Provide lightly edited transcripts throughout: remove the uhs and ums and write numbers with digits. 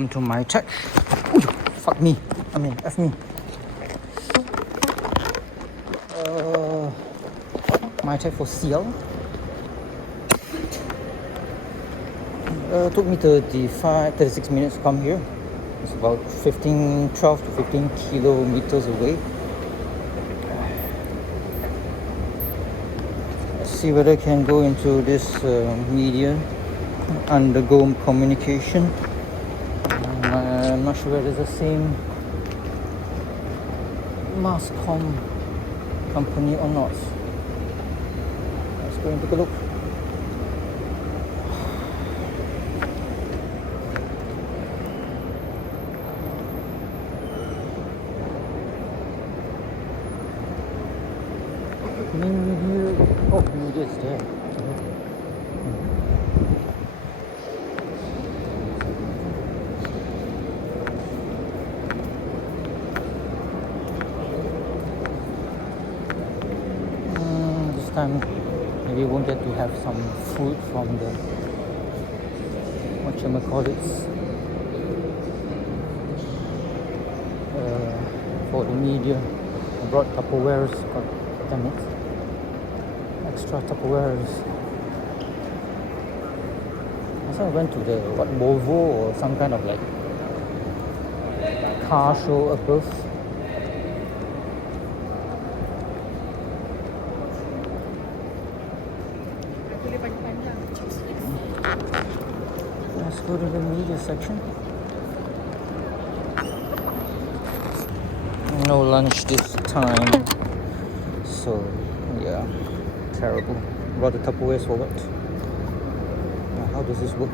welcome to MITEC. Ooh, fuck me. I mean, F me. MITEC for SIAL. Took me 36 minutes to come here. It's about 12 to 15 kilometers away. Let's see whether I can go into this media, undergo communication. I'm not sure whether it's the same mass comm company or not. Let's go and take a look. Media, oh, media is there. This time maybe we won't get to have some food from the whatchamacallits for the media. I brought Tupperwares, god damn it. Extra Tupperwares. I went to the Volvo or some kind of like car show above. Let's go to the media section. No lunch this time, so yeah, terrible. Brought the Tupperwares for what? How does this work?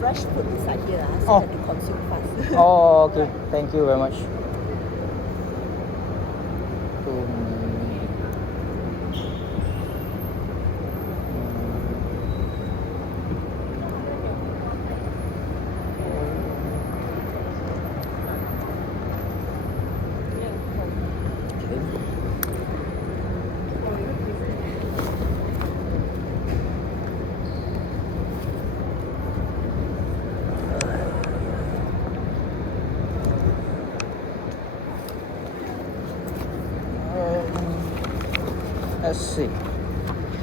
Fresh food inside here, so Oh. that you consume fast. Oh, okay. Thank you very much. Let's see.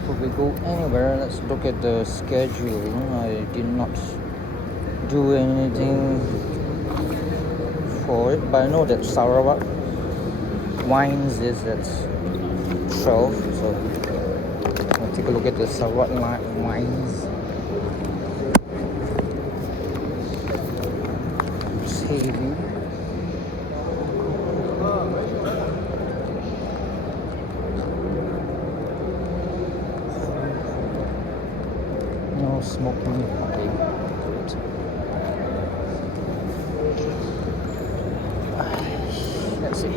Before we go anywhere, let's look at the schedule. I did not do anything for it, but I know that Sarawak wines is at 12, so I'll take a look at the Sarawak wines. It's heavy. No smoking. Okay. Good. Let's see.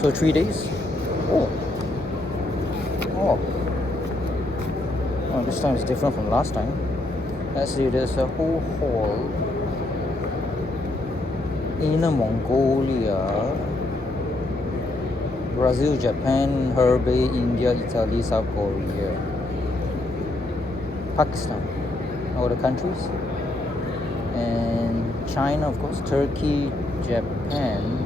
So 3 days? Oh. Oh, this time is different from last time. Let's see, there's a whole hall. Inner Mongolia, Brazil, Japan, Hebei, India, Italy, South Korea, Pakistan, all the countries, and China, of course, Turkey, Japan,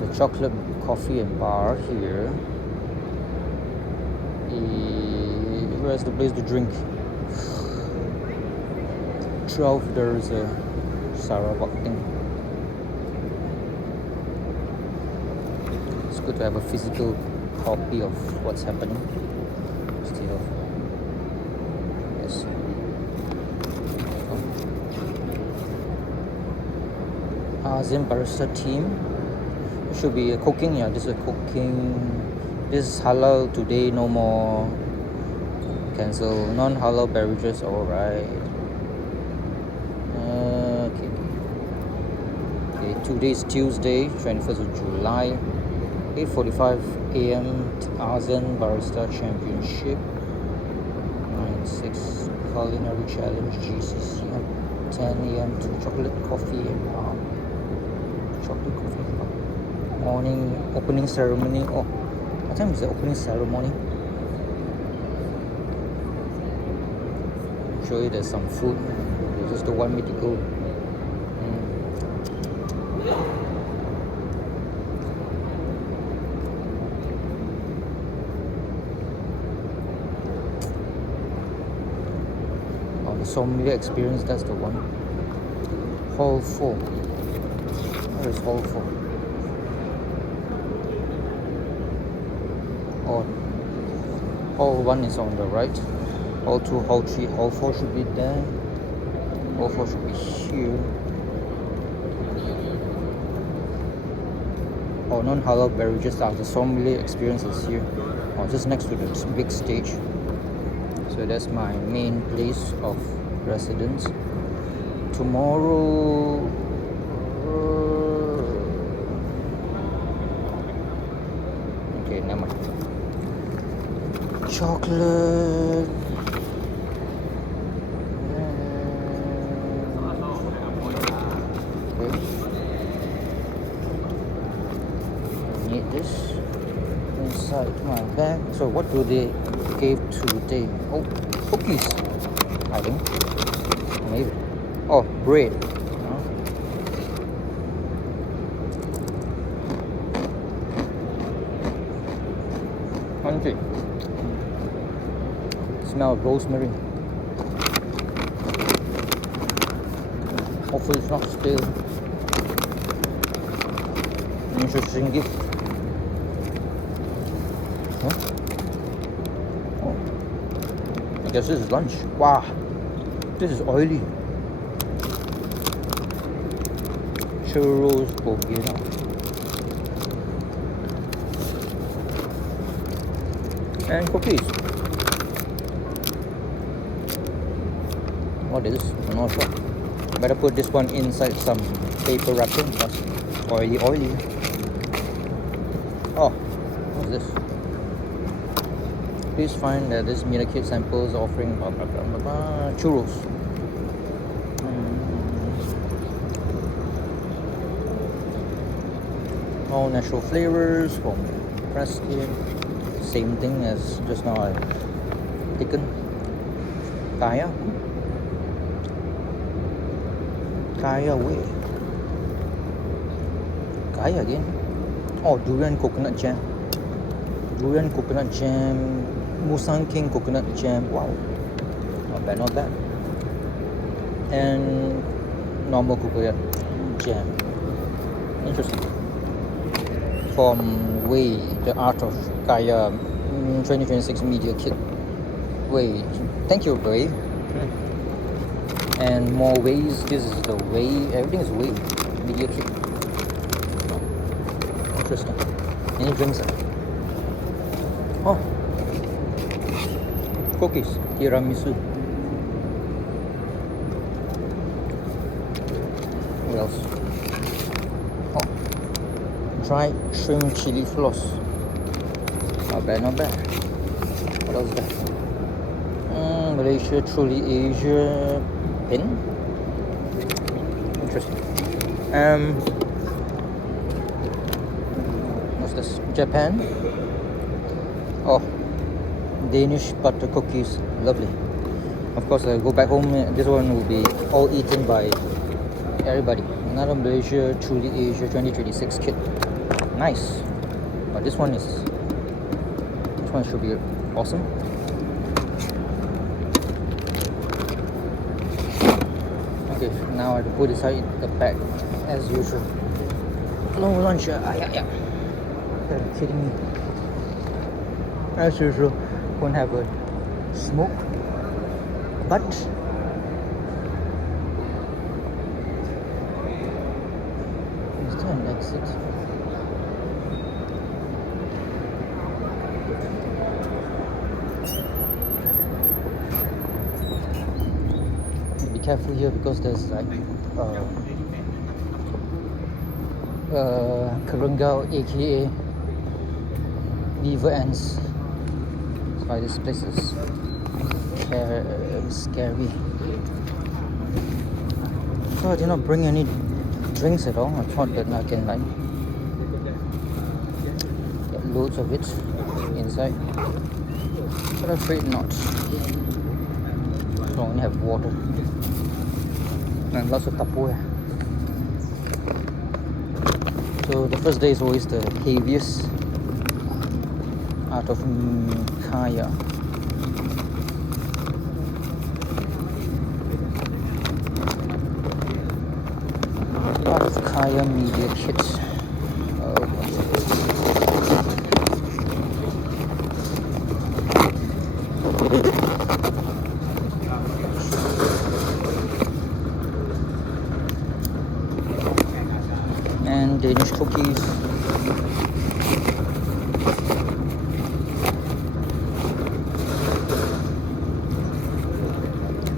the chocolate, coffee and bar here. Where's the place to drink? 12, there's a Sarawak thing. It's good to have a physical copy of what's happening. Still, yes. ASEAN Barista team. It should be a cooking. Yeah, this is a cooking This is halal today, no more. Cancel. Non-halal beverages, alright. Okay. Okay, today is Tuesday, 21st of July. 8:45 a.m. Azan Barista Championship. 9-6 Culinary Challenge GCC. 10 a.m. to chocolate coffee and bar. Chocolate coffee and bar. Morning opening ceremony. Oh, what time is the opening ceremony? Show you there's some food. They just don't want me to go. Oh, the sommelier experience, that's the one. Hall 4. Where is Hall 4? Oh, Hall 1 is on the right. Hall 2, Hall 3, Hall 4 should be there. Hall 4 should be here. Oh, non-halal beverages are the sommelier experiences here. Oh, just next to the big stage. So that's my main place of residence. Tomorrow, okay, never mind. Chocolate. Okay. Need this inside my bag. So what do they give today? Oh, cookies, I think. Maybe. Oh, bread. Okay. Smell of rosemary. Hopefully it's not stale. Interesting gift. Huh? Oh. I guess this is lunch. Wow. This is oily. Churros, Bulgaria. And cookies. What is this? I'm not sure. Better put this one inside some paper wrapping because oily. Oh, what's this? Please find that this meter kit samples offering blah blah blah blah blah. Churros. All natural flavors from pressed here. Same thing as just now I taken. Kaya. Kaya way. Kaya again. Oh, durian coconut jam. Durian coconut jam. Musang King coconut jam. Wow. Not bad. And normal coconut jam. Interesting. From Way, the Art of Kaya 2026 Media Kit. Way. Thank you, Way. And more ways. This is the Way. Everything is Way. Media Kit. Interesting. Any drinks? Oh. Cookies. Tiramisu. What else? Oh. Dried shrimp chili floss. Not bad. What else is that? Malaysia, truly Asia pin. Interesting. What's this? Japan. Oh, Danish butter cookies. Lovely. Of course, I go back home. This one will be all eaten by everybody. Another Malaysia, truly Asia 2026 kit. Nice. But this one should be awesome. Okay, now I have to put aside the bag as usual. No lunch. Yeah. Are you kidding me? As usual, won't have a smoke. But is there an exit? careful here because there's like Karungao, aka beaver ants. That's why this place is scary. So I did not bring any drinks at all. I thought that I can like get loads of it inside, but I'm afraid not. I only have water and lots of tapoya. So the first day is always the heaviest out of Kaya. Out of Kaya media kit. And Danish cookies.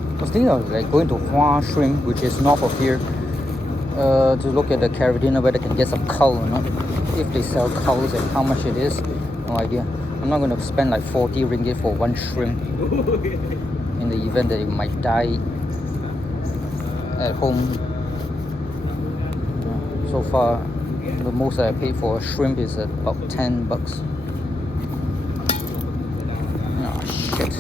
I was thinking of like going to Hua Shrimp, which is north of here, to look at the Carabiner whether I can get some cull or not. If they sell culls and how much it is, no idea. I'm not going to spend like 40 ringgit for one shrimp in the event that it might die at home. So far, the most I paid for a shrimp is about 10 bucks. Oh shit.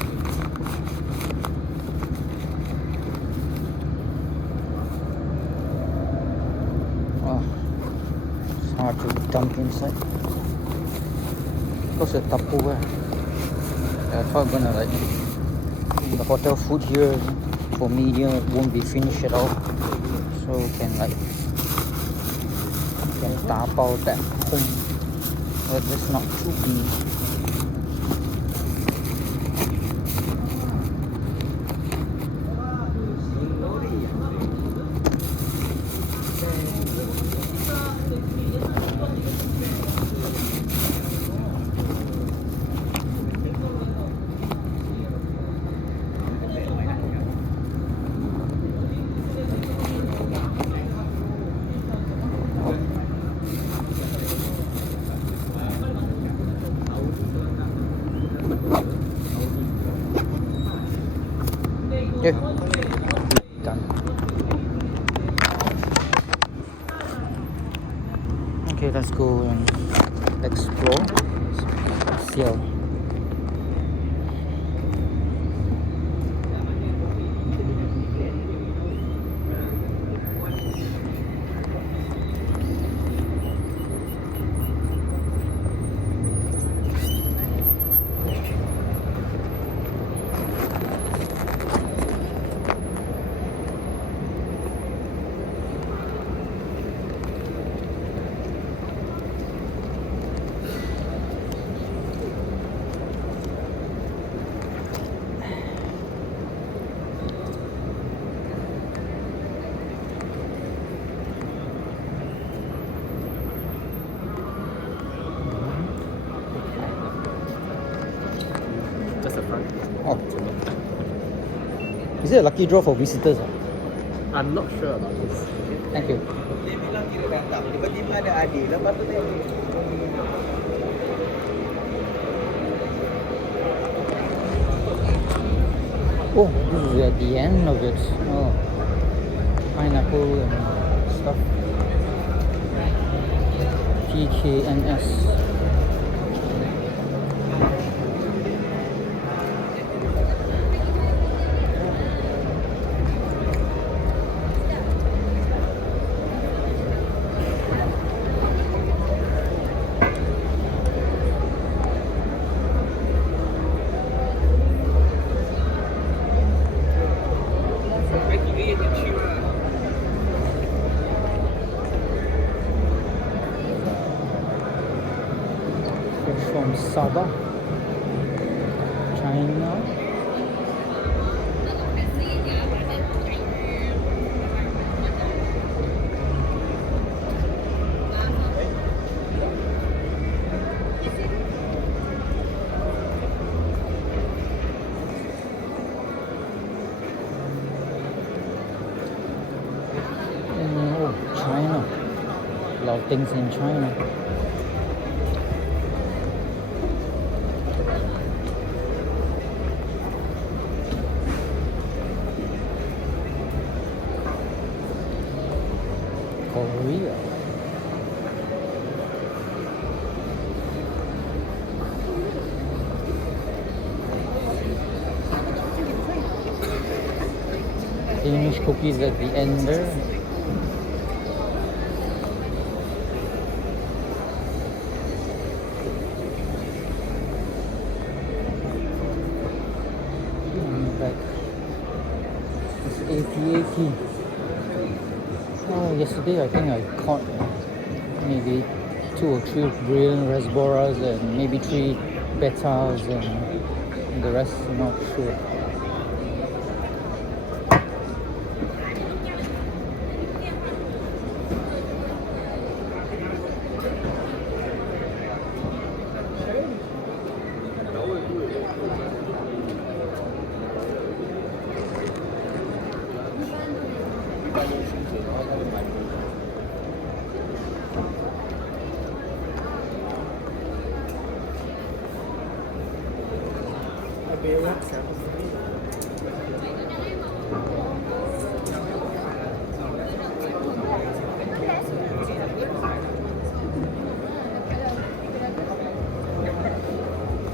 Oh, it's hard to dump inside. Because of Tupperware. I thought I'm gonna like the hotel food here for medium won't be finished at all. So can like dabao back home, but it's not too big. Okay, done. Okay, let's go and explore SIAL. Oh. Is it a lucky draw for visitors? I'm not sure about this. Thank you. Oh, this is at the end of it. Oh, pineapple and stuff. PKNS. From Sabah, China. of things in China. Korea. Danish cookies at the end there. Back. It's 80. Oh, yesterday I think I caught maybe 2 or 3 brilliant reservoirs and maybe 3 betas and the rest not sure.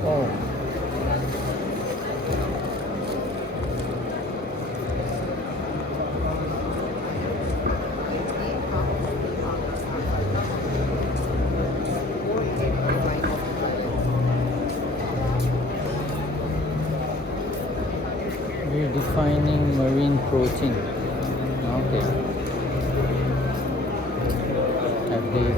Oh. Redefining marine protein. Okay. Have they?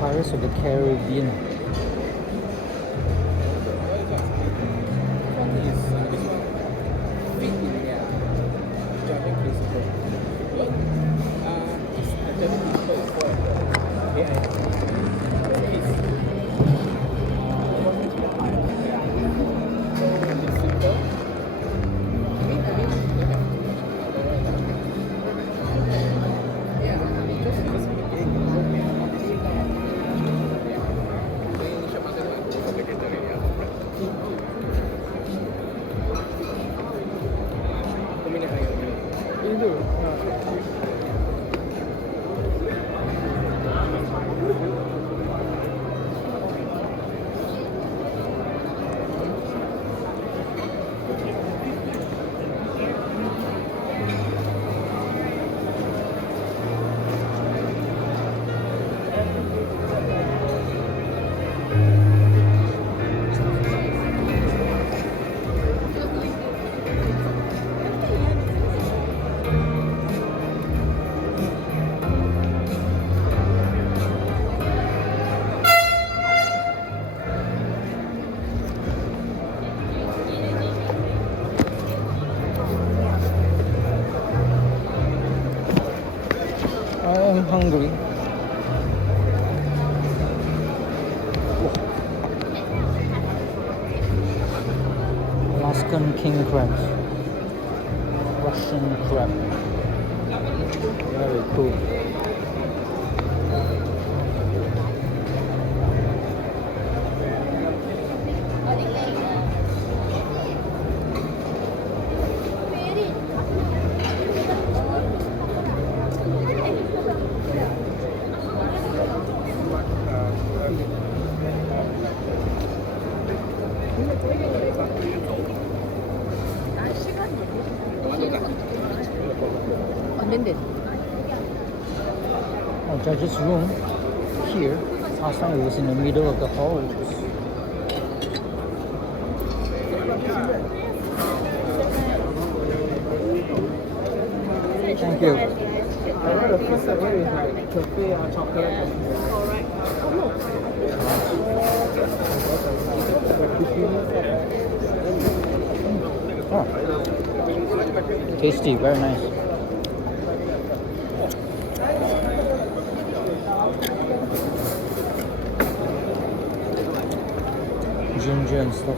Pirates of the Caribbean. I am hungry. Alaskan king crab, Russian crab. Very cool. Oh, judge's room here. Last time it was in the middle of the halls. Thank you. server is like cafe or chocolate. Correct. Oh no. Oh. Tasty, very nice. Ginger and stuff.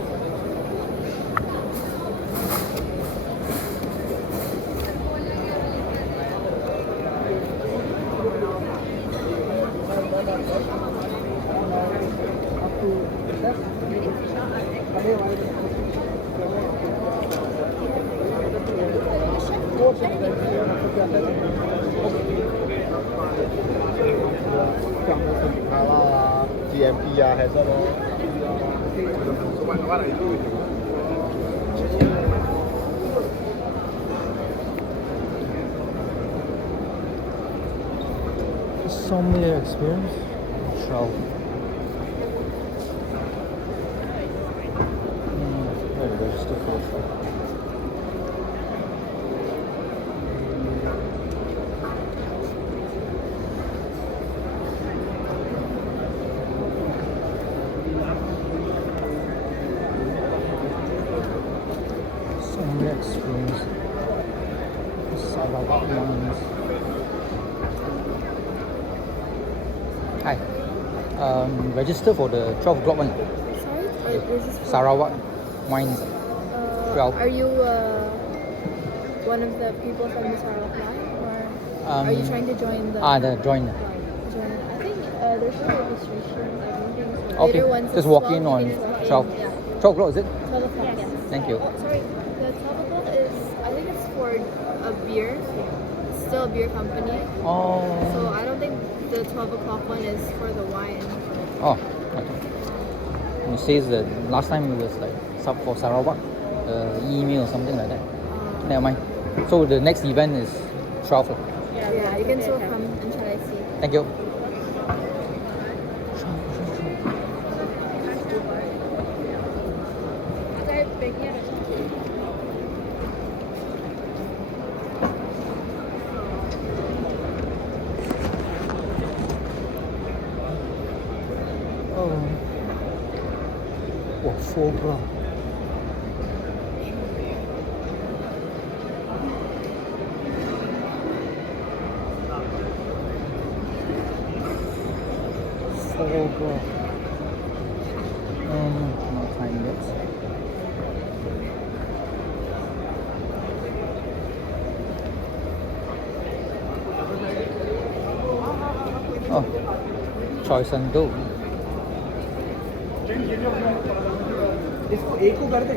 GMP 啊，係得咯。Sommelier experience. Show. Very stiff. Sommelier experience. Sarawak wines. Hi. Register for the 12 o'clock one. Sorry? Is this for, Sarawak wines. 12. Are you one of the people from the Sarawak line? Or are you trying to join the... Join. Join? I think there's no registration. I don't think so. Okay, Later once just it's walk 12, in you on can just walk in. 12. Yeah. 12 o'clock, is it? 12 o'clock, yes. Thank you. Oh, sorry. The 12 o'clock is... I think it's for a beer. It's still a beer company. Oh. So I don't think the 12 o'clock one is for the wine. Oh, okay. It says that last time it was like sub for Sarawak, email or something like that. Never mind. So the next event is 12 o'clock. Yeah, you can still come and try to see. Thank you. Oh, 4 bra. Not time yet. Oh, choice and do. इसको एक को कर दे,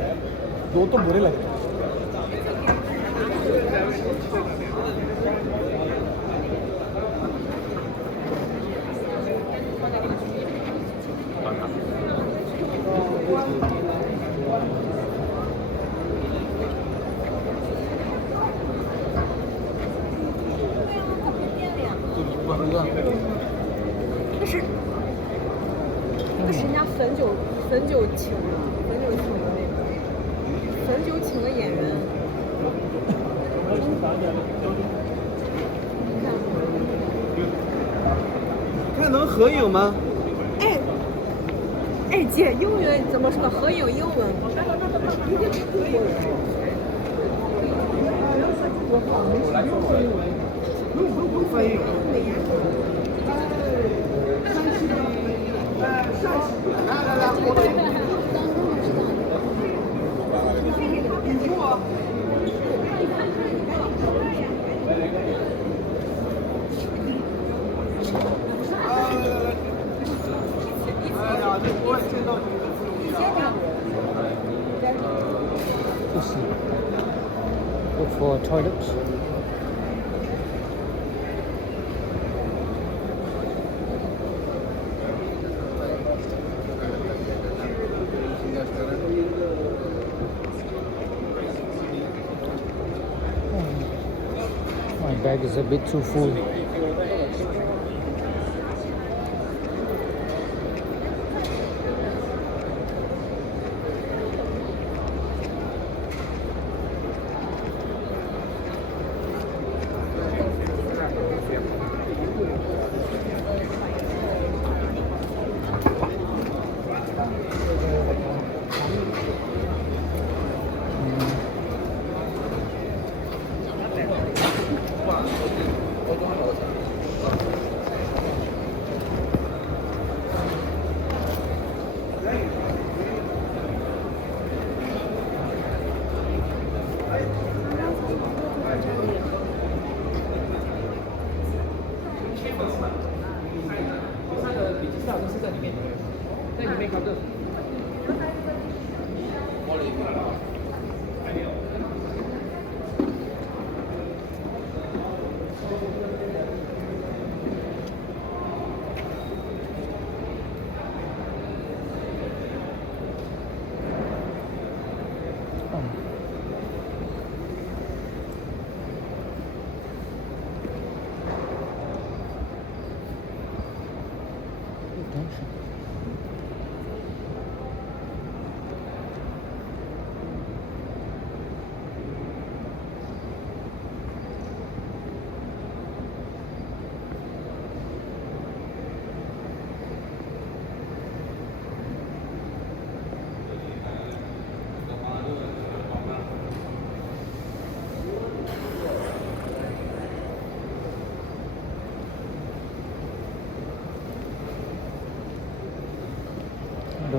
दो तो बुरे लगते हैं।那是人家汾酒请的那个，汾酒请的演员。看能合影吗？哎姐，英语怎么说？合影英文。翻译。Look for toilets. My bag is a bit too full.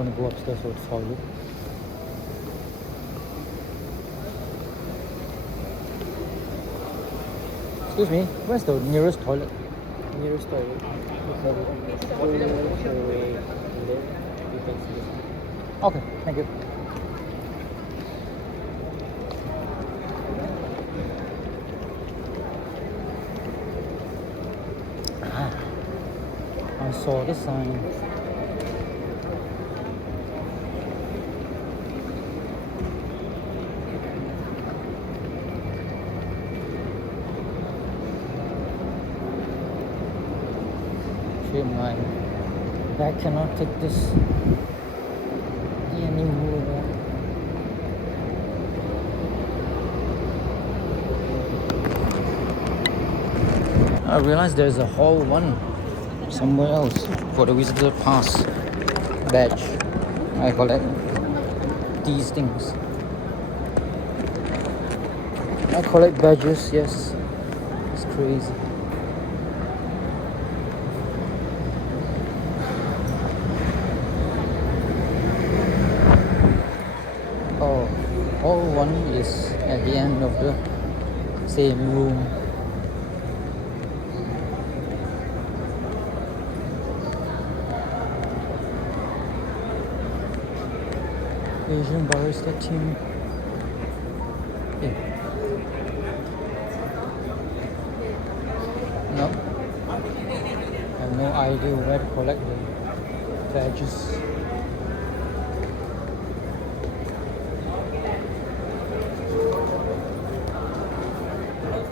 want to go upstairs for the toilet. Excuse me, where's the nearest toilet? Nearest toilet. Go away, and then you can see this. Okay, thank you. I saw the sign. My back cannot take this anymore. I realized there's a whole one somewhere else for the visitor pass badge. I collect these things. I collect badges, yes. It's crazy. Oh, all one is at the end of the same room. Asian barista team. Yeah. No. I have no idea where to collect the badges.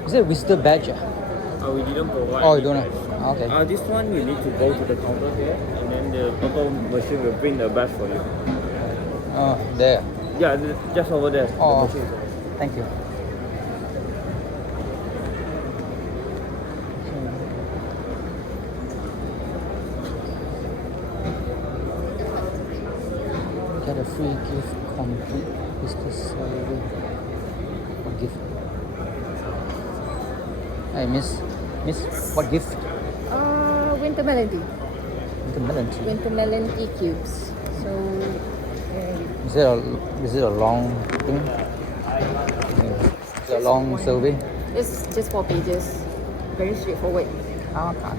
Is it a visitor badge? We didn't provide. Oh, you don't know. Okay. This one you need to go to the counter here, and then the purple machine will print the badge for you. Oh, there. Yeah, just over there. Oh, The machine is over there. thank you. Get a free gift complete business survey. What gift? Hey, miss, what gift? Winter melon tea. The melon tea. Winter melon tea cubes. So, Is it a long thing? Is it a long survey? it's just 4 pages. Very straightforward. Okay.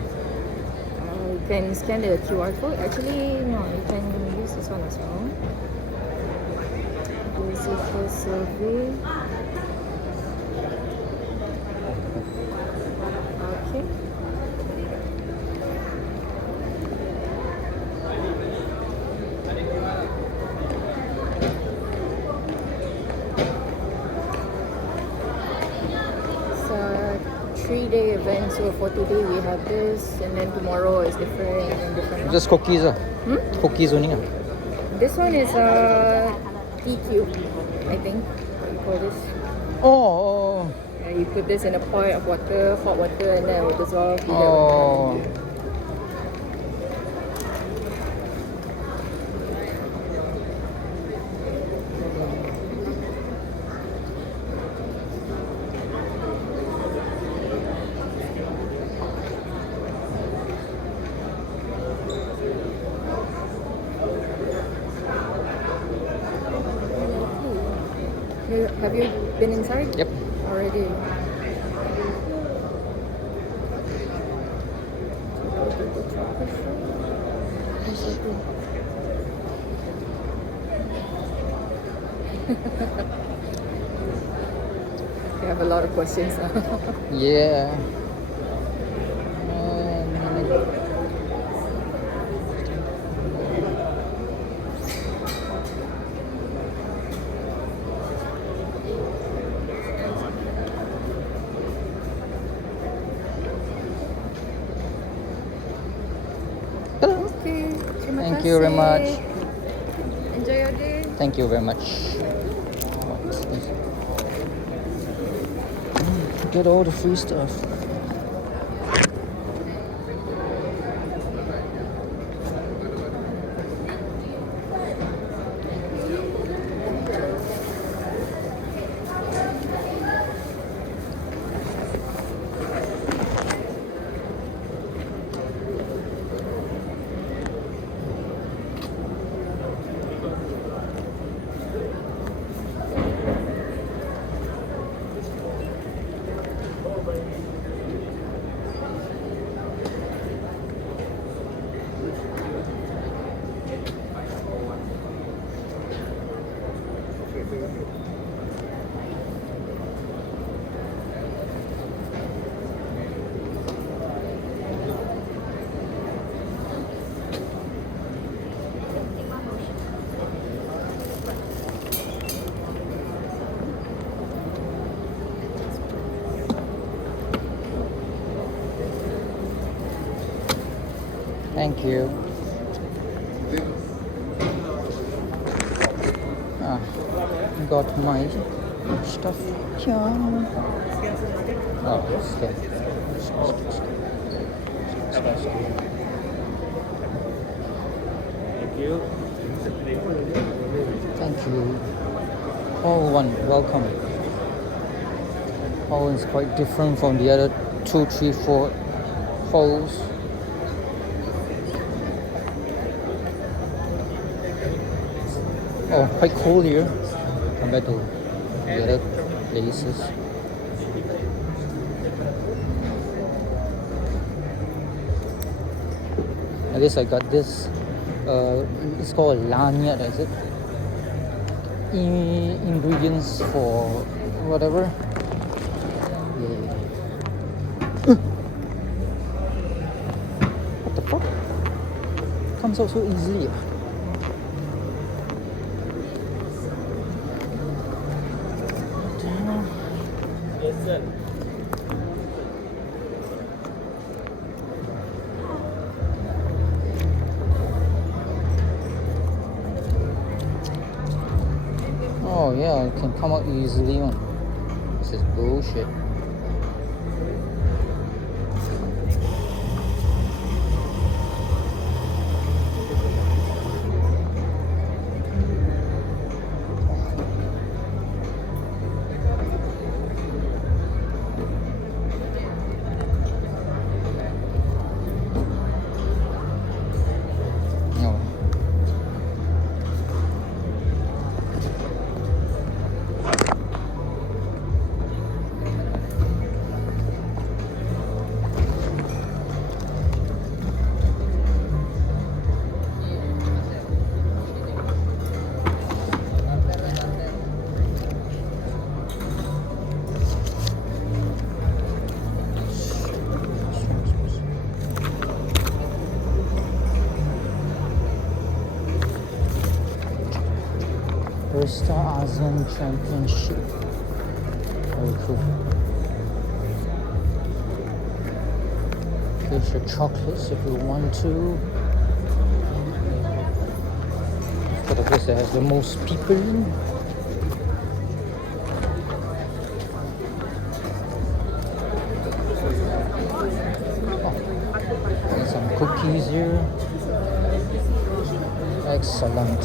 You can scan the QR code. Actually, no, you can use this one as well. This is the survey. Okay. It's a 3-day event, so 40-day we have this, and then tomorrow is different and different. Just cookies. Cookies only. This one is a tea cube, I think. What you call this? Oh. You put this in a pot of water, hot water, and then it will dissolve. Oh. Have you been inside? Yep. Already. You have a lot of questions now. Yeah. Okay. Terima Thank you very much. kasih. Enjoy your day. Thank you very much. What's this? Get all the free stuff. Thank you. Got my stuff here. Oh, scan. Thank you. Thank you. Hall 1, welcome. Hall is quite different from the other 2, 3, 4 halls. Oh, quite cool here compared to the other places. At least I got this. It's called lanyard, is it? Ingredients for whatever. Yeah. What the fuck? Comes out so easily. Yes, sir. Oh yeah, it can come out easily on. This is bullshit. No. Barista ASEAN Championship. Very cool. Here's your chocolates if you want to. For the place that has the most people. Oh, and some cookies here. Excellent.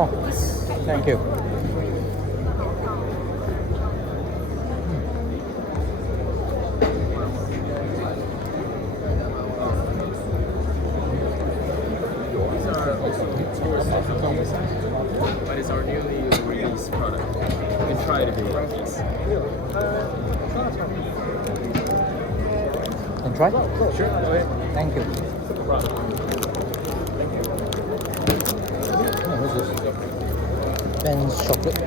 Oh, thank you. These are also tourist items, but it's our newly released product. You can try it if you want these. Can try? Sure, go ahead. Thank you. No problem. Oh, what's this? Ben's chocolate.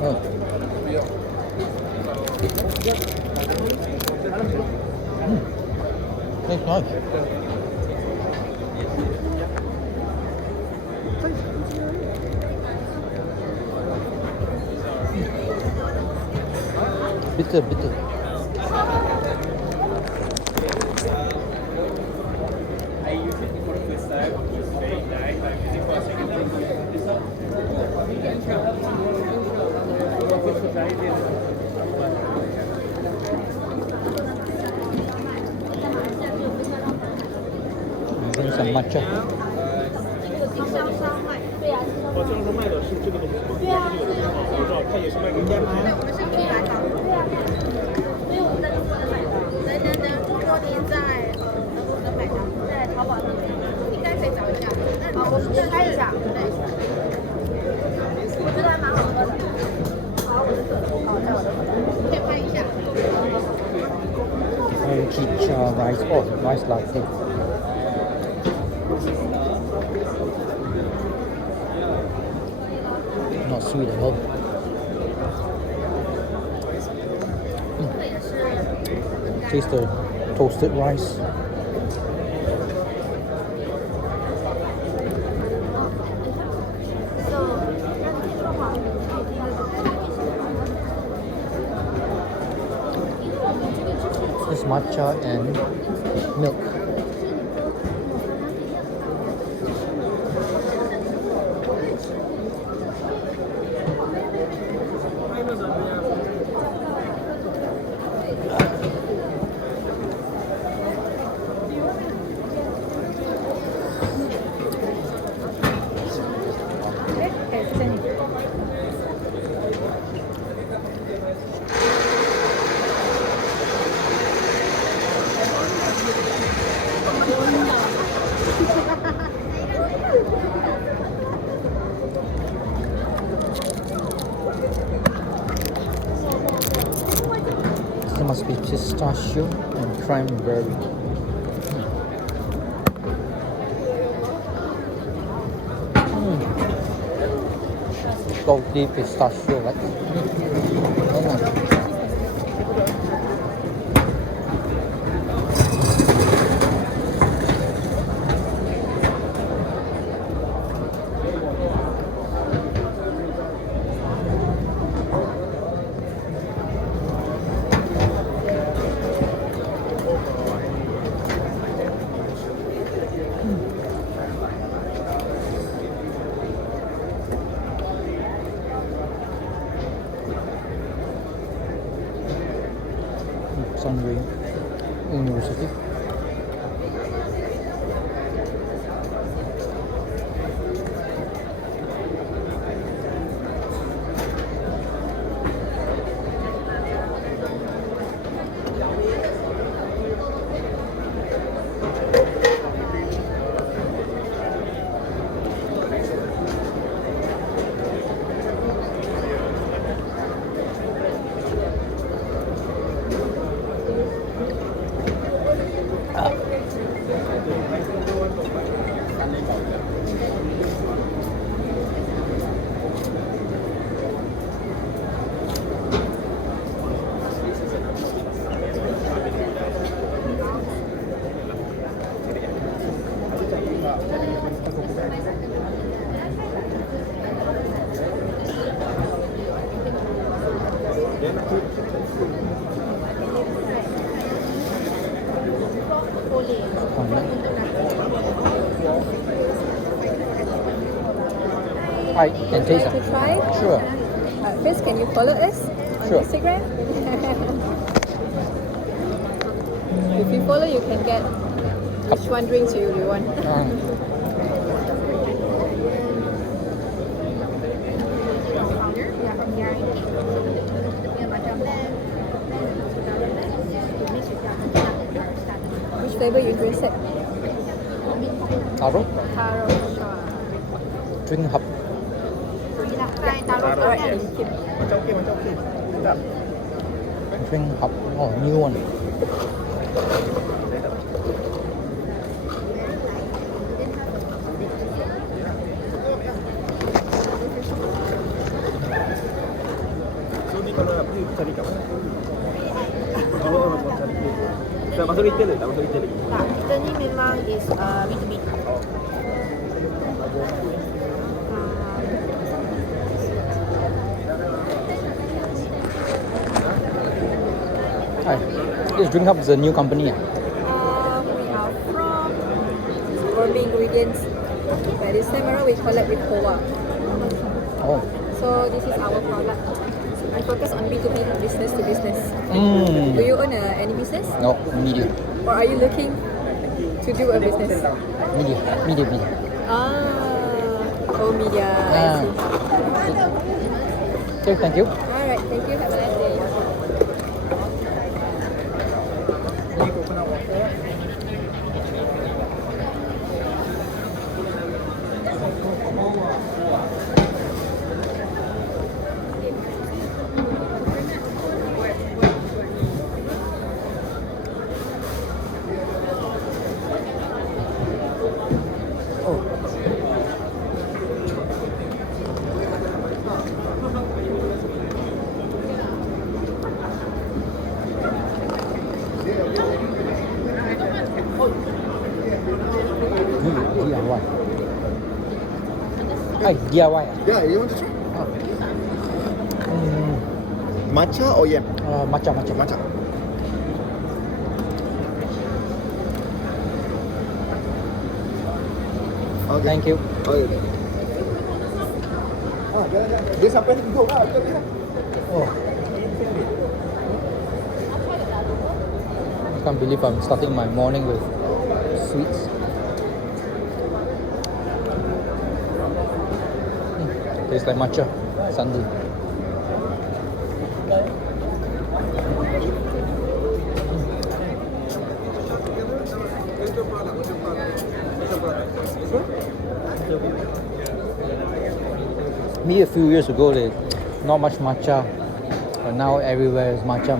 Oh. That's nice. Bitter, bitter. Drink some matcha. Chicha rice. Oh, rice latte. Not sweet at all. Taste the toasted rice. It's matcha and milk. There must be pistachio and cranberry. Salty pistachio, like. Sunray University. I can taste Like it. to try? Sure. First, can you follow us on Sure. Instagram? If you follow, you can get which one drinks you want. Which flavor you interested? Taro? Taro. Drink hub. Alright, thank you. Drink hub. Oh, new one. So ni kalau apa ni cari kat mana? Oh, cari. Tak masuk retail tak masuk retail lagi. Tak, kita ni memang is B2B. Hi. This Drink Hub is a new company. We are from Gourmet Ingredients, but this time around we collab with Koa. Oh. So this is our product. We focus on B2B, business to business. Do Mm. you own any business? No, media. Or are you looking to do a business? Media. Oh, media. I Ah. see. Okay, thank you. Alright, thank you. Have a nice day. DIY. Hi, DIY. Yeah, you want to try? Mm, Matcha or yam? matcha, matcha. Matcha. Okay. Thank you. Okay. Jalan. Dia sampai ni duduk lah. Oh. I can't believe I'm starting my morning with sweets. Tastes like matcha sundae. Me a few years ago, they not much matcha, but now everywhere is matcha.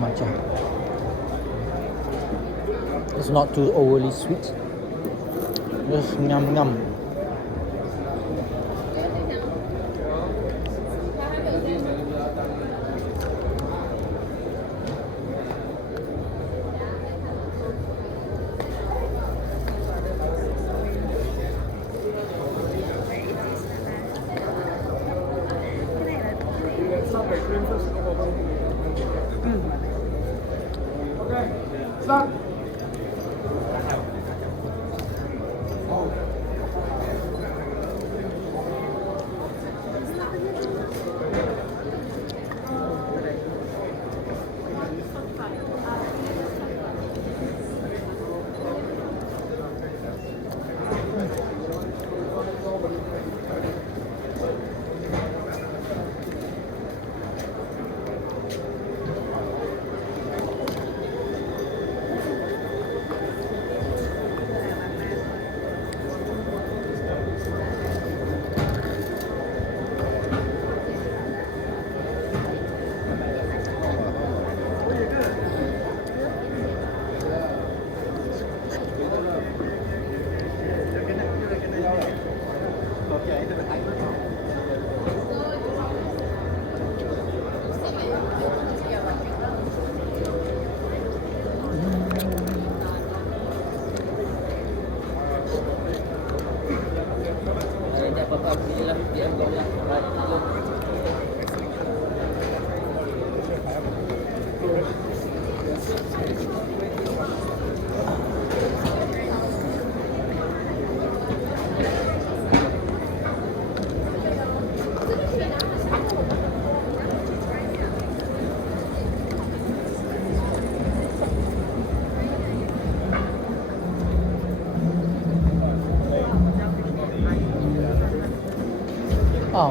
It's not too overly sweet. Just yum.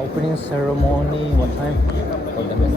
Opening ceremony, what time? Oh, damn it.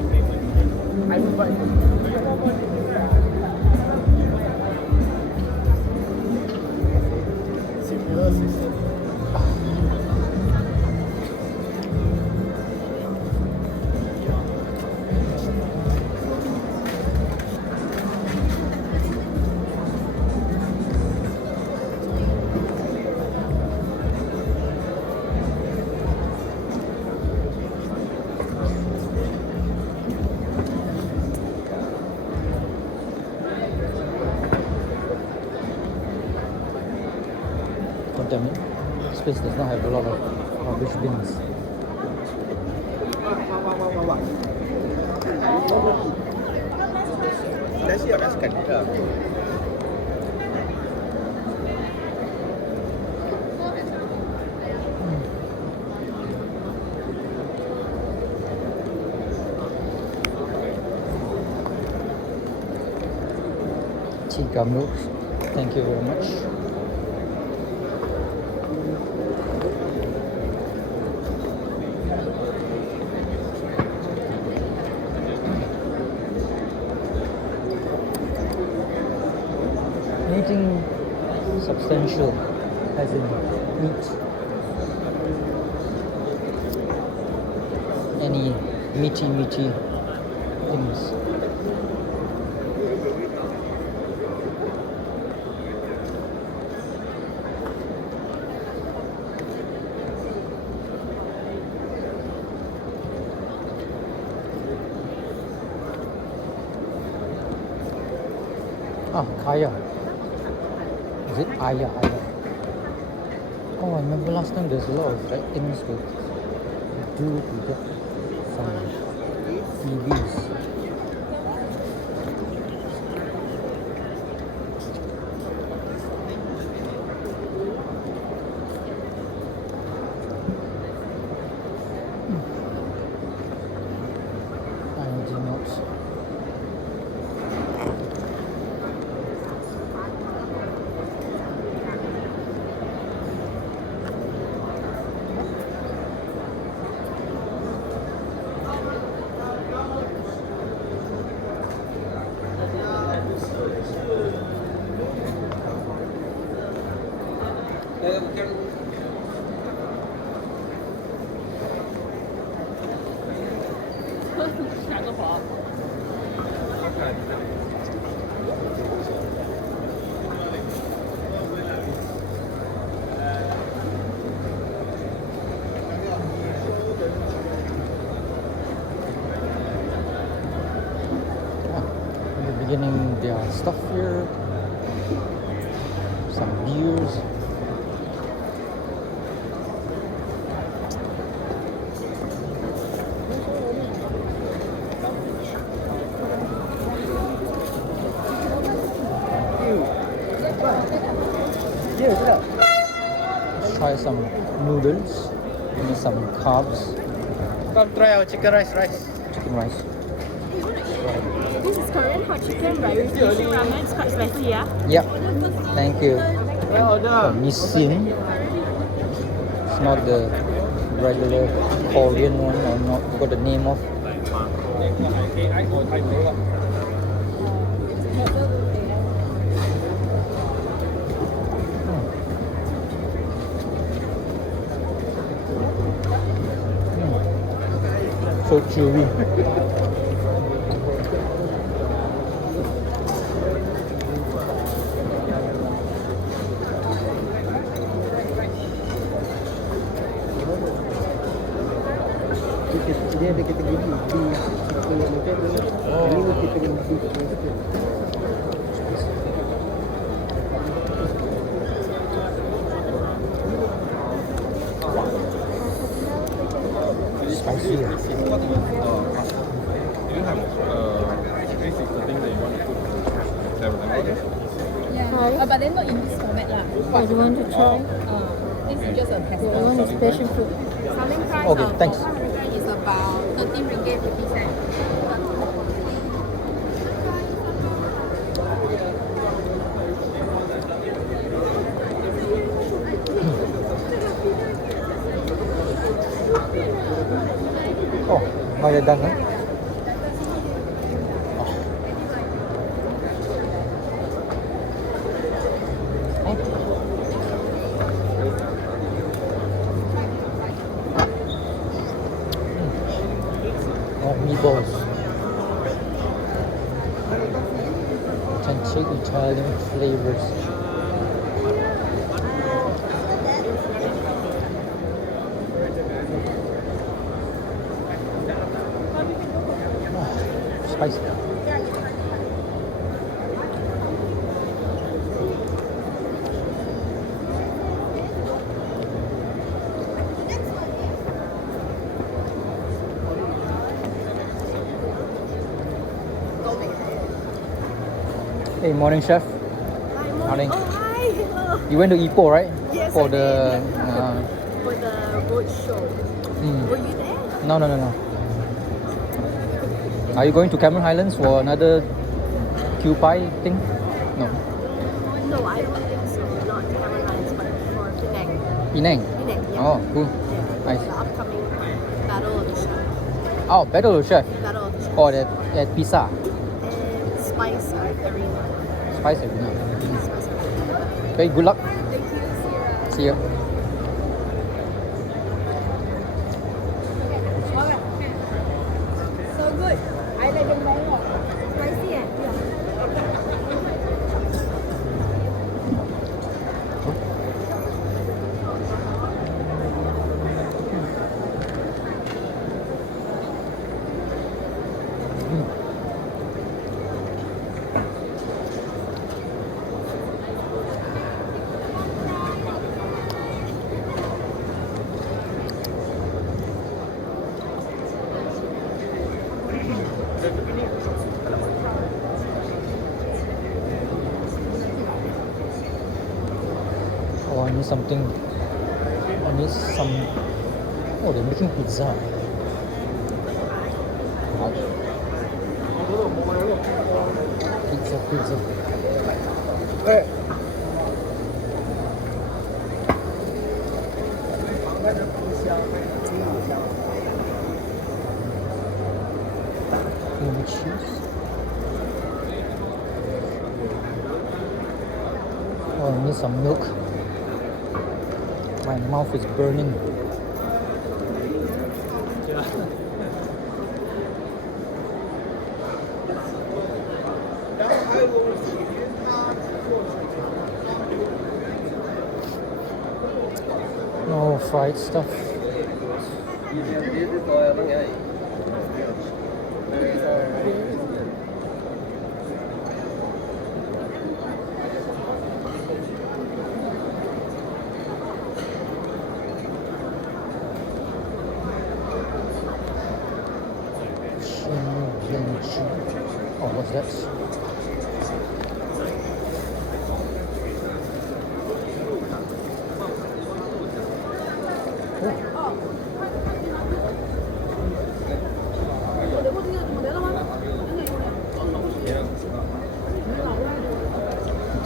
Damn it. This place does not have a lot of rubbish bins. Dah siap dah sekan. Chica milk. Thank you very much. Anything substantial, as in meat. Any meaty things. Ah, kaya. Is it ayah? Oh, I remember last time there's a lot of like things to do to get some freebies. I do not. In the beginning, there are stuff here, some beers. Let's try some noodles and some carbs, Come try our chicken rice. chicken rice. This is Korean hot chicken, right? With Asian ramen. It's quite spicy, yeah? Yep, thank you. Well done. Nissin. It's not the regular Korean one. I'm not got the name of. So chewy. Dia ada kategori B, ini kategori B. Spicy. Do you have this is the thing that you want to put there? But they're not in this format, lah. Oh, do you want to try? This is just a The pesto. one is passion fruit. Selling price Okay, thanks. is about 13 ringgit 50 cents. Oh, now you're done, huh? Oh, meatballs. Authentic Italian flavors. Oh, spicy. Hey, morning, chef. Morning. Oh, hi. Hello. You went to Ipoh, right? Yes, For I the. For the road show. Were you there? No. Are you going to Cameron Highlands for another Q Pie thing? No. No, I don't think so. Not Cameron Lines, but for Penang. Penang. Penang, yeah. Oh, cool. Yeah. Nice. The upcoming Battle of the Chef. Oh, Battle of Chef. Battle of the Chef. Oh, at Pisa. And Spice Arena. Spice Arena. Spice Arena. Okay, good luck. Thank you, Sierra. See you. So good. I like the mango. Spicy, eh? Yeah. Oh, I need something. I need some. Oh, they're making pizza. Pizza. 哎， Cream cheese. Oh, I need some milk. My mouth is burning. No fried stuff. Oh, what's that?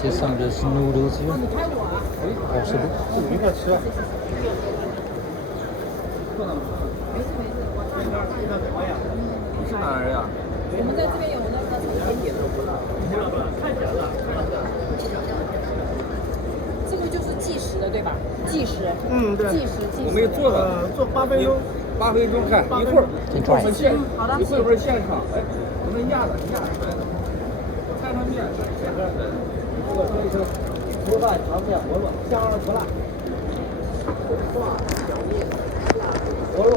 Taste some of these noodles here. Possible. 一块吃啊。你是哪人呀？我们在这边有那个甜点的，这个就是计时的，对吧？计时，嗯，对。计时。我们也做了，做8分钟。 8分钟看，一会儿先我们 try。现，好的一会儿现场，哎，我们压的，菜汤面，锅饭、长面、饸饹，香而不辣。饸饹，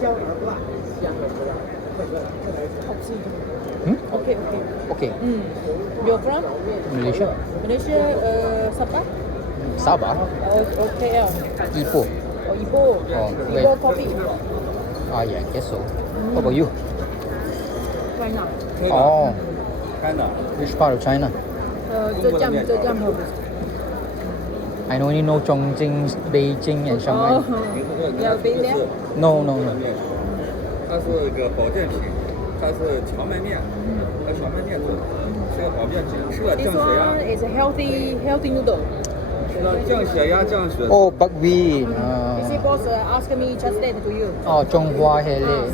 香而不辣，香而不辣，快喝，快来。好吃。 Hmm? Okay. You're from Malaysia. Malaysia, Sabah? Sabah. Or KL? Ipoh. Or Ipoh? Oh, wait. Ipoh coffee? Ah, yeah, I guess so. What about you? China. Oh, 看的， which part of China? 浙江河。 I only know Chongqing, Beijing, and Shanghai. You have been there? No. 它是个保健品，它是荞麦面，和小麦面做的，是个保健品，吃了 This 降血压， one is a healthy noodle. 吃了降血压、降血。 Oh, buckwheat. You see, boss asked me just that to you. Oh, Zhonghua Hele.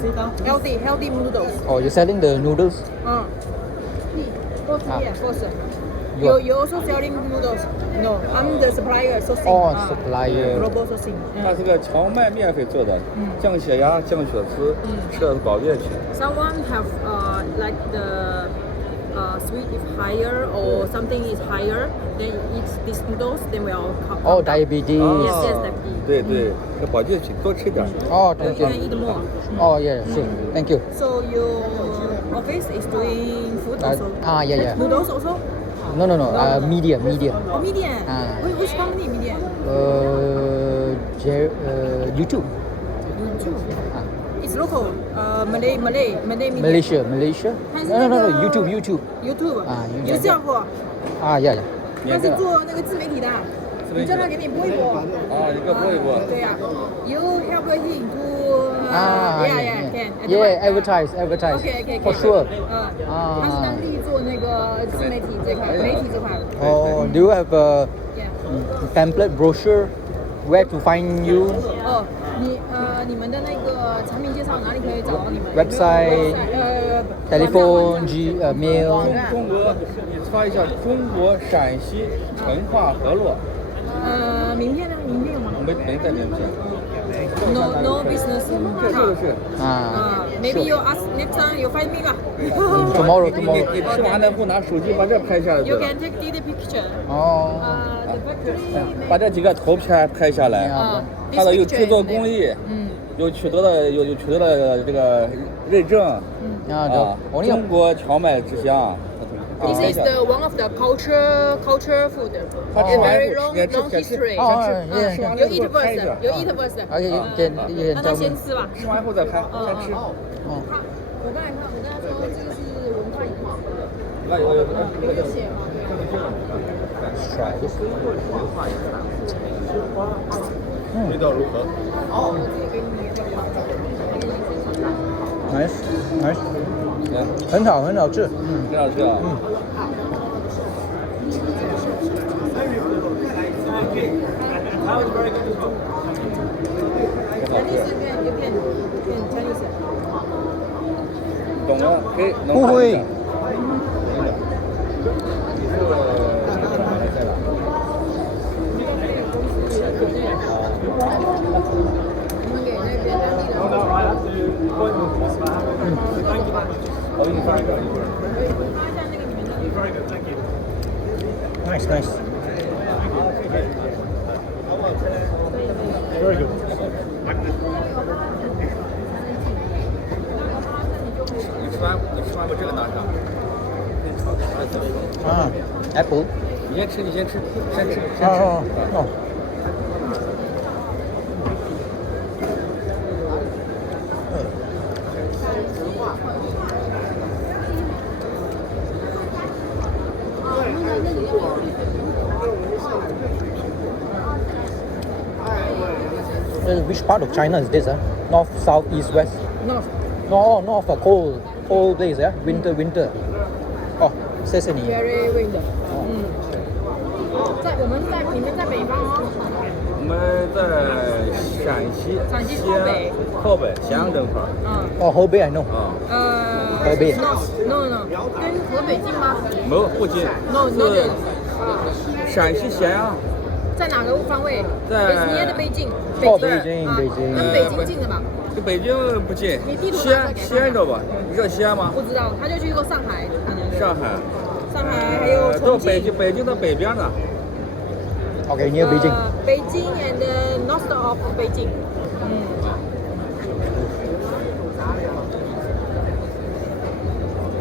Healthy noodles. Oh, you're selling the noodles? Boss here, boss. You- You also selling noodles? No, I'm the supplier, sourcing. Oh, supplier. Global sourcing. 它是个荞麦面粉做的，降血压、降血脂，吃的是保健品。 Someone have like the sweet is higher or something is higher, then eat these noodles, then will come. Oh, diabetes. Yes, diabetes. 对对，这保健品多吃点。 Oh, You thank can you. eat more. Oh, yeah, sure. Thank you. So your office is doing food also? Yeah. Noodles also? No. Medium. Oh, medium. Ah. Which company medium? YouTube. Ah. It's local. Malay medium. Malaysia. 它是 No. 那个 YouTube. YouTube. 啊，YouTube 有效不？ Ah, yeah. 他是做那个自媒体的，你叫他给你播一播。啊，一个播一播。对呀，You help him to can. Yeah, advertise. Okay. For sure. 他是当地做那个自媒体这块，媒体这块。 Oh, do you have a Yeah. template brochure? Where to find you? 哦，你们的那个产品介绍哪里可以找到你们 Website telephone, mail. 中国，你查一下中国陕西成化河洛，名片呢？名片有吗没带名片。 ？No business 是。Maybe you ask next time you find me 吧。Tomorrow. 你吃完了不拿手机把这拍下来。 You can take the picture. 哦。The factory. 把这几个图片拍下来，它的有制作工艺，有取得了这个认证。中国荞麦之乡。 This is the one of the culture food. A very long history. You eat first. You eat first. 让他先吃吧。吃完后再拍，先吃。我刚才我跟他说这个是文化遗产。有写吗？ Try this. 味道如何？ Nice. 很好吃。很好吃啊。懂了，可以。不会。Nice. Very good. 你吃完把这个拿上。Apple. 你先吃。哦。 Which part of China is this? North, south, east, west? North. North. Cold place, yeah? Winter. Oh, Sesame. Very winter. 你们在北方哦。我们在陕西靠北咸阳这块儿。哦，河北 I know. 河北。No. 跟河北近吗？没有，不近。No. 陕西咸阳。 在哪个方位？在near的北京。北京。跟北京近的吧？跟北京不近。你地图西安知道吧？你知道西安吗？不知道，他就去过上海。上海还有重庆。北京的北边呢。Okay, near Beijing. Beijing and the north of Beijing.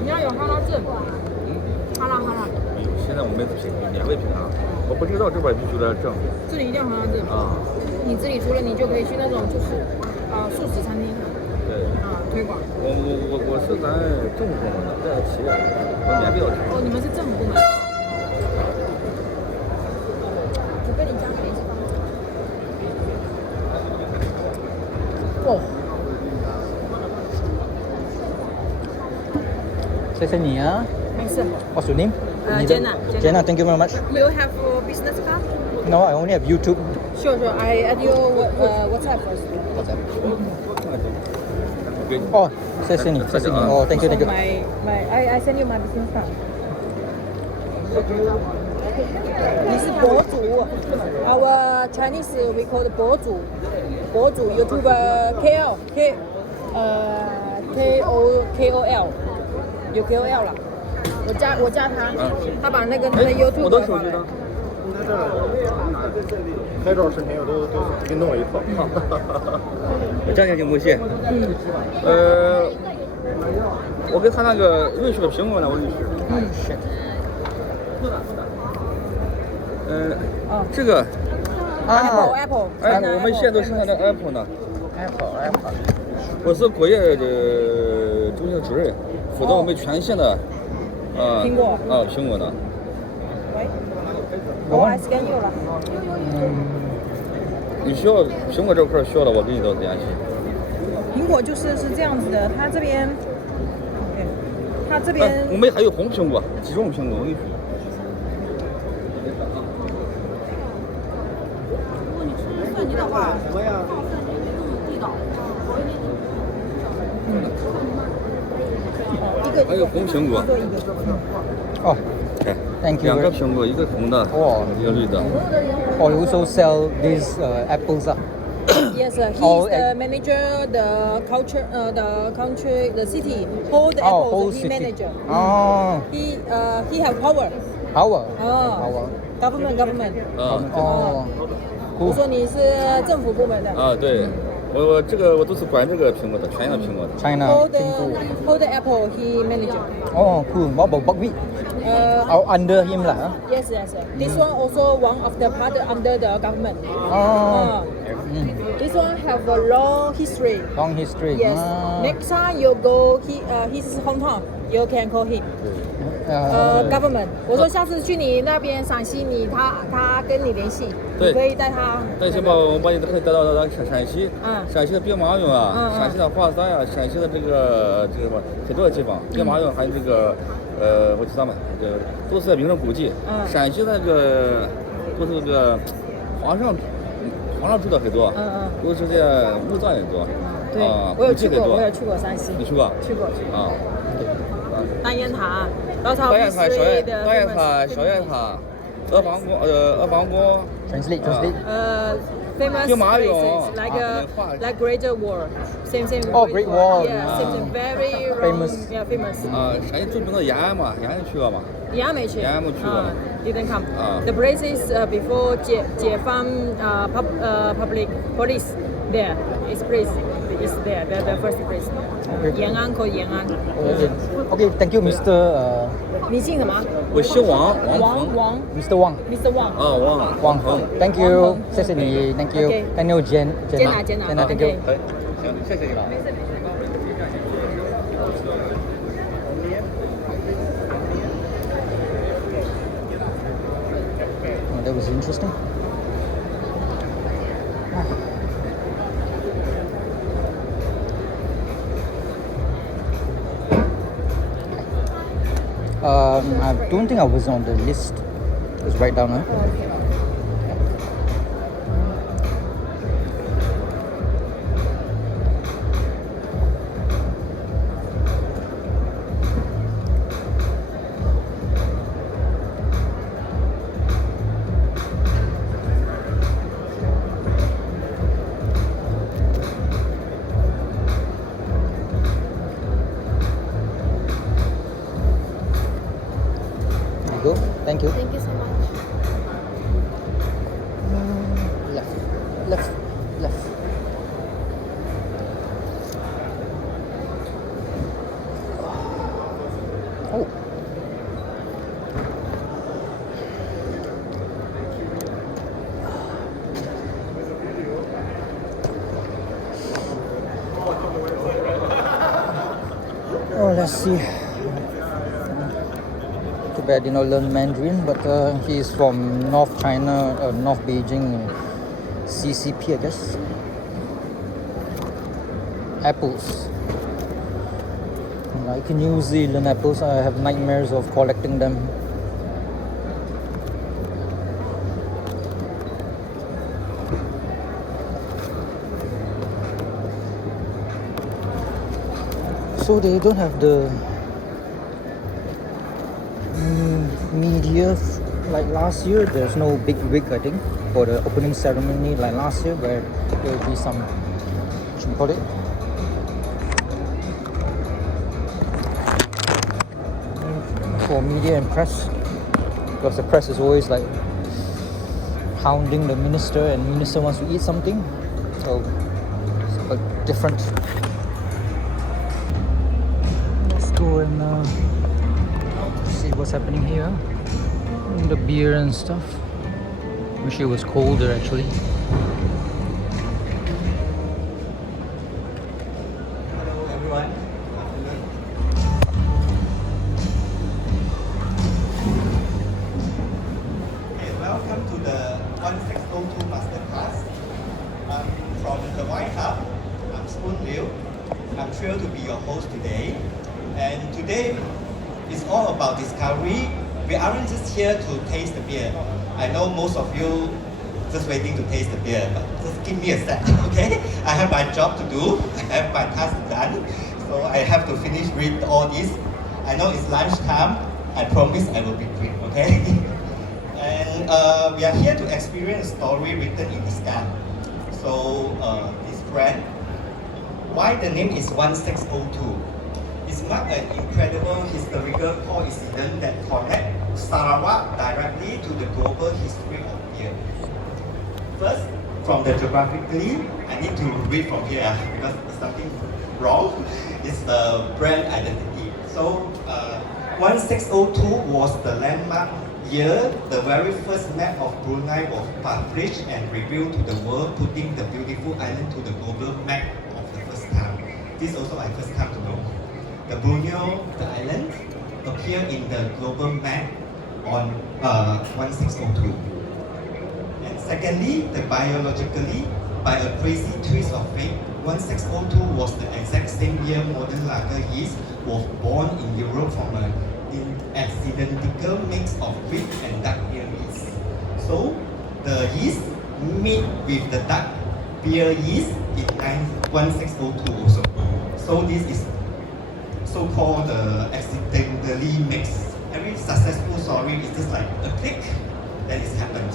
你要有哈拉证。哈拉。现在我们免费品啊，我不知道这边必须得证。这里一定要哈拉证啊！你自己除了你就可以去那种就是素食餐厅。对。推广。我是咱政府部门的，在企业，我免费要吃。哦，你们是政府部门。我跟你加个联系方式。哦。谢谢你啊。没事。What's your name? Jenna, thank you very much. You have a business card? No, I only have YouTube. Sure. I add your WhatsApp first. WhatsApp. Oh, 谢谢你。Oh, thank you. I send you my business card. 你是博主 ，Our Chinese we call 博主 YouTuber KOL，有 KOL 了。我加他，他把那个YouTube 我的手机呢？拍照视频我都给弄了一套。这样就不信。我给他那个瑞士的苹果呢，我认识。这个 Apple， 我们现在都生产的 Apple 呢。Apple。我是国业的中心主任，负责我们全县的苹果苹果呢。喂，我 scan you 了。你需要苹果这块需要的，我给你到联系。苹果就是这样子的，它这边我们还有红苹果，几种苹果，我跟你说。如果你吃蒜泥的话，什么呀？地道。还有红苹果，Oh, 哎， thank you. 两个苹果，一个红的，一个绿的。 Oh, you also sell these apples. Yes, he's Oh, the manager, the culture, the country, the city, whole the apples. whole he city. manager. Oh, He have power. power. Oh. Power. Government. 哦，我说你是政府部门的。啊，对，我这个我都是管这个苹果的，全样的苹果的。 China. Whole the apple he manager. Oh, cool. What about buckwheat? Oh, under him lah. Yes. This one also one of the part under the government. Oh, This one have a long history. long history. Yes. Next time you go his hometown, you can call him. Government. 我说下次去你那边陕西，他跟你联系，你可以带他。带先把我们把你可以带到陕西，陕西的兵马俑啊，陕西的华山啊，陕西的这个什么很多的地方，兵马俑还有这个我知道嘛，都是名胜古迹。陕西那个都是这个皇上住的很多，都是这墓葬也多。对，我有去过山西。你去过？去过。啊。大雁塔，大雁塔、小雁塔，阿房宫。Translate. Famous 兵马俑 places like Great Wall, same. Oh, Great Wall. Yeah, same. Very famous. Yeah, famous. 陕西著名的延安嘛，延安你去过吗？延安没去。延安没去过。Didn't come. The place is before 解放public police there. Its place is there. The first place. 延安 called 延安。Okay, thank you, Mr. 你姓什么？我姓王，王 Mr. Wang. Mr. Wang. 啊，王恒 Thank you. 谢谢你 Thank you. Okay. Thank you, Jenna. Thank you. Okay. 行，谢谢你了。 Oh, that was interesting. I don't think I was on the list. It's right down there. Go. Thank you. Thank you so much. Left. Oh. Oh, let's see. Too bad I did not learn Mandarin, but he's from North China, North Beijing, CCP, I guess. Apples. Like New Zealand apples, I have nightmares of collecting them. So they don't have the media like last year. There's no big wig, I think, for the opening ceremony like last year, where there will be some, what you call it, for media and press, because the press is always like hounding the minister, and minister wants to eat something, so it's quite different. Let's go and see what's happening here. The beer and stuff. Wish it was colder actually. Welcome to the 1602 Masterclass. I'm from the White Hub. I'm Spoon Liu. I'm thrilled to be your host today. And today is all about discovery. We aren't just here to taste the beer. I know most of you just waiting to taste the beer, but just give me a sec, okay? I have my job to do. I have my task done. So I have to finish read all this. I know it's lunchtime. I promise I will be quick, okay? And we are here to experience a story written in the sky. So this brand, why the name is 1602? It's not an incredible historical coincidence that connects Sarawak directly to the global history of beer. First, from the geographically, I need to read from here because it's something wrong. It's the brand identity. So 1602 was the landmark year the very first map of Brunei was published and revealed to the world, putting the beautiful island to the global map of the first time. This is also my first time to know. The Borneo, the island, appear in the global map on 1602. And secondly, the biologically, by a crazy twist of fate, 1602 was the exact same year modern lager yeast was born in Europe from an accidental mix of wheat and dark beer yeast. So the yeast meet with the dark beer yeast in 1602 also. So this is so-called accidentally mixed. Every successful story is just like a click, then it's happened.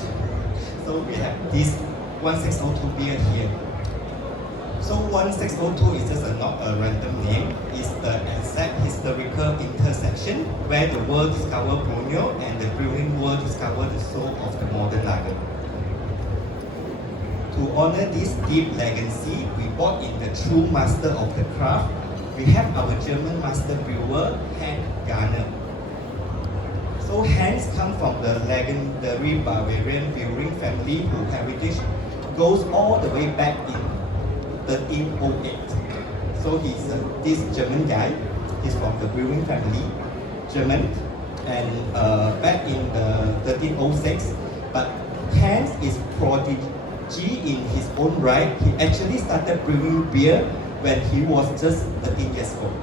So we have this 1602 beer here. So 1602 is just not a random name. It's the exact historical intersection where the world discovered Borneo and the brewing world discovered the soul of the modern lager. To honor this deep legacy, we brought in the true master of the craft. We have our German master brewer, Hans Garner. So Hans comes from the legendary Bavarian brewing family whose heritage goes all the way back in 1308. So he's this German guy. He's from the brewing family, German, and back in the 1306. But Hans is prodigy in his own right. He actually started brewing beer when he was just 13 years old.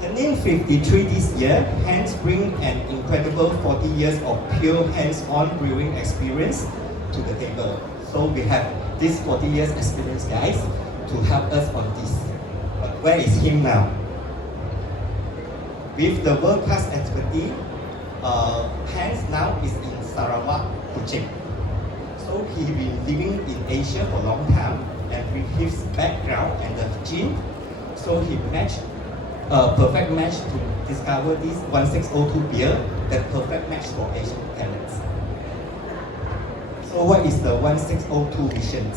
Turning 53 this year, Hans brings an incredible 40 years of pure hands-on brewing experience to the table. So we have this 40 years experience guys to help us on this. But where is him now? With the world-class expertise, Hans now is in Sarawak, Kuching. So he's been living in Asia for a long time, and with his background and the gene, so he matched a perfect match to discover this 1602 beer, the perfect match for Asian talents. So what is the 1602 vision?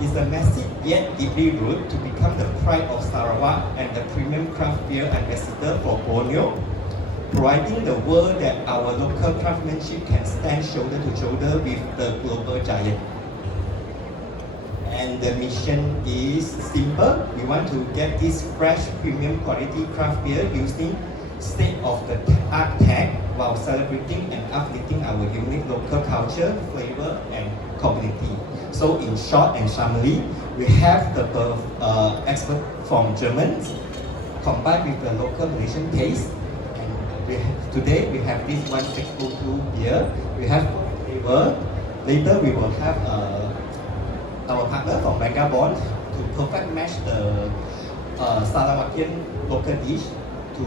It's a massive yet deeply rooted to become the pride of Sarawak and the premium craft beer ambassador for Borneo, providing the world that our local craftsmanship can stand shoulder to shoulder with the global giant. And the mission is simple. We want to get this fresh premium quality craft beer using state-of-the-art tech while celebrating and uplifting our unique local culture, flavor, and community. So in short and summary, we have the expert from Germany combined with the local Malaysian taste. And today we have this 1602 beer. We have flavor. Later we will have our partner from Megabond to perfect match the Sarawakian local dish to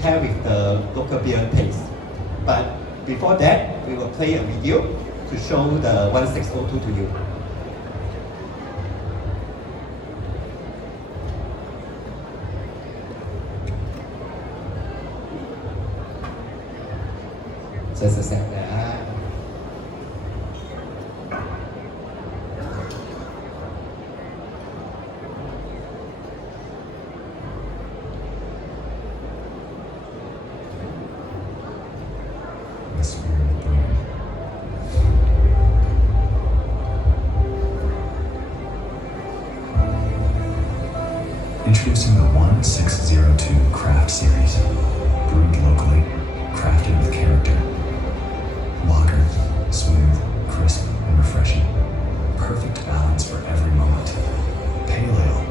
pair with the local beer taste. But before that, we will play a video to show the 1602 to you. Just a second. Introducing the 1602 Craft Series. Brewed locally, crafted with character. Lager, smooth, crisp, and refreshing. Perfect balance for every moment. Pale ale,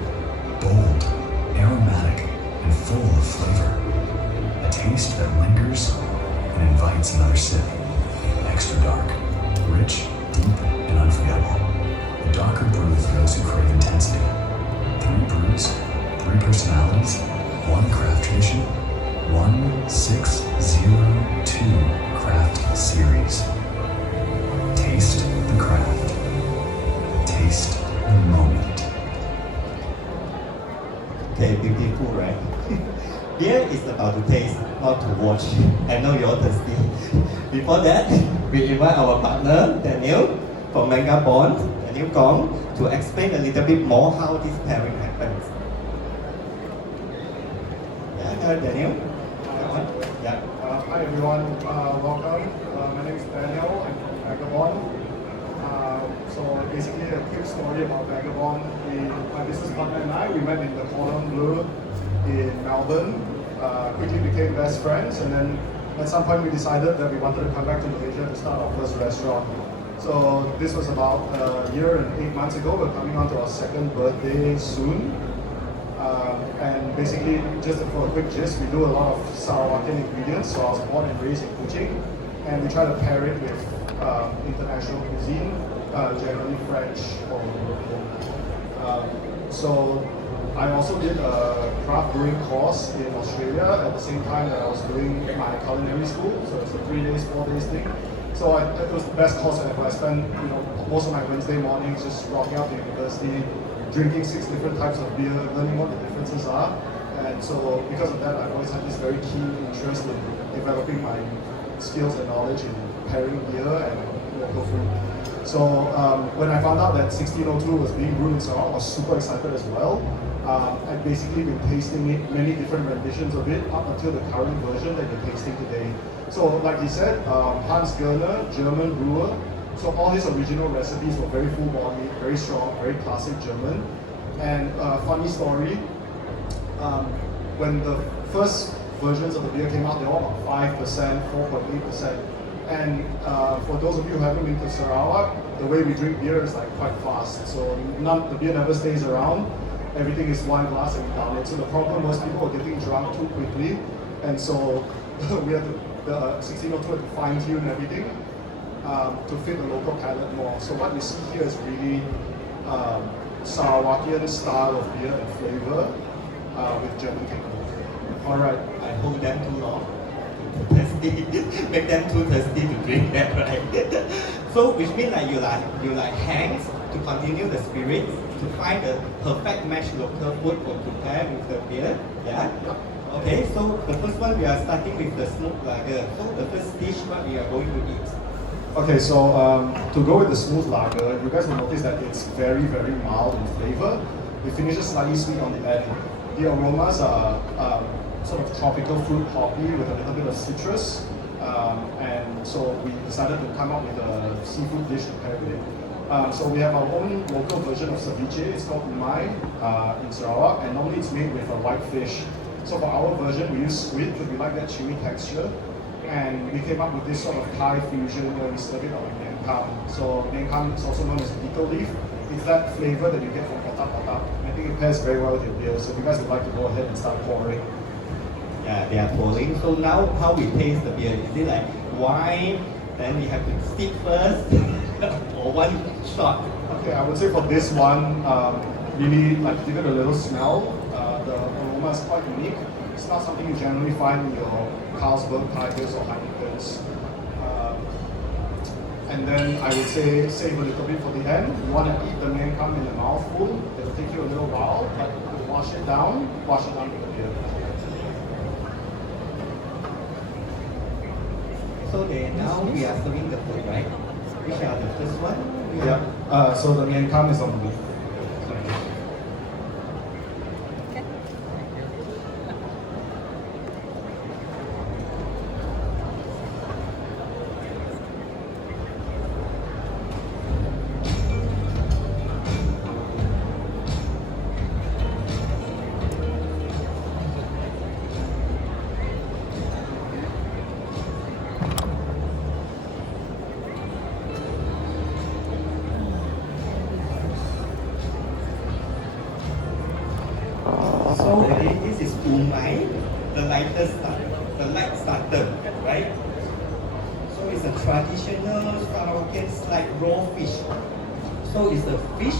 bold, aromatic, and full of flavor. A taste that lingers and invites another sip. Extra dark, rich, deep, and unforgettable. A darker brew for those who crave intensity. 3 brews, 3 personalities, One craft tradition, 1602 craft series. Taste the craft. Taste the moment. Okay, beautiful, right? Beer is about to taste, not to watch. I know you're thirsty. Before that, we invite our partner, Daniel, from Mega Bond, Daniel Gong, to explain a little bit more how this pairing happens. Yeah, Daniel. Yeah. Hi everyone, welcome. My name is Daniel. I'm from Vagabond. So basically a quick story about Vagabond. My business partner and I, we met in the Kuala Lumpur in Melbourne. Quickly became best friends, and then at some point we decided that we wanted to come back to Malaysia to start our first restaurant. So this was about a year and 8 months ago. We're coming on to our second birthday soon. And basically, just for a quick gist, we do a lot of Sarawakian ingredients. So I was born and raised in Kuching, and we try to pair it with international cuisine, generally French or European. So I also did a craft brewing course in Australia at the same time that I was doing my culinary school. So it's a 3 days, 4 days thing. So it was the best course ever. I spent most of my Wednesday mornings just rocking out to university, drinking 6 different types of beer, learning what the differences are. And so because of that, I've always had this very keen interest in developing my skills and knowledge in pairing beer and local food. So when I found out that 1602 was being brewed in Sarawak, I was super excited as well. I've basically been tasting many different renditions of it up until the current version that you're tasting today. So like he said, Hans Gerner, German brewer. So all his original recipes were very full-bodied, very strong, very classic German. And funny story, when the first versions of the beer came out, they were all about 5%, 4.8%. And for those of you who haven't been to Sarawak, the way we drink beer is like quite fast. So the beer never stays around. Everything is one glass and we down it. So the problem was people were getting drunk too quickly. And so we had the 1602 had to fine-tune everything to fit the local palate more. So what you see here is really Sarawakian style of beer and flavor with German technology. All right. I hold them too long. Thirsty, make them too thirsty to drink that, right? So which means like you like hands to continue the spirit, to find the perfect match local food to pair with the beer. Yeah. Okay. So the first one we are starting with the smoked lager. So the first dish what we are going to eat. Okay, so to go with the smooth lager, you guys will notice that it's very, very mild in flavor. It finishes slightly sweet on the end. The aromas are sort of tropical fruit hoppy with a little bit of citrus. And so we decided to come up with a seafood dish to pair with it. So we have our own local version of ceviche. It's called umai in Sarawak, and normally it's made with a white fish. So for our version, we use squid because we like that chewy texture. And we came up with this sort of Thai fusion where we serve it on mian kam. So mian kam is also known as betel leaf. It's that flavor that you get from patap patap. I think it pairs very well with your beer. So if you guys would like to go ahead and start pouring. Yeah, they are pouring. So now how we taste the beer? Is it like wine, then we have to sip first, or one shot? Okay, I would say for this one, really like give it a little smell. The aroma is quite unique. It's not something you generally find in your Carlsberg, Tigers or Heinekens. And then I would say save a little bit for the end. You want to eat the main kam in a mouthful. It'll take you a little while, but wash it down with the beer. So now we are serving the food, right? Which are the first one? Yeah. So the main kam is on the beef. So again, this is umai, the light starter, right? So it's a traditional Sarawakian like raw fish. So it's a fish.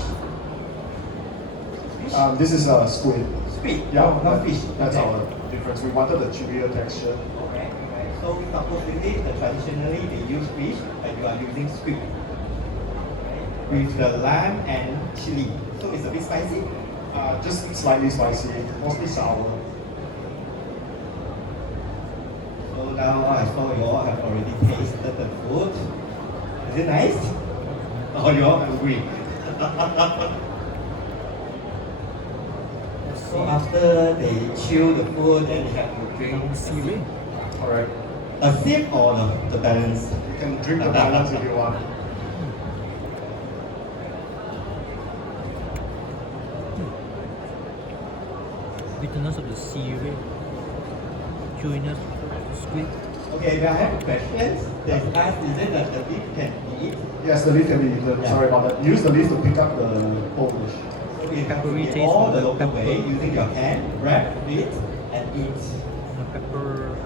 This is squid. Squid? Yeah, not fish. That's Okay. our difference. We wanted the chewieer texture. Okay. So supposedly, traditionally they use fish, but you are using squid. With the lime and chili. So it's a bit spicy. Just slightly spicy, mostly sour. So now I saw you all have already tasted the food. Is it nice? Oh, you all hungry. So after they chew the food, then you have to drink seaweed. Alright. A sip or the balance? You can drink the balance if you want. Bitterness of the seaweed, chewiness of the squid. Okay, I have questions. They asked, is it that the beef can be eaten? Yes, the leaf can be eaten. Yeah. Sorry about that. Use the leaf to pick up the polish. So you have to Peppery eat taste all of the the local pepper. way using your hand, wrap it, and eat. The pepper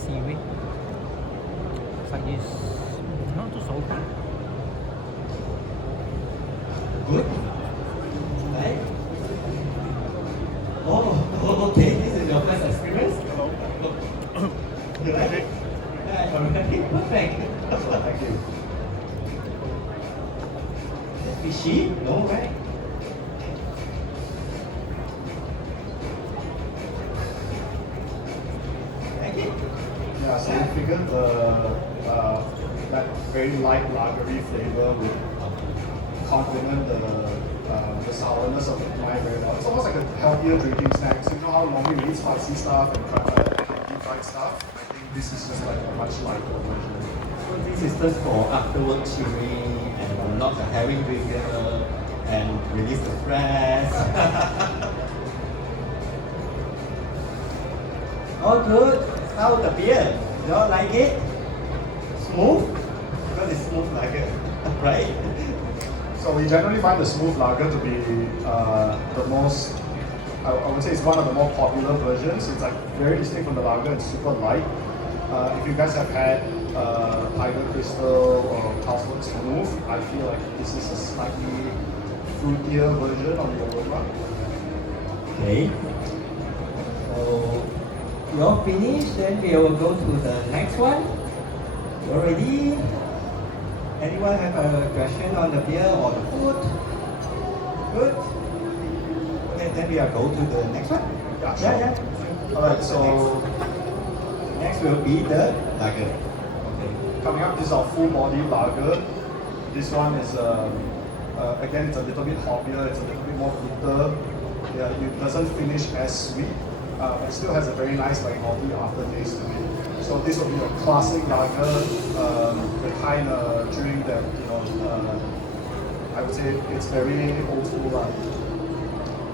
seaweed. It's like this, not too salty. Good? Right? Oh, okay. This is your first experience? You like it? Yeah, already perfect. Thank you. Fishy? No, right? Like it? Yeah, so we figured that very light lagery flavor would complement the sourness of the wine very well. It's almost like a healthier drinking snack. So you know how normally we eat spicy stuff and deep fried stuff? I think this is just like a much lighter version. So this is just for afterward chewing and not the heavy drinker and release the stress. All good. How the beer? You all like it? Smooth? Because it's smooth lager, right? So we generally find the smooth lager to be the most, I would say it's one of the more popular versions. It's like very distinct from the lager and super light. If you guys have had Tiger Crystal or Carlsberg Smooth, I feel like this is a slightly fruitier version of the aroma. Okay. So you're finished, then we will go to the next one. You ready? Anyone have a question on the beer or the food? Good. Okay, then we are go to the next one. Yeah, sure. Yeah. Alright, so Next will be the lager. Okay. coming up, this is our full body lager. This one is, again, it's a little bit hoppier, it's a little bit more bitter. Yeah, it doesn't finish as sweet, but still has a very nice like malty aftertaste to it. So this will be a classic lager, the kind of drink that, I would say it's very old school.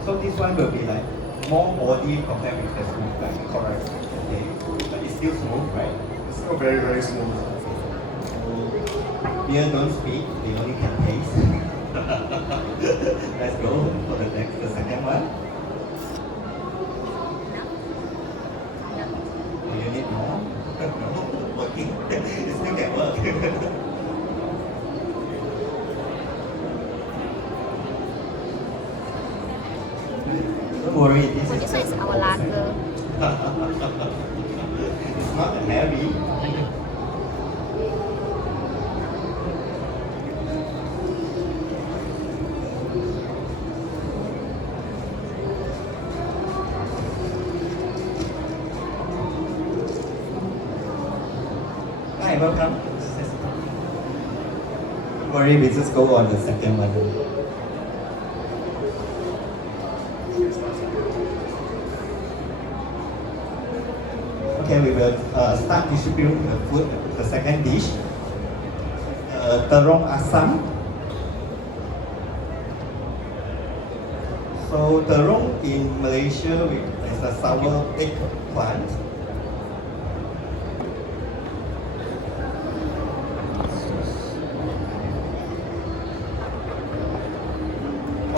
So this one will be like more body compared with the smooth lager. Correct. Okay. But it's still smooth, right? It's still very, very smooth. So beer don't speak, they only can taste. Let's go for the second one. Do you need more? No, working. It still can work. Don't worry, this is This is our lager. It's not heavy. Hi, welcome. Don't worry, we just go on the second one. Okay, we will start distributing the food, the second dish. Terong asam. So terong in Malaysia is a sour eggplant.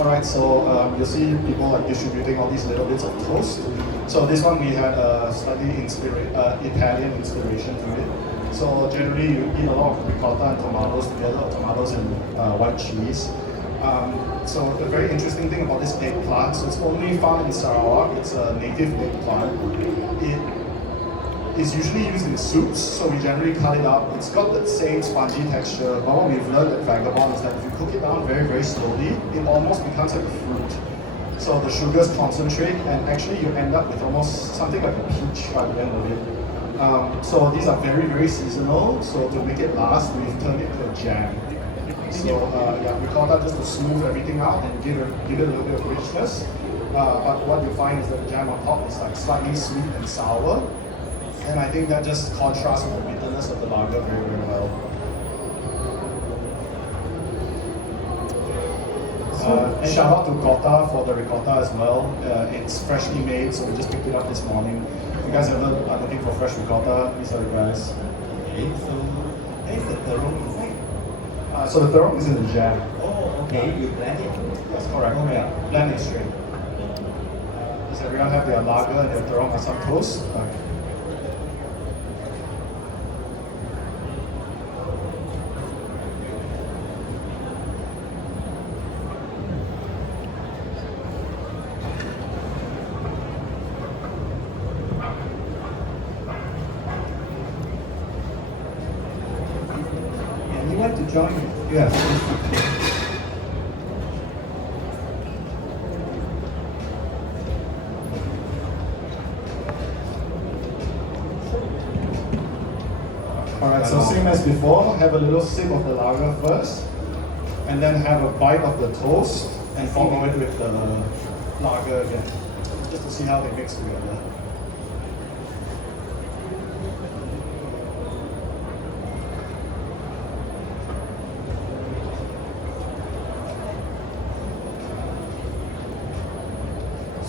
Alright, so you see people like distributing all these little bits of toast. So this one we had a slightly Italian inspiration to it. So generally you eat a lot of ricotta and tomatoes together, tomatoes and white cheese. So the very interesting thing about this eggplant, so it's only found in Sarawak. It's a native eggplant. It is usually used in soups, so we generally cut it up. It's got the same spongy texture, but what we've learned at Vagabond is that if you cook it down very, very slowly, it almost becomes like a fruit. So the sugars concentrate, and actually you end up with almost something like a peach by the end of it. So these are very, very seasonal. So to make it last, we've turned it to a jam. So yeah, we call that just to smooth everything out and give it a little bit of richness. But what you find is that the jam on top is like slightly sweet and sour. And I think that just contrasts with the bitterness of the lager very, very well. And shout out to Cotta for the ricotta as well. It's freshly made, so we just picked it up this morning. If you guys ever are looking for fresh ricotta, these are the guys. Okay, so there's the terong inside. So the terong is in the jam. Oh, okay, you blend it. That's correct. Okay. Yeah, blend it straight. Does everyone have their lager and their terong on some toast? Want to join? Yes. Alright, so same as before, have a little sip of the lager first, and then have a bite of the toast, and follow it with the lager again, just to see how they mix together.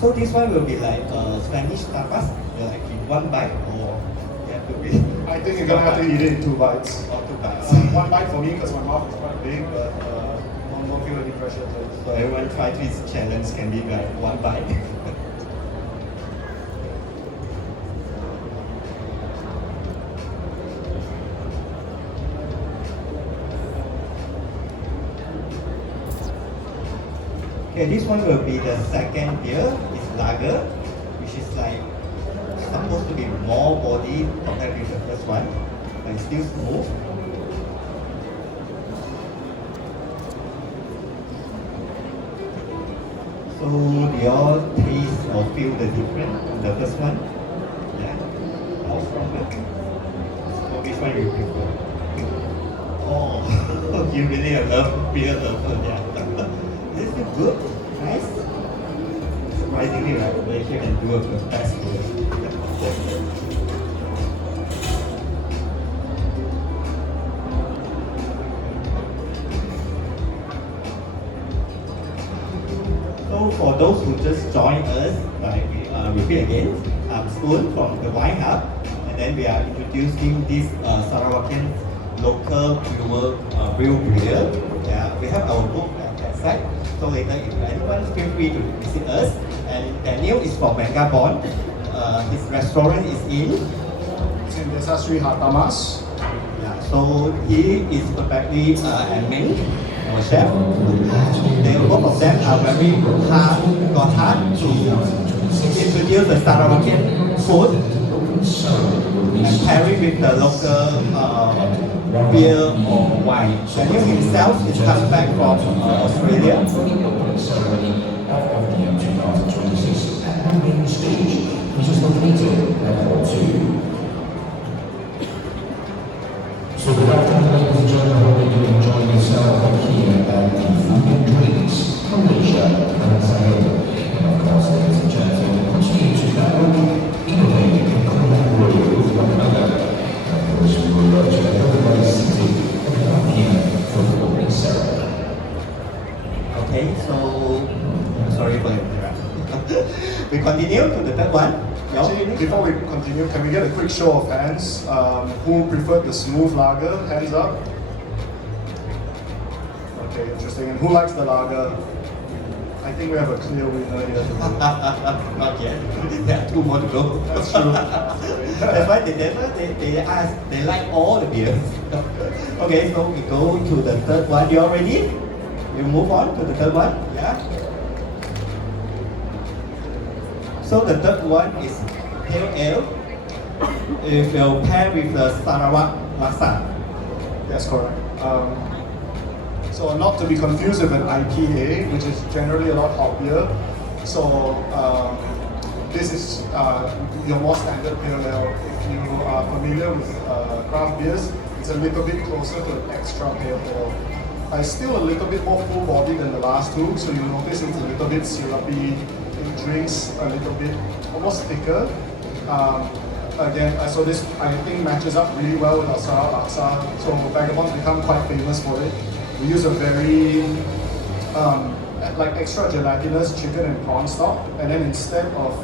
So this one will be like Spanish tapas, like in one bite, or you have to be. I think you're gonna have to eat it in 2 bites. Or 2 bites. One bite for me because my mouth is quite big, but don't feel any pressure to it. So everyone try this challenge can be like 1 bite. Okay, this one will be the second beer. It's lager, which is like supposed to be more body compared with the first one, but it's still smooth. So do you all taste or feel the difference from the first one? Yeah. How stronger? So which one you prefer? Oh, you really love beer lover, yeah. This is good, nice. Surprisingly, right, Malaysia can do the best beer. So for those who just joined us, like we repeat again, I'm Spoon from the Wine Hub, and then we are introducing this Sarawakian local pure real beer. Yeah, we have our book at that site. So later, if anyone feel free to visit us. And Daniel is from Vagabond. His restaurant is in Desa Sri Dutamas. Yeah, so he is perfectly admin, our chef. They both of them are very hard to introduce the Sarawakian food and pair it with the local beer or wine. Daniel himself is coming back from Australia. Main stage, which is located at Hall 2. So good afternoon, ladies and gentlemen. I hope you're enjoying yourself here at the Food and Drinks Malaysia Kerajaan. And of course, ladies and gentlemen, continue to dialogue, innovate, and collaborate with one another. And of course, we will love to have everybody seated and come here for the opening ceremony. Okay, so sorry for the interruption. We continue to the third one. Actually, before we continue, can we get a quick show of hands? Who preferred the smooth lager? Hands up. Okay, interesting. And who likes the lager? I think we have a clear winner here. Okay, there are 2 more to go. That's true. That's why they ask, they like all the beers. Okay, so we go to the third one. You all ready? We'll move on to the third one. Yeah. So the third one is pale ale. It will pair with the Sarawak Laksa. That's correct. So not to be confused with an IPA, which is generally a lot hoppier. So this is your more standard pale ale. If you are familiar with craft beers, it's a little bit closer to an extra pale ale. It's still a little bit more full body than the last two, so you'll notice it's a little bit syrupy. It drinks a little bit almost thicker. Again, so this I think matches up really well with our Sarawak Laksa. So Vagabond's become quite famous for it. We use a very like extra gelatinous chicken and prawn stock, and then instead of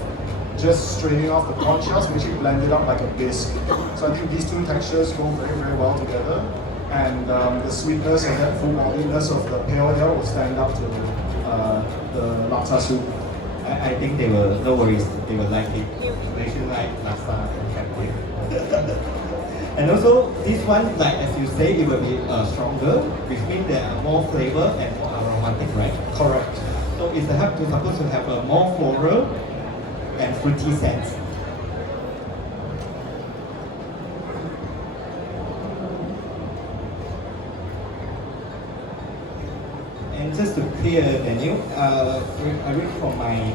just straining off the prawn shells, we actually blend it up like a bisque. So I think these two textures go very, very well together, and the sweetness and that full bodiness of the pale ale will stand up to the laksa soup. I think they will, no worries, they will like it. They should like laksa and captive. And also, this one, like as you say, it will be stronger, which means there are more flavor and more aromatic, right? Correct. So it's supposed to have a more floral and fruity scent. And just to clear the menu, I read from my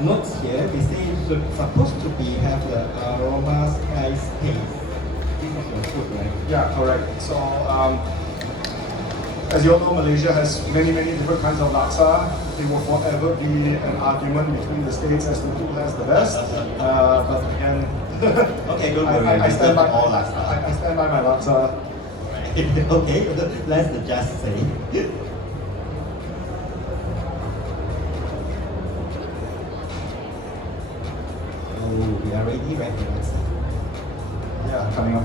notes here, they say it's supposed to be have the aroma spice taste. This is your food, right? Yeah, correct. So as you all know, Malaysia has many, many different kinds of laksa. There will forever be an argument between the states as to who has the best. But again, okay, don't worry. I stand by all laksa. I stand by my laksa. Okay, let's just say. We are ready, right? Yeah, coming up.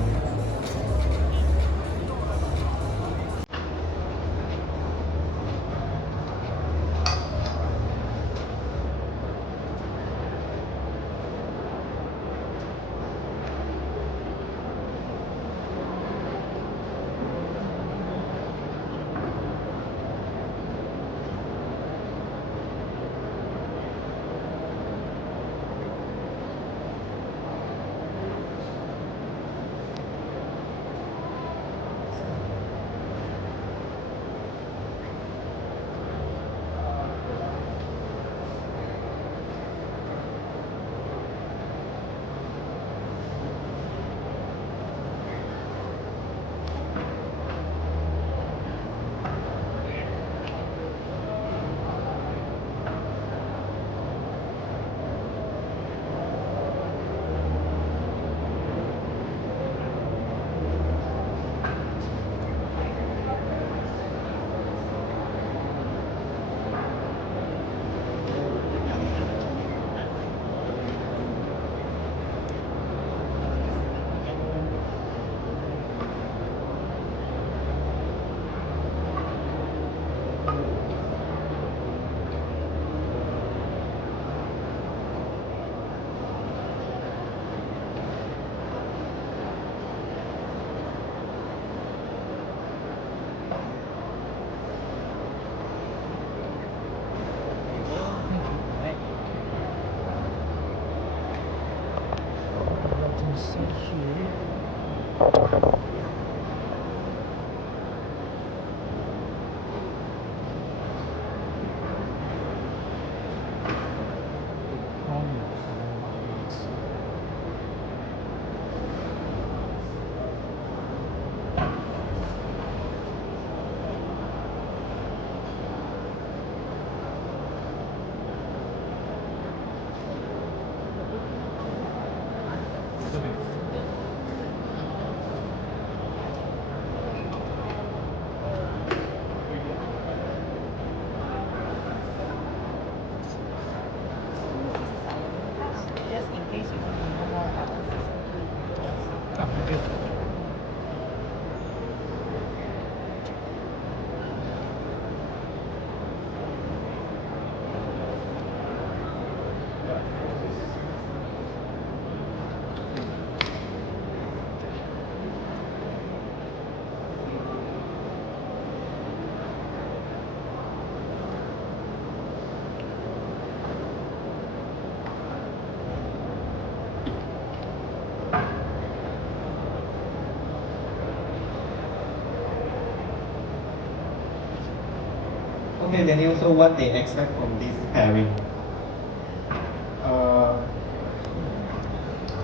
Okay, Daniel, so what they expect from this pairing?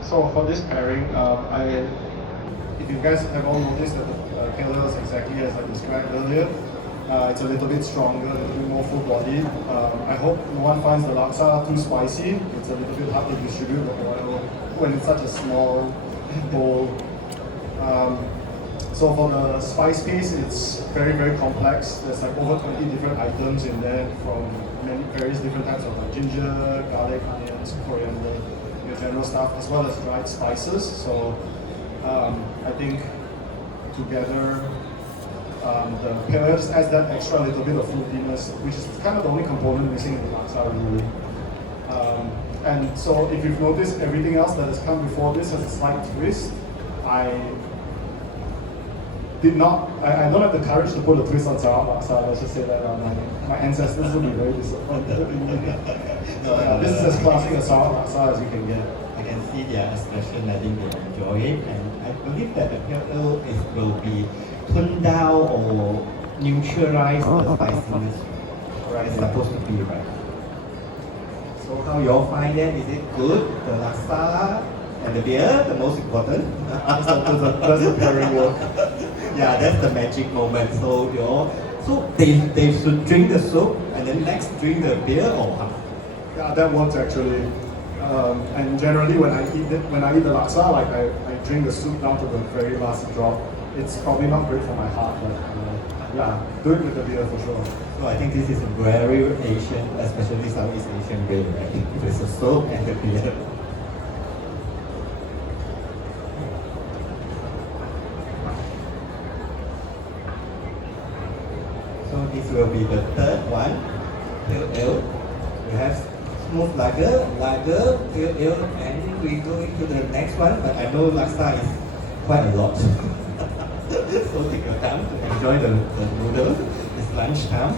So for this pairing, if you guys have all noticed that the color is exactly as I described earlier, it's a little bit stronger, a little bit more full-bodied. I hope no one finds the laksa too spicy. It's a little bit hard to distribute the oil when it's such a small bowl. So for the spice paste, it's very, very complex. There's like over 20 different items in there from various different types of ginger, garlic, onions, coriander, general stuff, as well as dried spices. So I think together the pear just adds that extra little bit of fruitiness, which is kind of the only component missing in the laksa really. And so if you've noticed, everything else that has come before this has a slight twist. I don't have the courage to put a twist on Sarawak laksa. Let's just say that my ancestors will be very disappointed in me. This is as classic a Sarawak laksa as you can get. I can see their expression. I think they enjoy it, and I believe that the pale will be toned down or neutralize the spiciness. Right, it's supposed to be right. So how you all find it? Is it good? The laksa and the beer, the most important. That's the pairing work. Yeah, that's the magic moment. So you all, so they should drink the soup and then next drink the beer or how? Yeah, that works actually. And generally when I eat the laksa, like I drink the soup down to the very last drop. It's probably not great for my heart, but yeah, do it with the beer for sure. So I think this is a very Asian, especially Southeast Asian way, right? It's a soup and the beer. So this will be the third one, pale ale. We have smooth lager, pale ale, and we go into the next one. But I know laksa is quite a lot. So take your time to enjoy the noodle. It's lunchtime.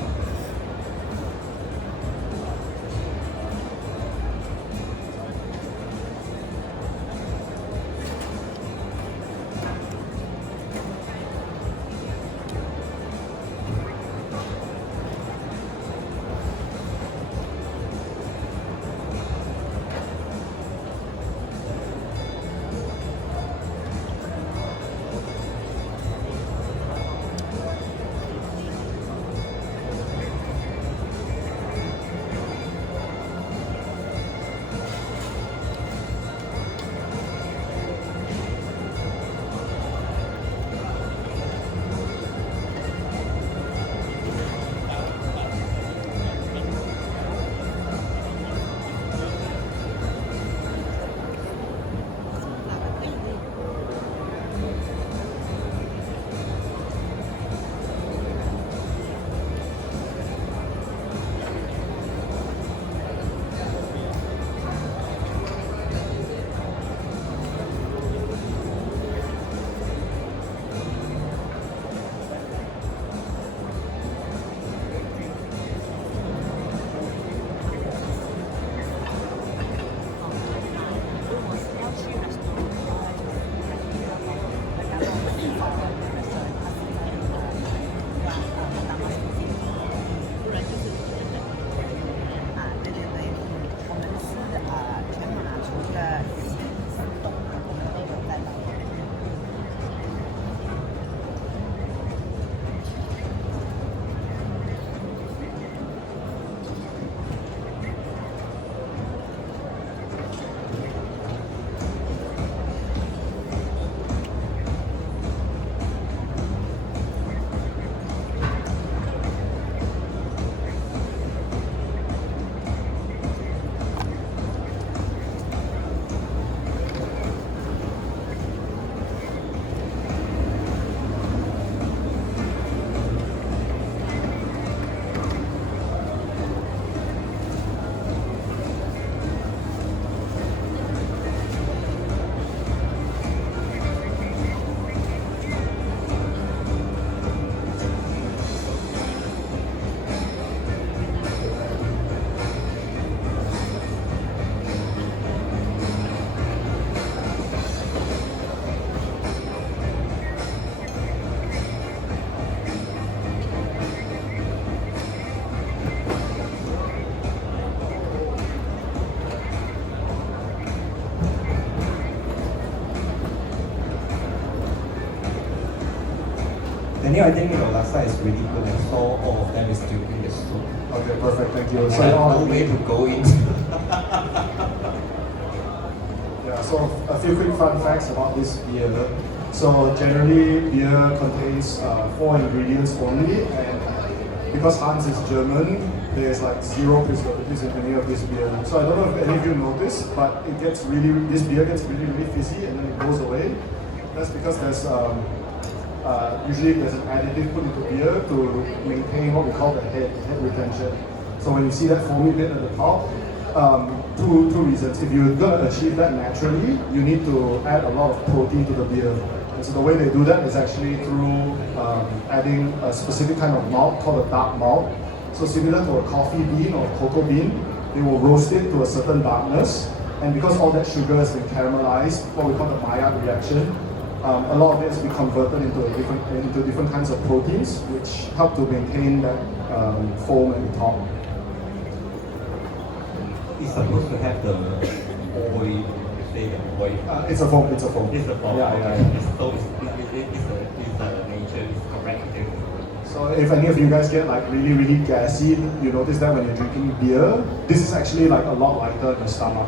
Daniel, I think your laksa is really good. I saw all of them is drinking the soup. Okay, perfect. Thank you. So no way to go in. Yeah, so a few quick fun facts about this beer. So generally, beer contains 4 ingredients only, and because Hans is German, there's like 0 preservatives in any of this beer. So I don't know if any of you noticed, but this beer gets really fizzy and then it goes away. That's because there's usually there's an additive put into beer to maintain what we call the head retention. So when you see that foamy bit at the top, two reasons. If you're gonna achieve that naturally, you need to add a lot of protein to the beer. And so the way they do that is actually through adding a specific kind of malt called a dark malt. So similar to a coffee bean or cocoa bean, they will roast it to a certain darkness. And because all that sugar has been caramelized, what we call the Maillard reaction, a lot of it has been converted into different kinds of proteins, which help to maintain that foam at the top. It's supposed to have the oil. It's a foam. It's a foam. It's a foam. Yeah. So it's the nature is correct. So if any of you guys get like really gassy, you notice that when you're drinking beer, this is actually like a lot lighter in the stomach.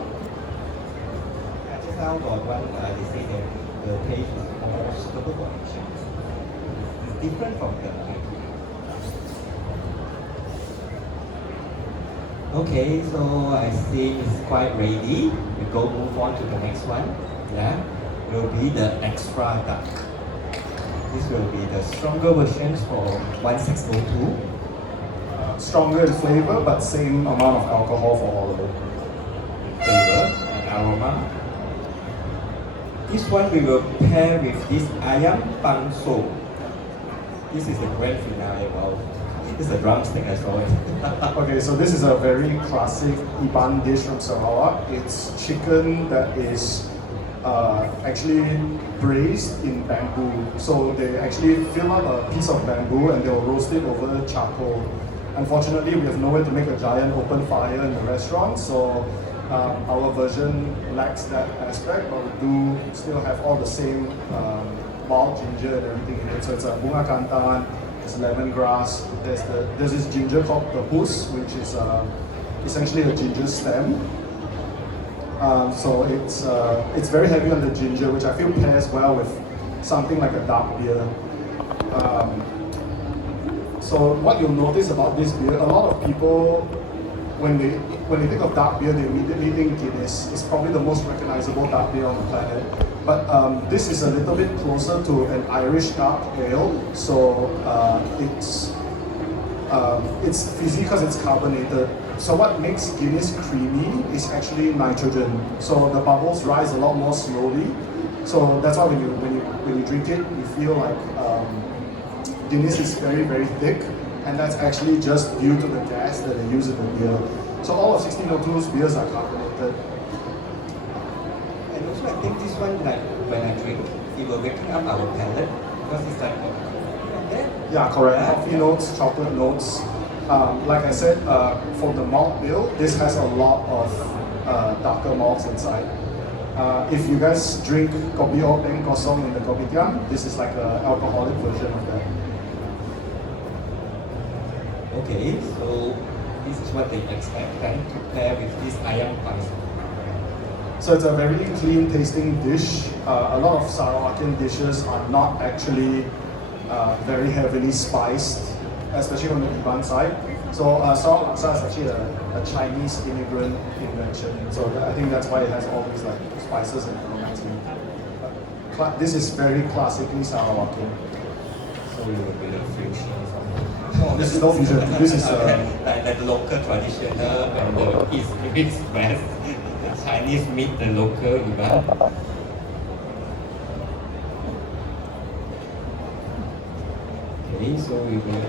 Just now got one, they say that the taste is more suitable for Asians. It's different from the Okay, so I see it's quite ready. We go move on to the next one. Yeah, will be the extra dark. This will be the stronger versions for 1602. Stronger in flavor, but same amount of alcohol for all of it. Flavor and aroma. This one we will pair with this ayam pangso. This is the grand finale. Wow, this is a drumstick I saw it. Okay, so this is a very classic Iban dish from Sarawak. It's chicken that is actually braised in bamboo. So they actually fill up a piece of bamboo and they'll roast it over charcoal. Unfortunately, we have nowhere to make a giant open fire in the restaurant, so our version lacks that aspect, but we do still have all the same wild ginger and everything in it. So it's a bunga kantan, it's lemongrass, there's this ginger called the hus, which is essentially a ginger stem. So it's very heavy on the ginger, which I feel pairs well with something like a dark beer. So what you'll notice about this beer, a lot of people, when they think of dark beer, they immediately think Guinness. It's probably the most recognizable dark beer on the planet. But this is a little bit closer to an Irish dark ale. So it's fizzy because it's carbonated. So what makes Guinness creamy is actually nitrogen. So the bubbles rise a lot more slowly. So that's why when you drink it, you feel like Guinness is very thick, and that's actually just due to the gas that they use in the beer. So all of 1602's beers are carbonated. And also I think this one, like when I drink, it will waking up our palate because it's like Yeah, correct. Coffee notes, chocolate notes. Like I said, for the malt bill, this has a lot of darker malts inside. If you guys drink kopi o peng kosong in the kopitiam, this is like an alcoholic version of that. Okay, so this is what they expect them to pair with this ayam pangso. So it's a very clean tasting dish. A lot of Sarawakian dishes are not actually very heavily spiced, especially on the Iban side. So Sarawak laksa is actually a Chinese immigrant invention. So I think that's why it has all these like spices and aromatics in it. This is very classically Sarawakian. So we will be the fusion. Oh, this is no fusion. This is like the local traditional and the East meets West. The Chinese meet the local Iban. Okay, so we will.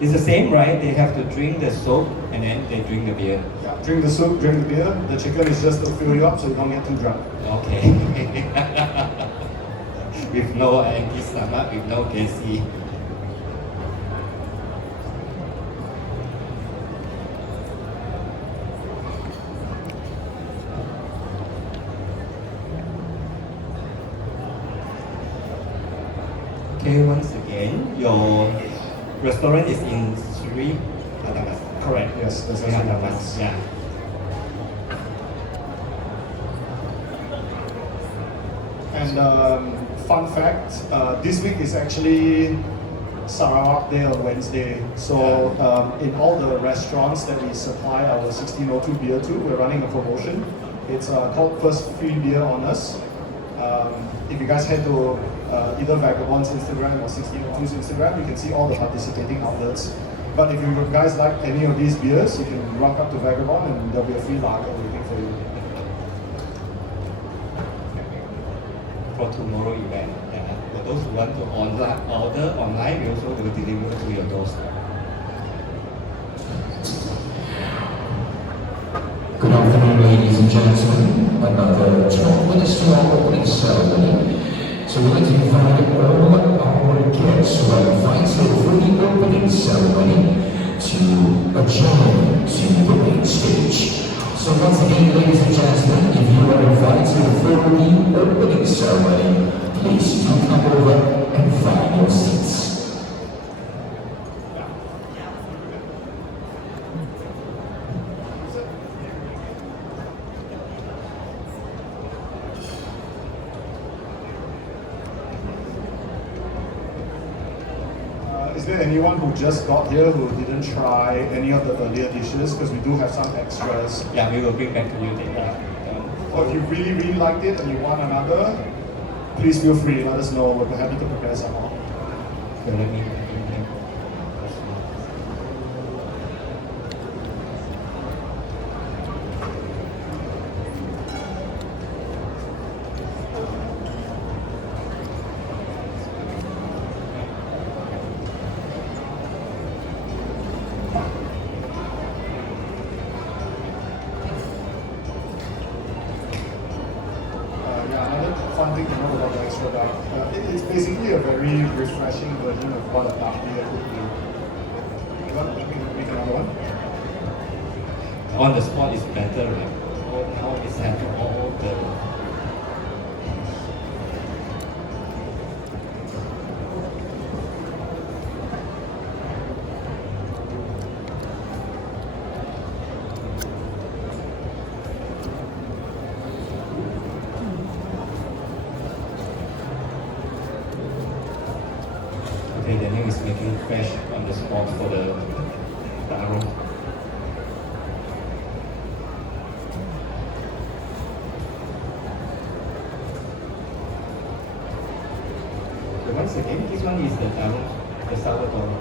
It's the same, right? They have to drink the soup and then they drink the beer. Yeah, drink the soup, drink the beer. The chicken is just to fill you up so you don't get too drunk. Okay. With no empty stomach, with no gassy. Okay, you once again. Your restaurant is in Sri Dutamas. Correct, yes, that's Sri Dutamas. Yeah. And fun fact, this week is actually Sarawak Day on Wednesday. So in all the restaurants that we supply our 1602 beer to, we're running a promotion. It's called First Free Beer on Us. If you guys head to either Vagabond's Instagram or 1602's Instagram, you can see all the participating outlets. But if you guys like any of these beers, you can rock up to Vagabond and there'll be a free lager waiting for you. For tomorrow event, for those who want to order online, we also will deliver to your doorstep. Good afternoon, ladies and gentlemen. Another top minister opening ceremony. So we'd like to invite all our guests who are invited for the opening ceremony to adjourn to the main stage. So once again, ladies and gentlemen, if you are invited for the opening ceremony, please do come over and find your seats. Is there anyone who just got here who didn't try any of the earlier dishes? Because we do have some extras. Yeah, we will bring back to you later. Or if you really liked it and you want another, please feel free, let us know. We're happy to prepare some more. Okay, let me. Fun thing to know about the extra dark. It's basically a very refreshing version of what a dark beer could be. You want to make another one? On the spot is better, right? Now it's have all the. Okay, Daniel is making fresh on the spot for the aroma. So once again, this one is the taro, the sourdough.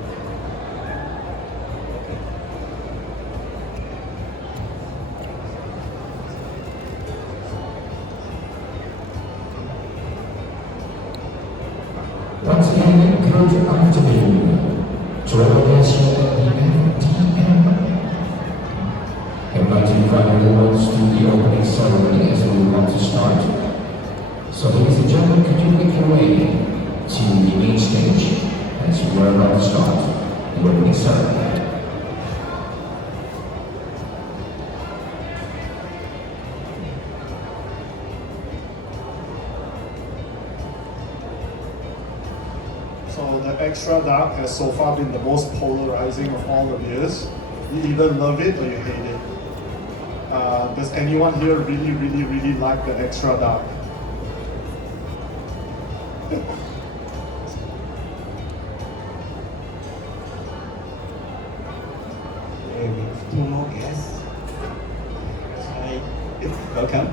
Okay. Once again, good afternoon to our guests at the MTM. I'd like to invite everyone to the opening ceremony as we want to start. So ladies and gentlemen, could you make your way to the main stage as we are about to start the opening ceremony. So the extra dark has so far been the most polarizing of all the beers. You either love it or you hate it. Does anyone here really like the extra dark? Okay, we have two more guests. Hi, welcome.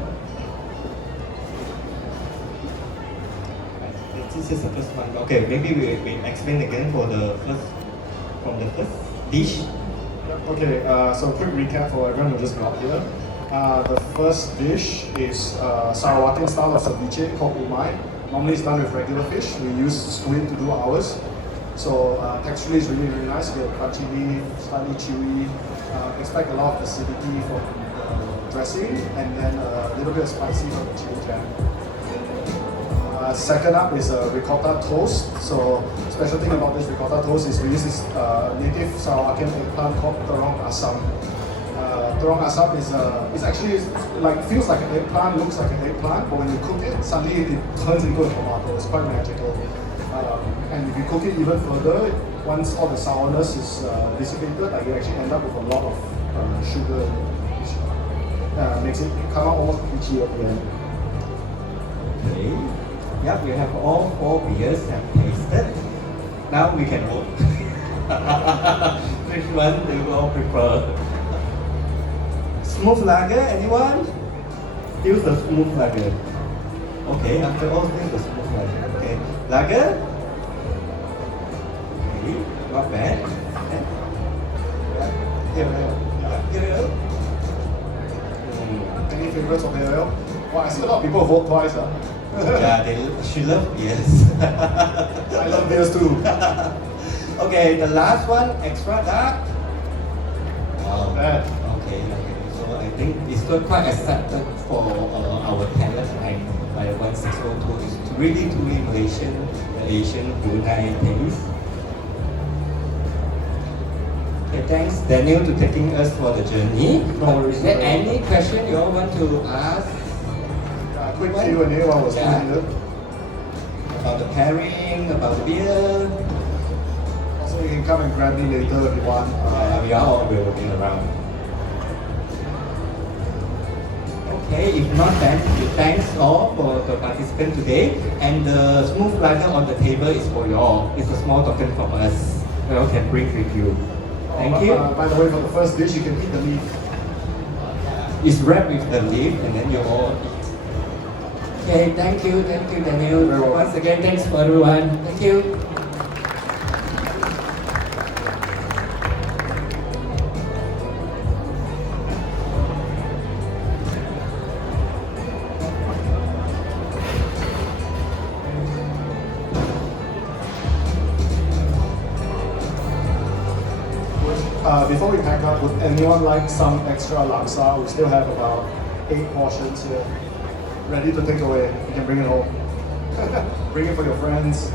This is the first one. Okay, maybe we explain again for the first dish. Okay, so quick recap for everyone who just got here. The first dish is Sarawakian style of ceviche called umai. Normally it's done with regular fish. We use squid to do ours. So texturally is really nice. We have crunchy beef, slightly chewy. Expect a lot of acidity from the dressing, and then a little bit of spicy from the chili jam. Second up is a ricotta toast. So special thing about this ricotta toast is we use this native Sarawakian eggplant called terong asam. Terong asam is actually like feels like an eggplant, looks like an eggplant, but when you cook it, suddenly it turns into a tomato. It's quite magical. And if you cook it even further, once all the sourness is dissipated, like you actually end up with a lot of sugar, which makes it come out almost peachy at the end. Okay. Yep, we have all 4 beers have tasted. Now we can vote. Which one do you all prefer? Smooth lager, anyone? Still the smooth lager. Okay, after all, still the smooth lager. Okay, lager? Okay, not bad. Here. Any favorites of AL? Well, I see a lot of people vote twice. Yeah, she loves beers. I love beers too. Okay, the last one, extra dark. Wow. Bad. Okay. So I think it's not quite accepted for our palate by 1602. It's really Malaysian, the Asian Brunei taste. Okay, thanks Daniel to taking us for the journey. No worries. Is there any question you all want to ask? Quick Q&A while we're still here. About the pairing, about the beer. Also, you can come and grab me later if you want. We are all available around. Okay, if not then, thanks all for the participant today. And the smooth lager on the table is for you all. It's a small token from us. You all can bring with you. Thank you. By the way, for the first dish, you can eat the leaf. It's wrapped with the leaf and then you all eat. Okay, thank you Daniel. Once again, thanks for everyone. Thank you. Before we pack up, would anyone like some extra laksa? We still have about 8 portions here, ready to take away. You can bring it home. Bring it for your friends.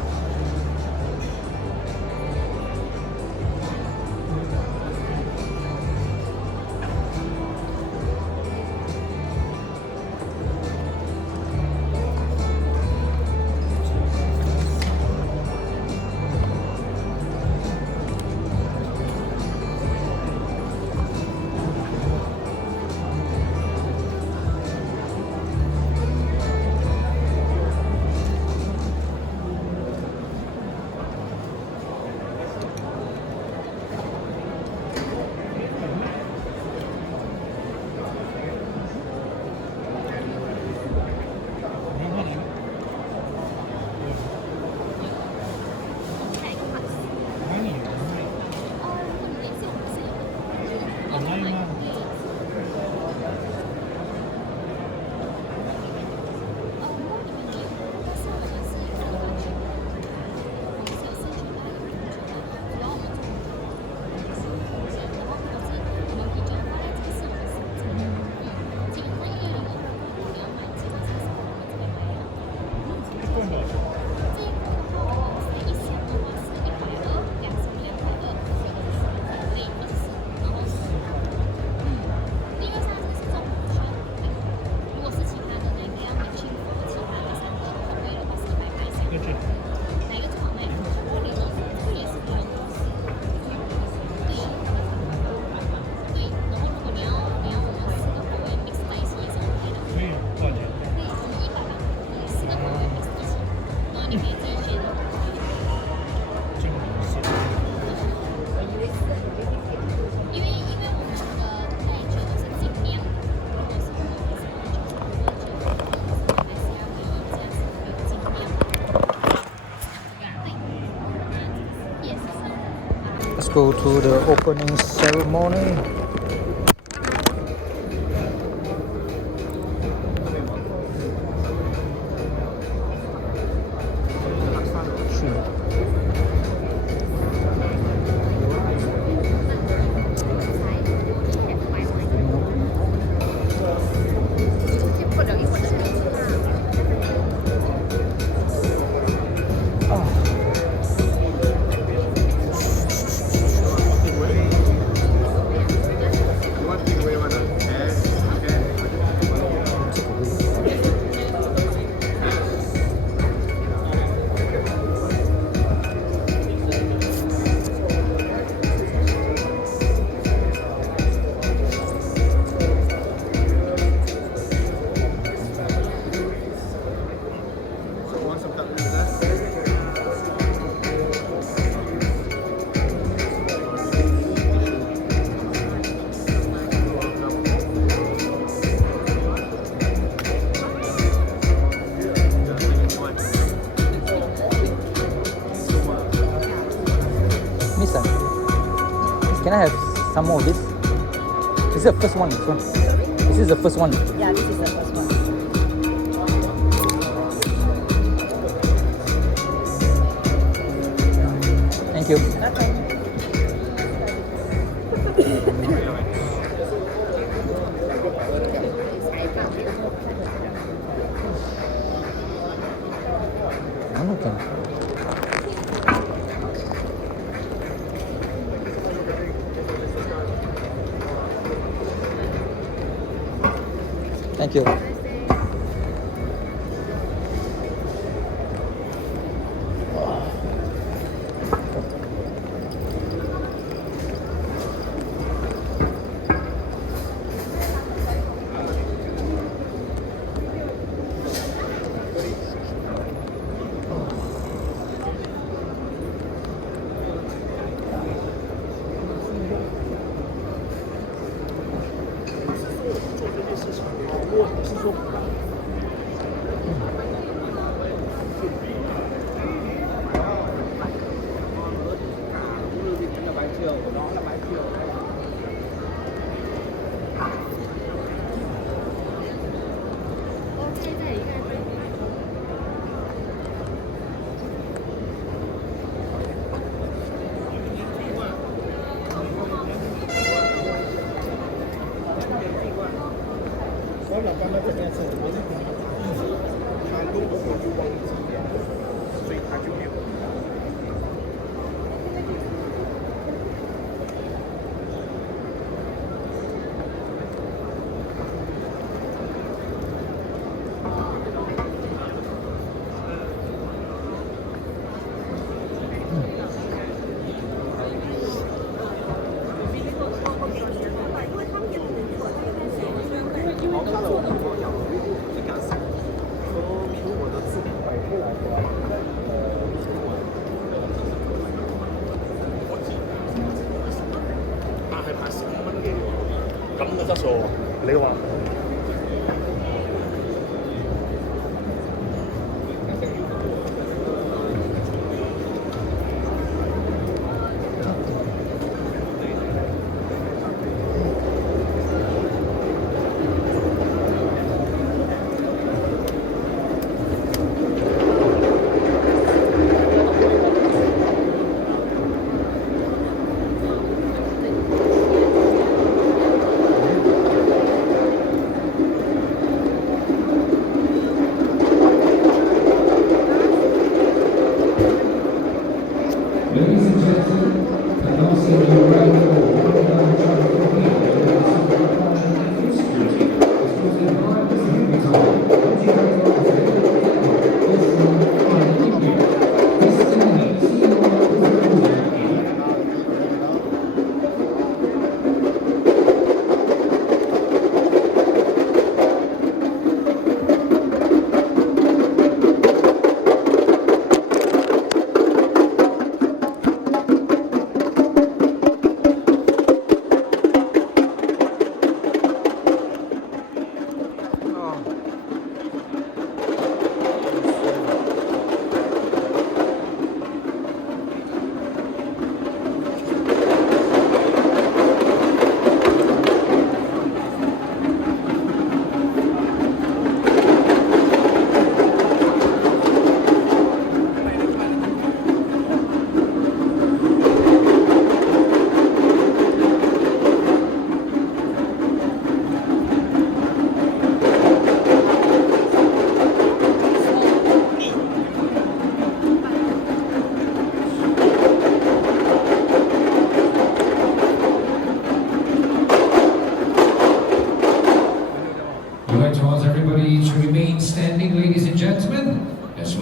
Let's go to the opening ceremony. Can I have some more of this? This is the first one. This one. This is the first one. Yeah, this is the first one. Thank you. Okay. Okay. Thank you.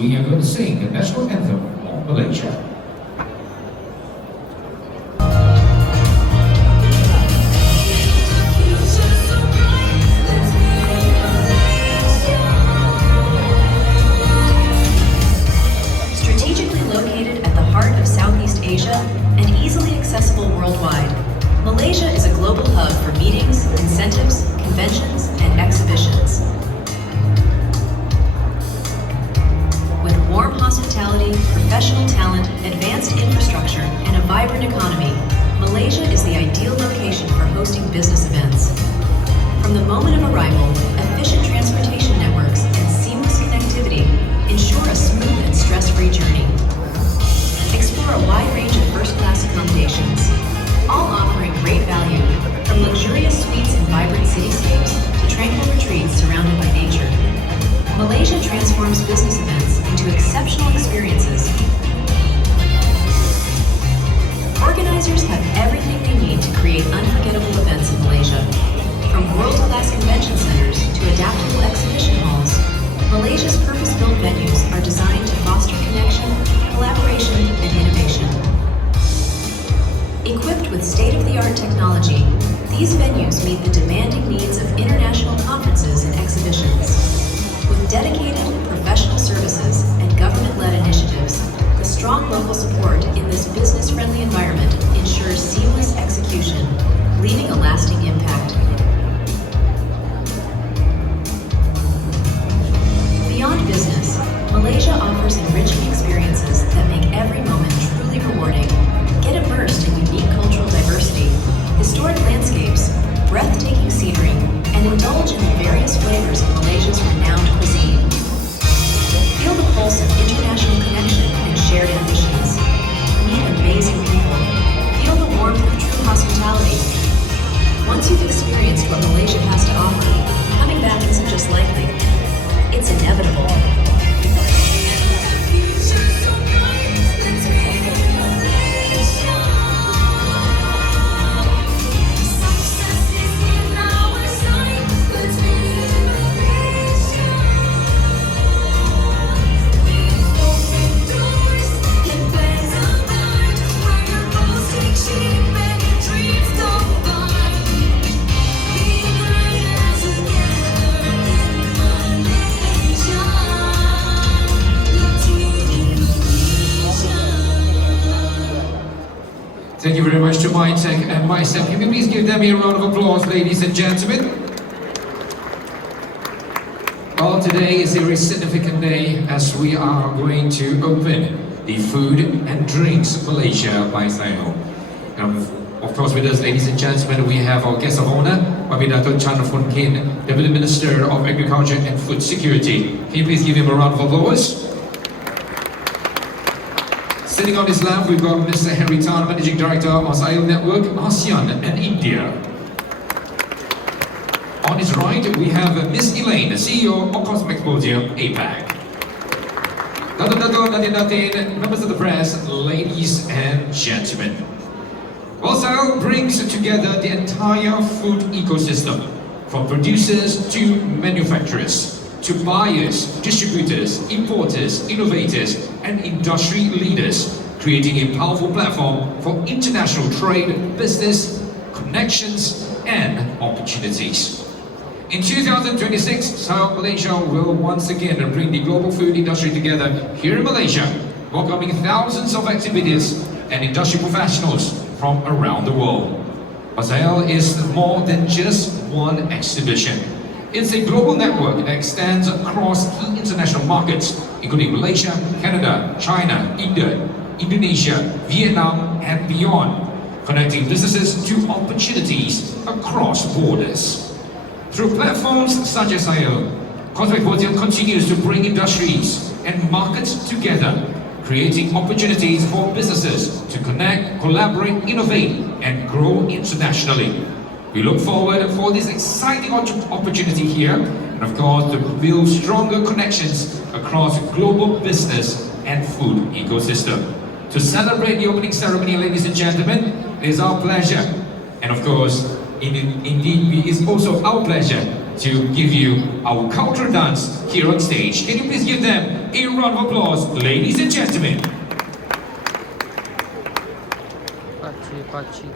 we are going to sing the national anthem of Malaysia. Strategically located at the heart of Southeast Asia and easily accessible worldwide, Malaysia is a global hub for meetings, incentives, conventions, and exhibitions. With warm hospitality, professional talent, and Malaysia transforms business events into exceptional experiences. Organizers have everything they need to create unforgettable events in Malaysia. From world-class convention centers to adaptable exhibition halls, Malaysia's purpose-built venues are designed to foster connection, collaboration, and innovation. Equipped with state-of-the-art technology, these venues meet the demanding needs of international conferences and exhibitions. With dedicated, professional services and government-led initiatives, the strong local support in this business-friendly environment ensures seamless execution, leaving a lasting impact. Beyond business, Malaysia offers enriching experiences that make every moment truly rewarding. Get immersed in unique cultural diversity, historic landscapes, breathtaking scenery, and indulge in the various flavors of Malaysia's renowned cuisine. Feel the pulse of international connection and shared ambitions. Meet amazing people. Feel the warmth of true hospitality. Once you've experienced what Malaysia has to offer, coming back isn't just likely, it's inevitable. Thank you very much to MITEC and myself. Can you please give them a round of applause, ladies and gentlemen? Well, today is a very significant day as we are going to open the Food and Drinks Malaysia by SIAL. Of course, with us, ladies and gentlemen, we have our guest of honor, Babi Dato' Chan Fon Kin, Deputy Minister of Agriculture and Food Security. Can you please give him a round of applause? Sitting on his lap, we've got Mr. Henry Tan, Managing Director of SIAL Network, ASEAN and India. On his right, we have Ms. Elaine, the CEO of Kompleks APAC. Datin, members of the press, ladies and gentlemen. Well, SIAL brings together the entire food ecosystem, from producers to manufacturers, to buyers, distributors, importers, innovators, and industry leaders, creating a powerful platform for international trade, business, connections, and opportunities. In 2026, SIAL Malaysia will once again bring the global food industry together here in Malaysia, welcoming thousands of activities and industry professionals from around the world. But SIAL is more than just one exhibition. It's a global network that extends across key international markets, including Malaysia, Canada, China, India, Indonesia, Vietnam, and beyond, connecting businesses to opportunities across borders. Through platforms such as SIAL, Kompleks continues to bring industries and markets together, creating opportunities for businesses to connect, collaborate, innovate, and grow internationally. We look forward for this exciting opportunity here, and of course to build stronger connections across global business and food ecosystem. To celebrate the opening ceremony, ladies and gentlemen, it is our pleasure, and of course, indeed, it is also our pleasure to give you our cultural dance here on stage. Can you please give them a round of applause, ladies and gentlemen? Pachi.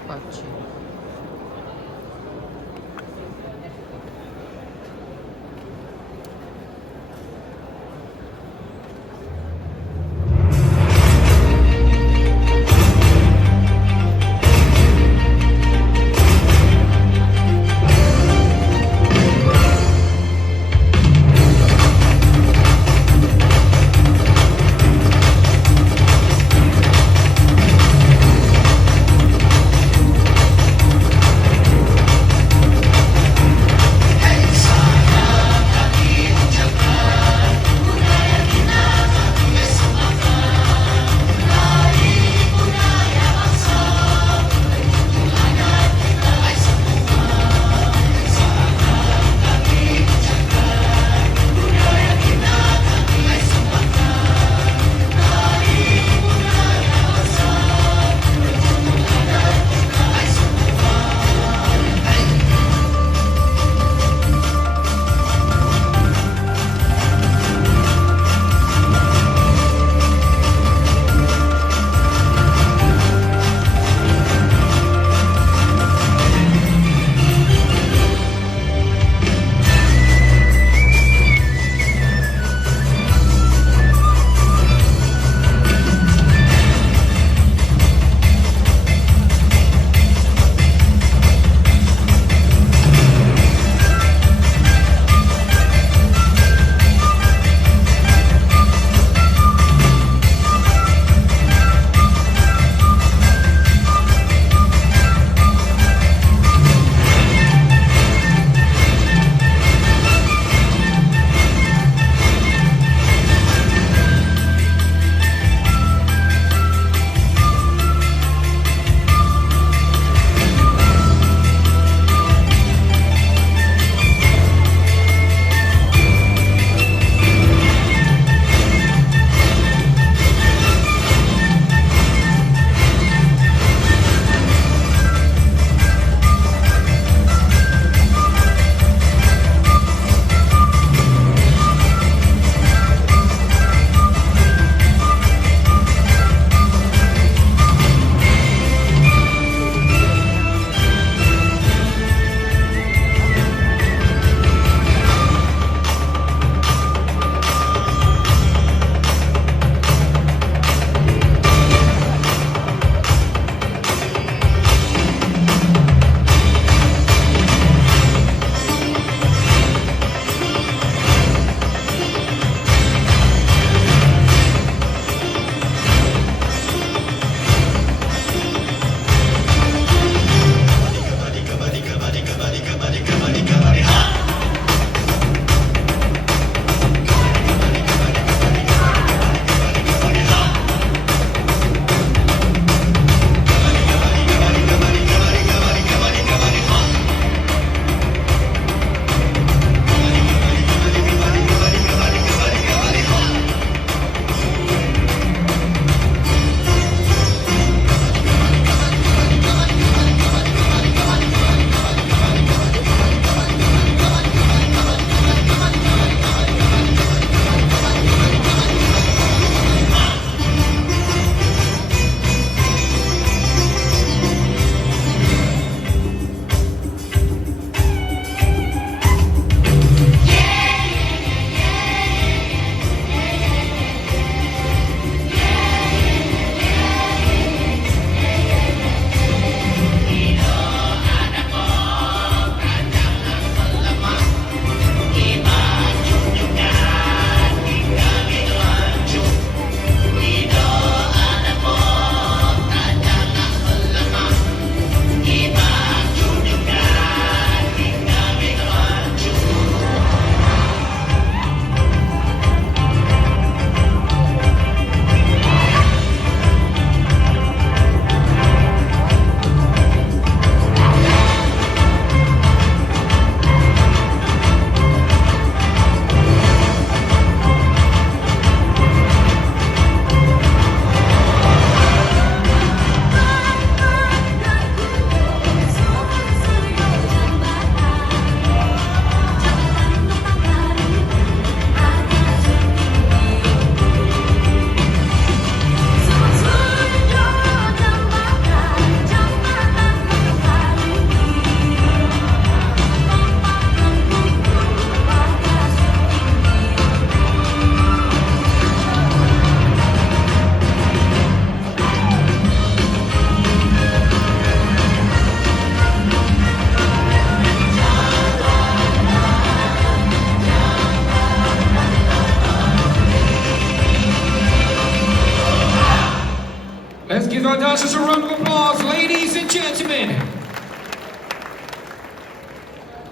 provide dancers a round of applause, ladies and gentlemen.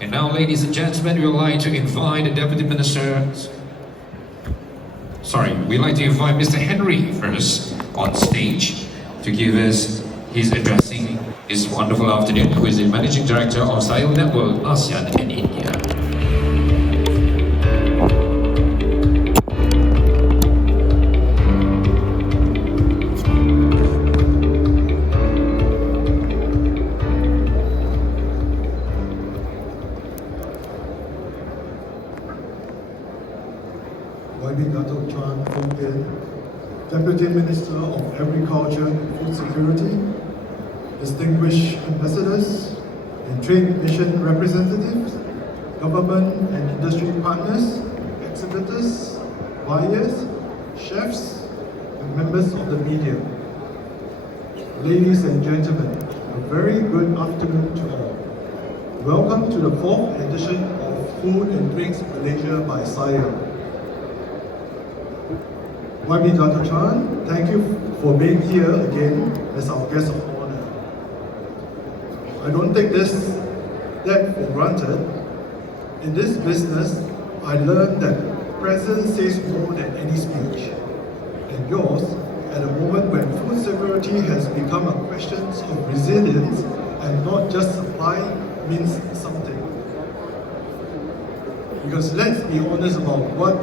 And now, ladies and gentlemen, we would like to invite the Deputy Minister. We'd like to invite Mr. Henry first on stage to give us his addressing this wonderful afternoon, who is the Managing Director of SIAL Network, ASEAN and India. Deputy Minister of Agriculture and Food Security, distinguished ambassadors and trade mission representatives, government and industry partners, exhibitors, buyers, chefs, and members of the media. Ladies and gentlemen, a very good afternoon to all. Welcome to the 4th edition of Food and Drinks Malaysia by SIAL. YB Dr. Chan, thank you for being here again as our guest of honor. I don't take that for granted. In this business, I learned that presence says more than any speech. And yours, at a moment when food security has become a question of resilience and not just supply, means something. Because let's be honest about what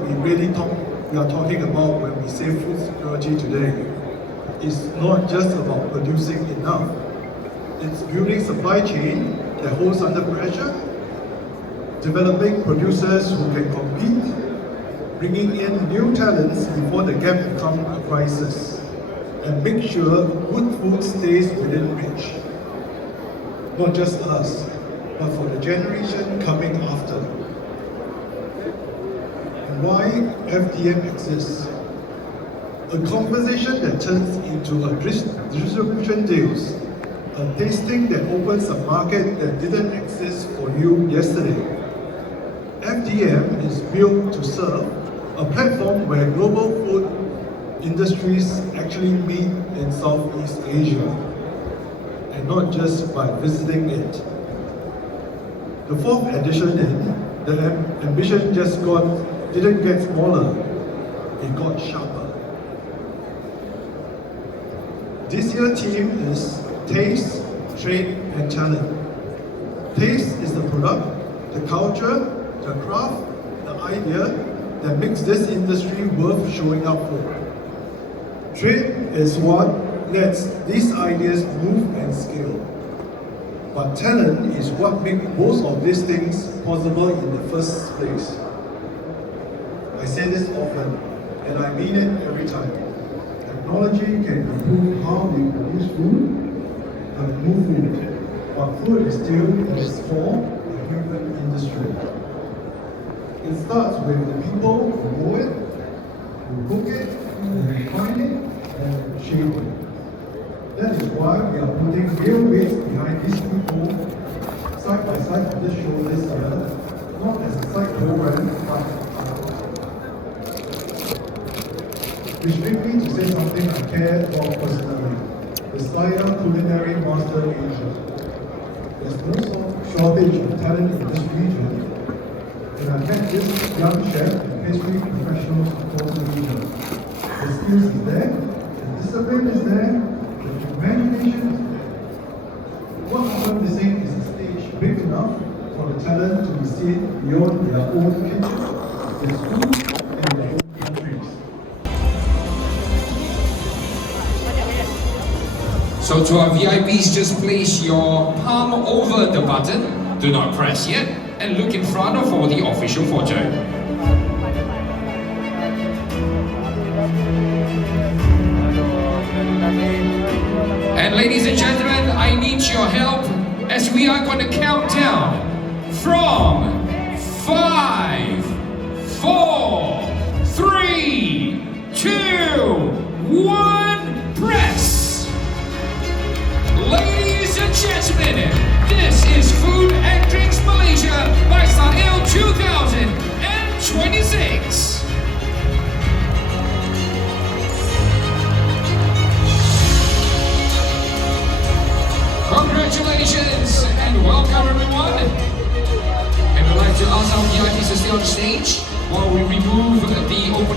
we are talking about when we say food security today. It's not just about producing enough. It's building supply chain that holds under pressure, developing producers who can compete, bringing in new talents before the gap becomes a crisis, and make sure good food stays within reach. Not just us, but for the generation coming after. Why FDM exists. A conversation that turns into a distribution deals, a tasting that opens a market that didn't exist for you yesterday. FDM is built to serve a platform where global food industries actually meet in Southeast Asia, and not just by visiting it. The 4th edition the ambition didn't get smaller, it got sharper. This year's theme is Taste, Trade and Talent. Taste is the product, the culture, the craft, the idea that makes this industry worth showing up for. Trade is what lets these ideas move and scale. But talent is what makes most of these things possible in the first place. I say this often, and I mean it every time. Technology can improve how we produce food and move food, but food is still at its core a human industry. It starts with the people who know it, who cook it, who refine it, and shape it. That is why we are putting real weights behind these people side by side on this show this year, not as a side program, but which brings me to say something I care about personally. The SIAL Culinary Master Asia. There's no shortage of talent in this region, and I met this young chef and pastry professionals across the region. The skills is there, the discipline is there, the imagination is there. What I'm missing is a stage big enough for the talent to be seen beyond their own kitchen, their schools, and their own countries. So to our VIPs, just place your palm over the button, do not press yet, and look in front of for the official photo. And ladies and gentlemen, I need your help as we are going to count down from 5, 4, 3, 2, 1, press! Ladies and gentlemen, this is Food and Drinks Malaysia by SIAL 2026.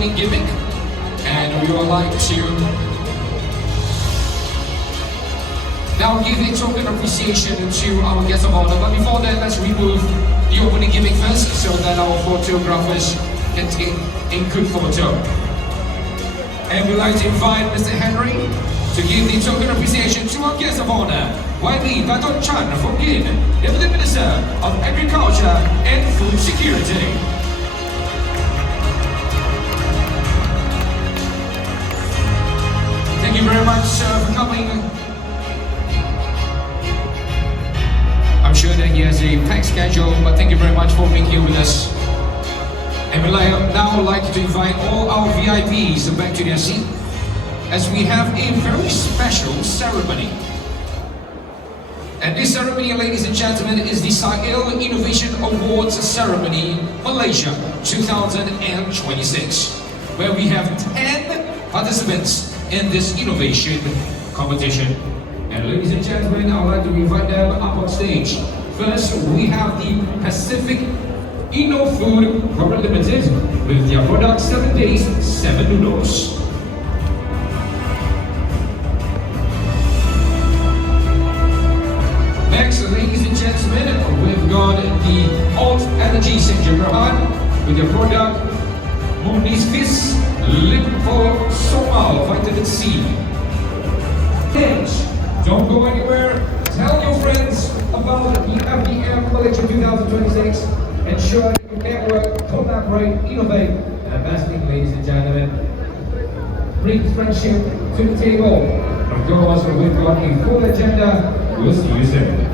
opening gimmick, and we would like to now give a token of appreciation to our guest of honor. But before that, let's remove the opening gimmick first so that our photographers can take a good photo. And we'd like to invite Mr. Henry to give the token of appreciation to our guest of honor, Widely Dato' Chan from Gin, Deputy Minister of Agriculture and Food Security. Thank you very much, sir, for coming. I'm sure that he has a packed schedule, but thank you very much for being here with us. And we'd now like to invite all our VIPs back to their seat, as we have a very special ceremony. And this ceremony, ladies and gentlemen, is the SIAL Innovation Awards Ceremony, Malaysia 2026, where we have 10 participants in this innovation competition. And ladies and gentlemen, I would like to invite them up on stage. First, we have the Pacific Inno Food Corporate Limited with their product 7 Days, 7 Noodles. Next, ladies and gentlemen, we've got the Alt Energy St. Gerryko with their product Muni's Fizz Liposomal Vitamin C. Don't go anywhere. Tell your friends about the FDM Malaysia 2026. Ensure you never collaborate, innovate, and the best thing, ladies and gentlemen, bring friendship to the table. From Dutamas, we've got a full agenda. We'll see you soon.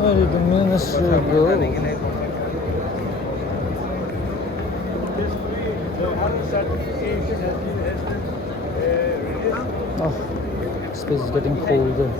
Where did the minister go? Oh, space is getting colder.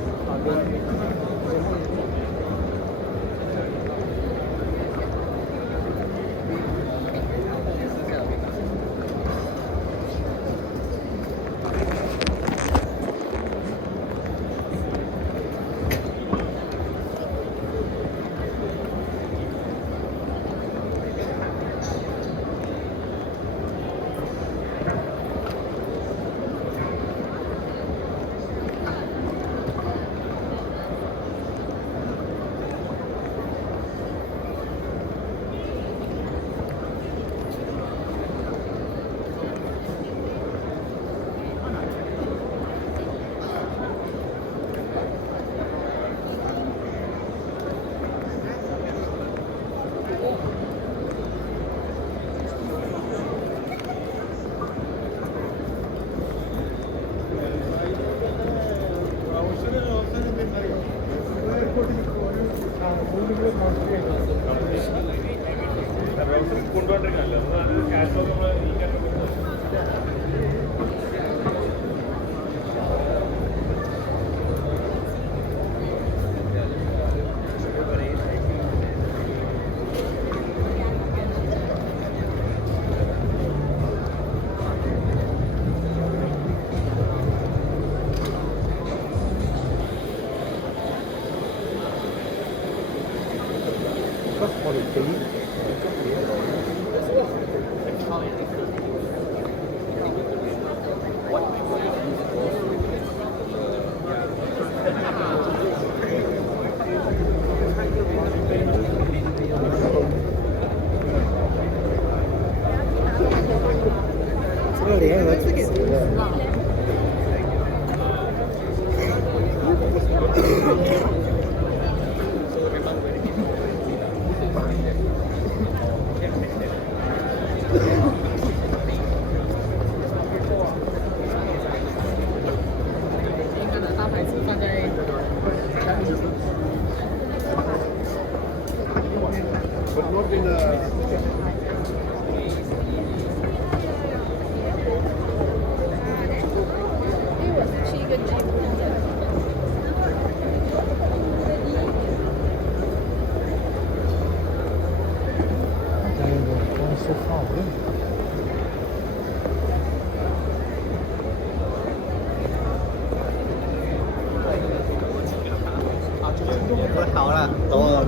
好了，懂了。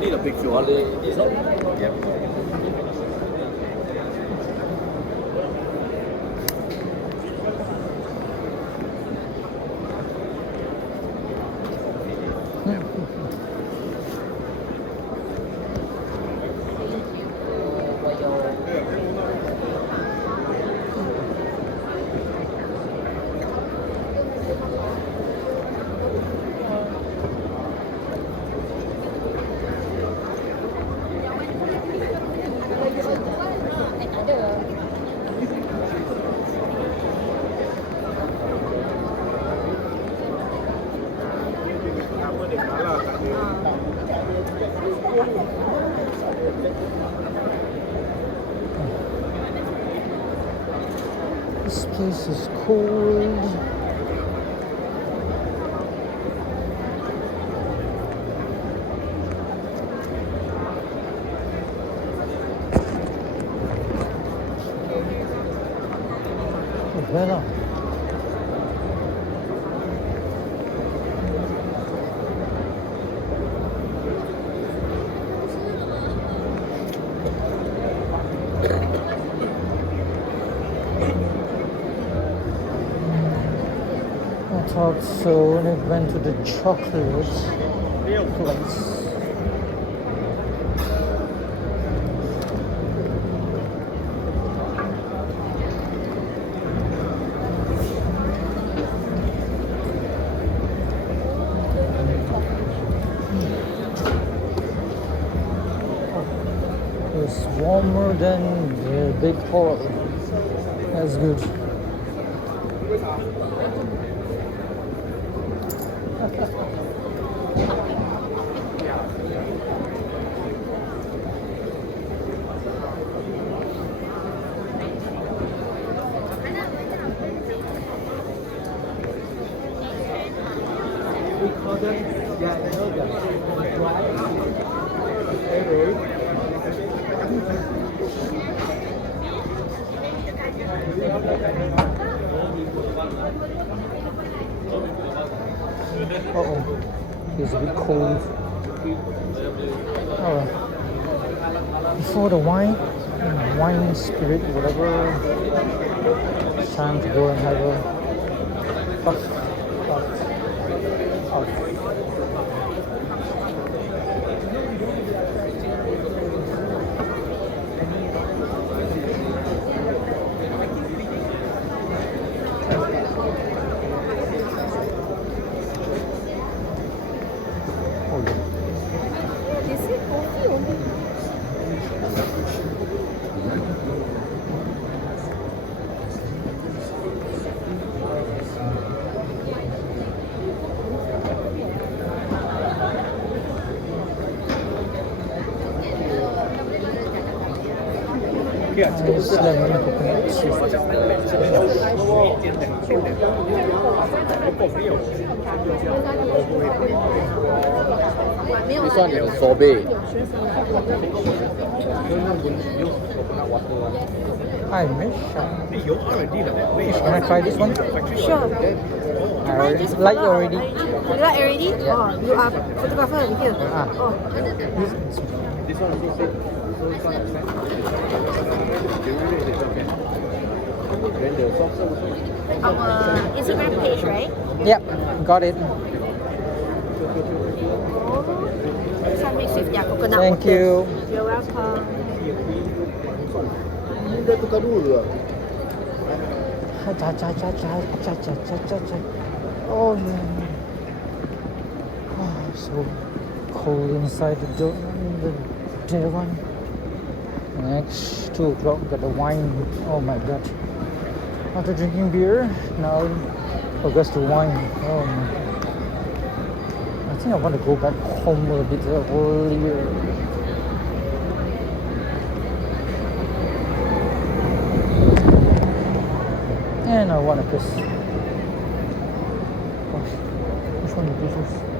Need a picture. Yep. This place is cold. Bella. I thought so when it went to the chocolate place. It's warmer than the big hall. That's good. Uh-oh, it's a bit cold. Alright. Before the wine spirit, whatever, it's time to go and have a puff. lemon coconut This one is sorbet. Hi, Miss. Can I try this one? Sure. I like it already. You like already? Yeah. Oh, you are photographer here. Oh. This one also Our Instagram page, right? Yep, got it. This one mixed with their coconut Thank water. you. You're welcome. Oh man. Oh, so cold inside the Jalan. Next 2 o'clock, got the wine. Oh my god. After drinking beer, now progress to wine. Oh my. I think I want to go back home a bit earlier. And I want to piss. Gosh, which one is this?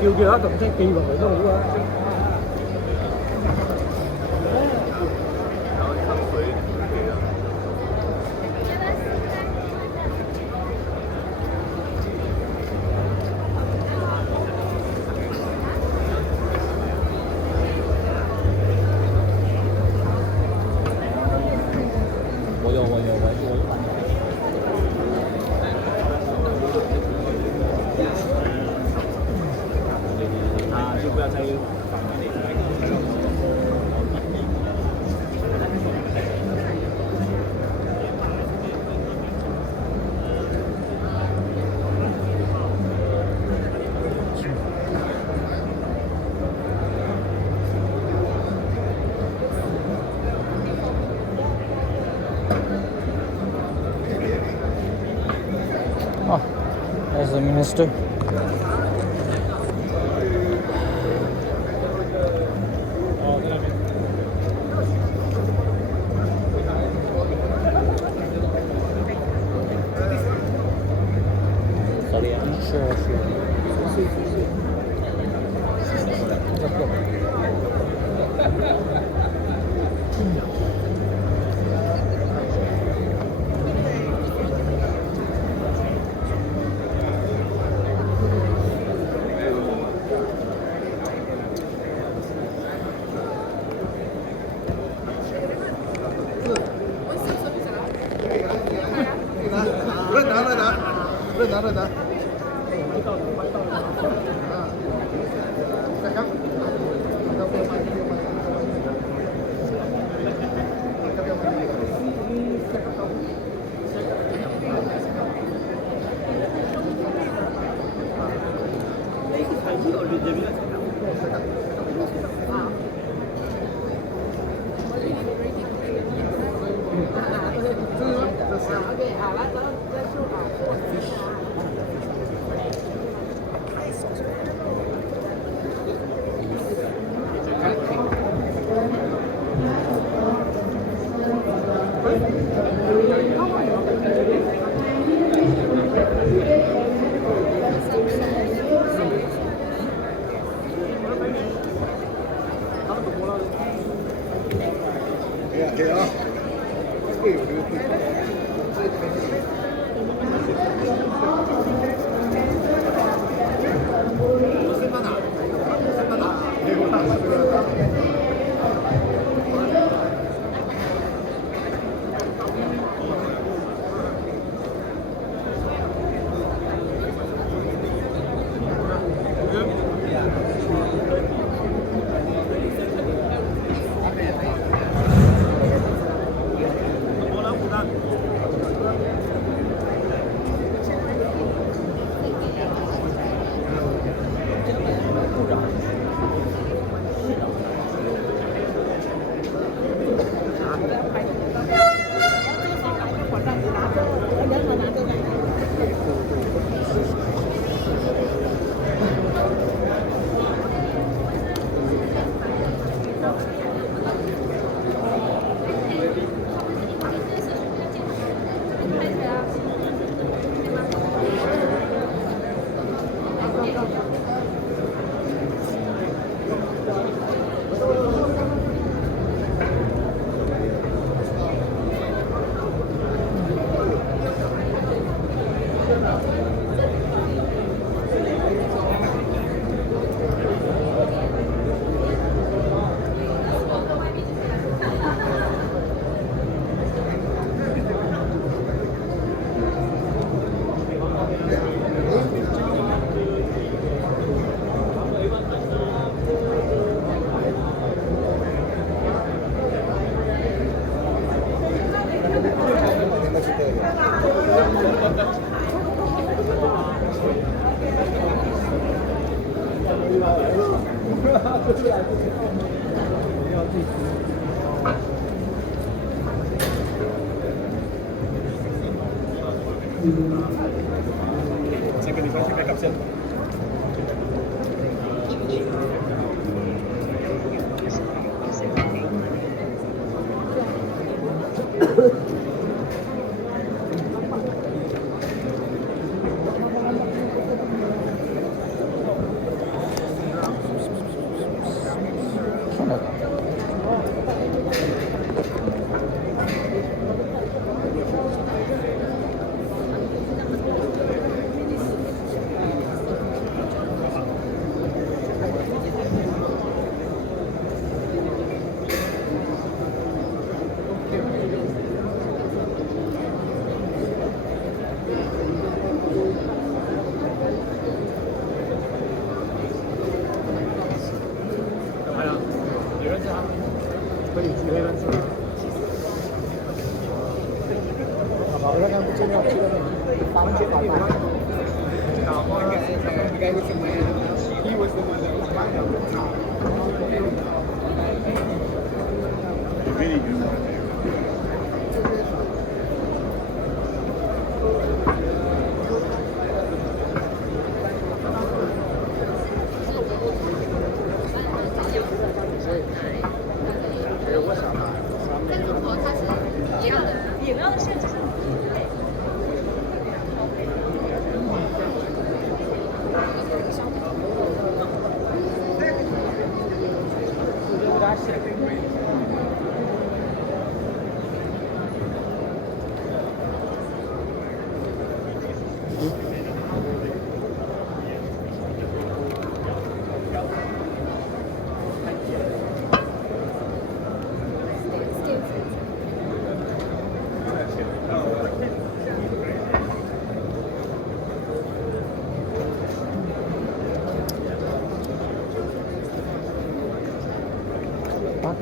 kêu kia đó, tổng sẽ kỳ vào cái đồ quá. Oh, there's the minister. Sure.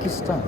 Pakistan.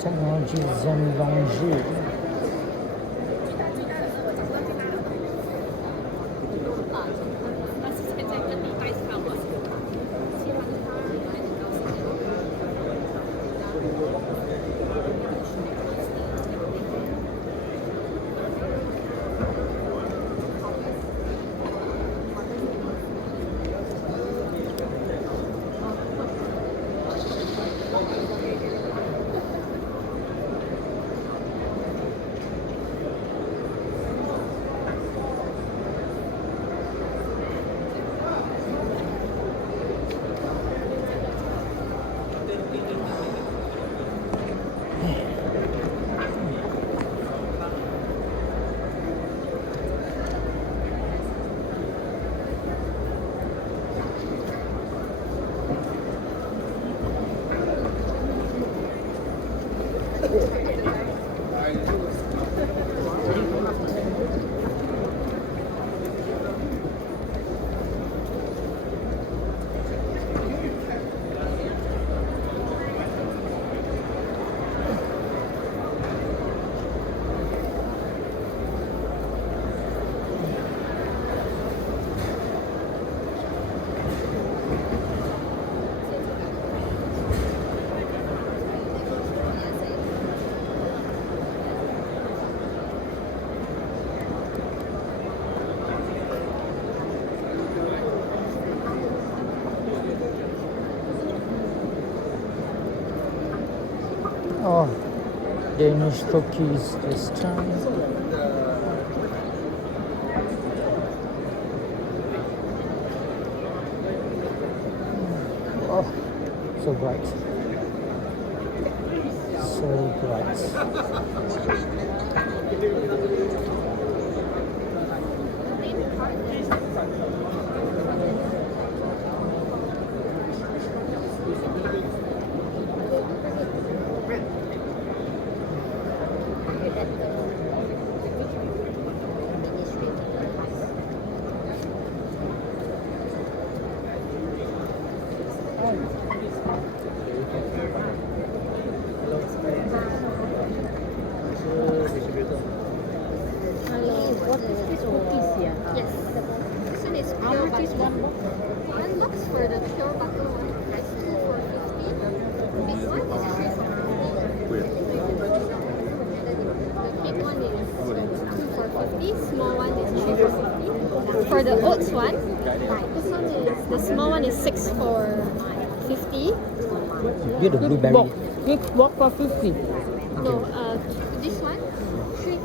technologies and longerie. Oh, Danish cookies this time. Oh, so bright. So bright. For the oats one, this one is the small one is 6 for 50. You're the blueberry. This box for 50. No, this one 3.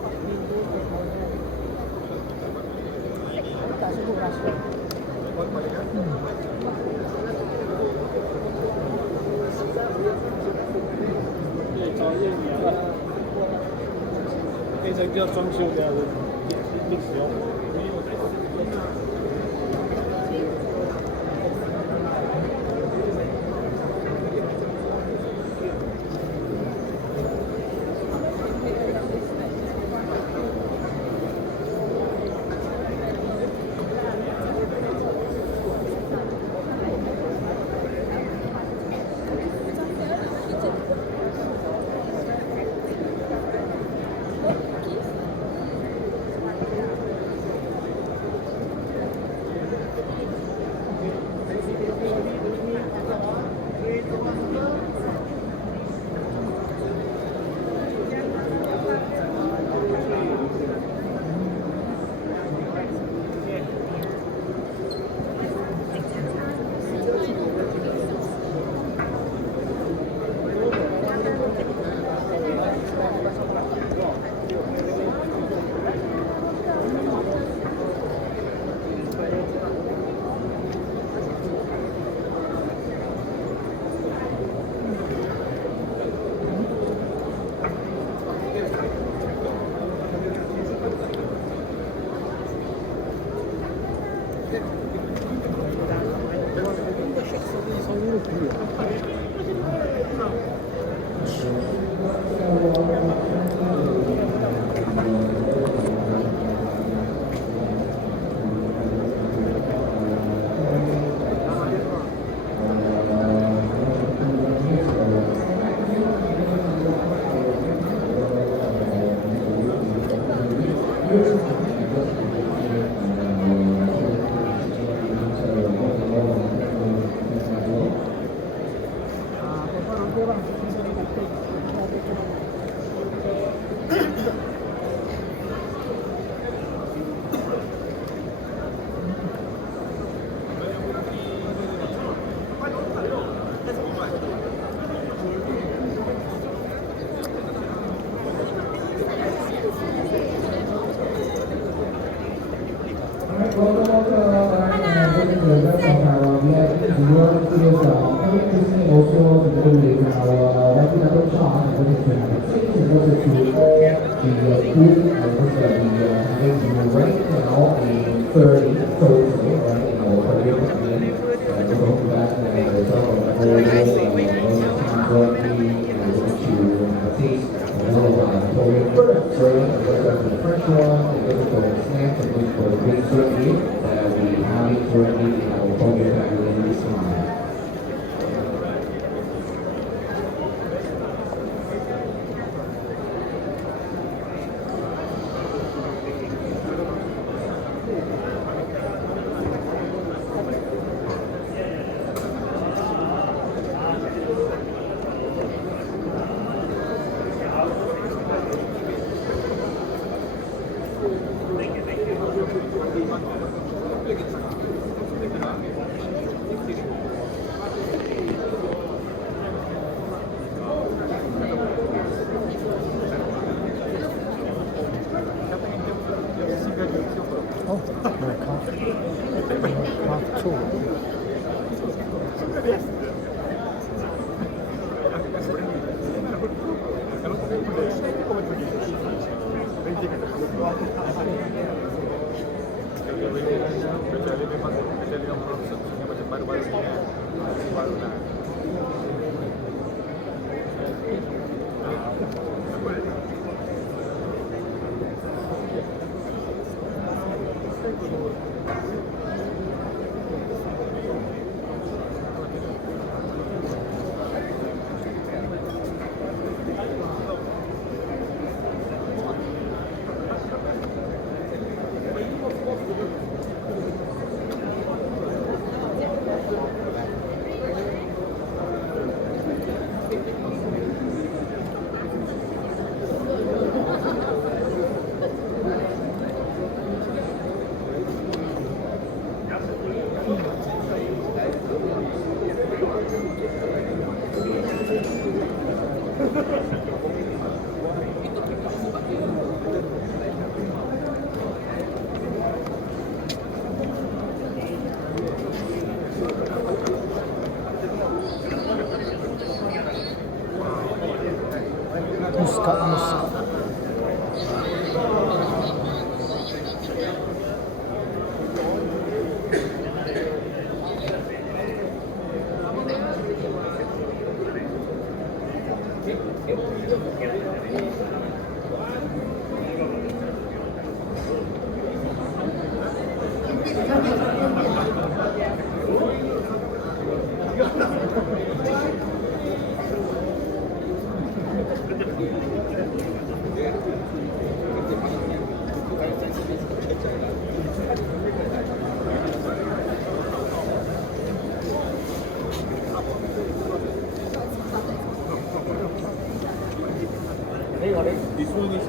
This one is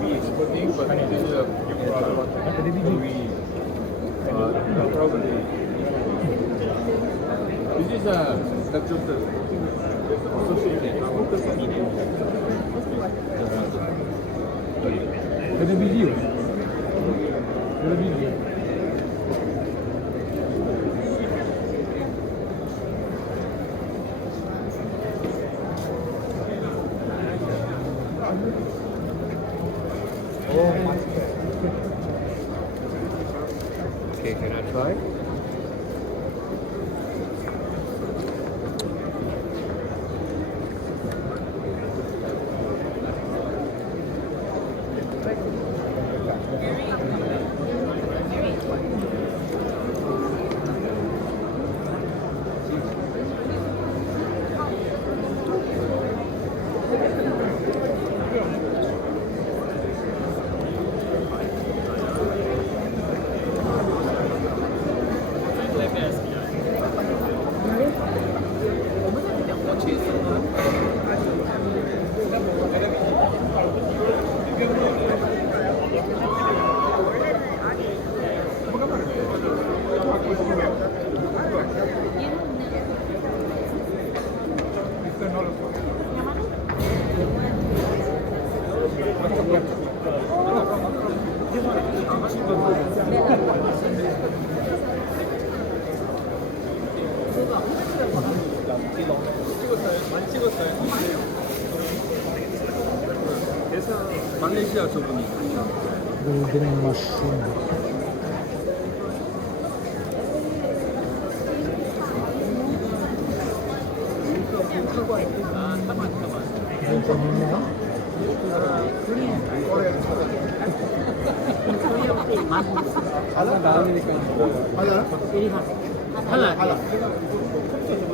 we exporting, but it is a problem. We probably this is ada video. Ada video. Okay, can I try? 많이 찍었어요. 대사 말레이시아 저분이. Golden mushroom.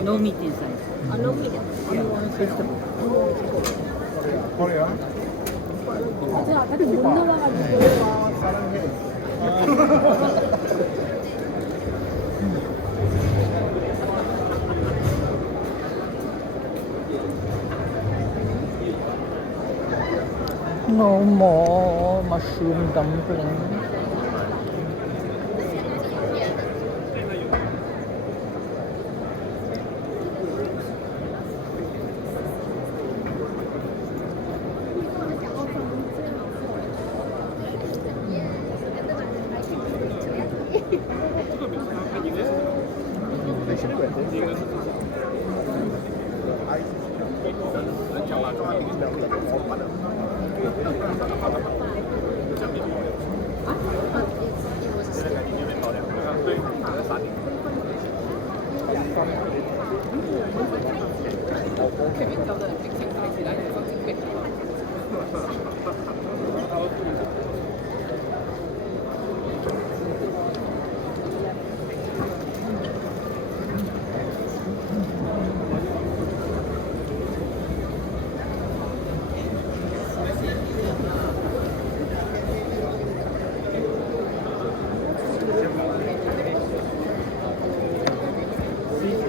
No meat inside. No meat. 제가 아까 못 나와가지고. No more mushroom dumpling.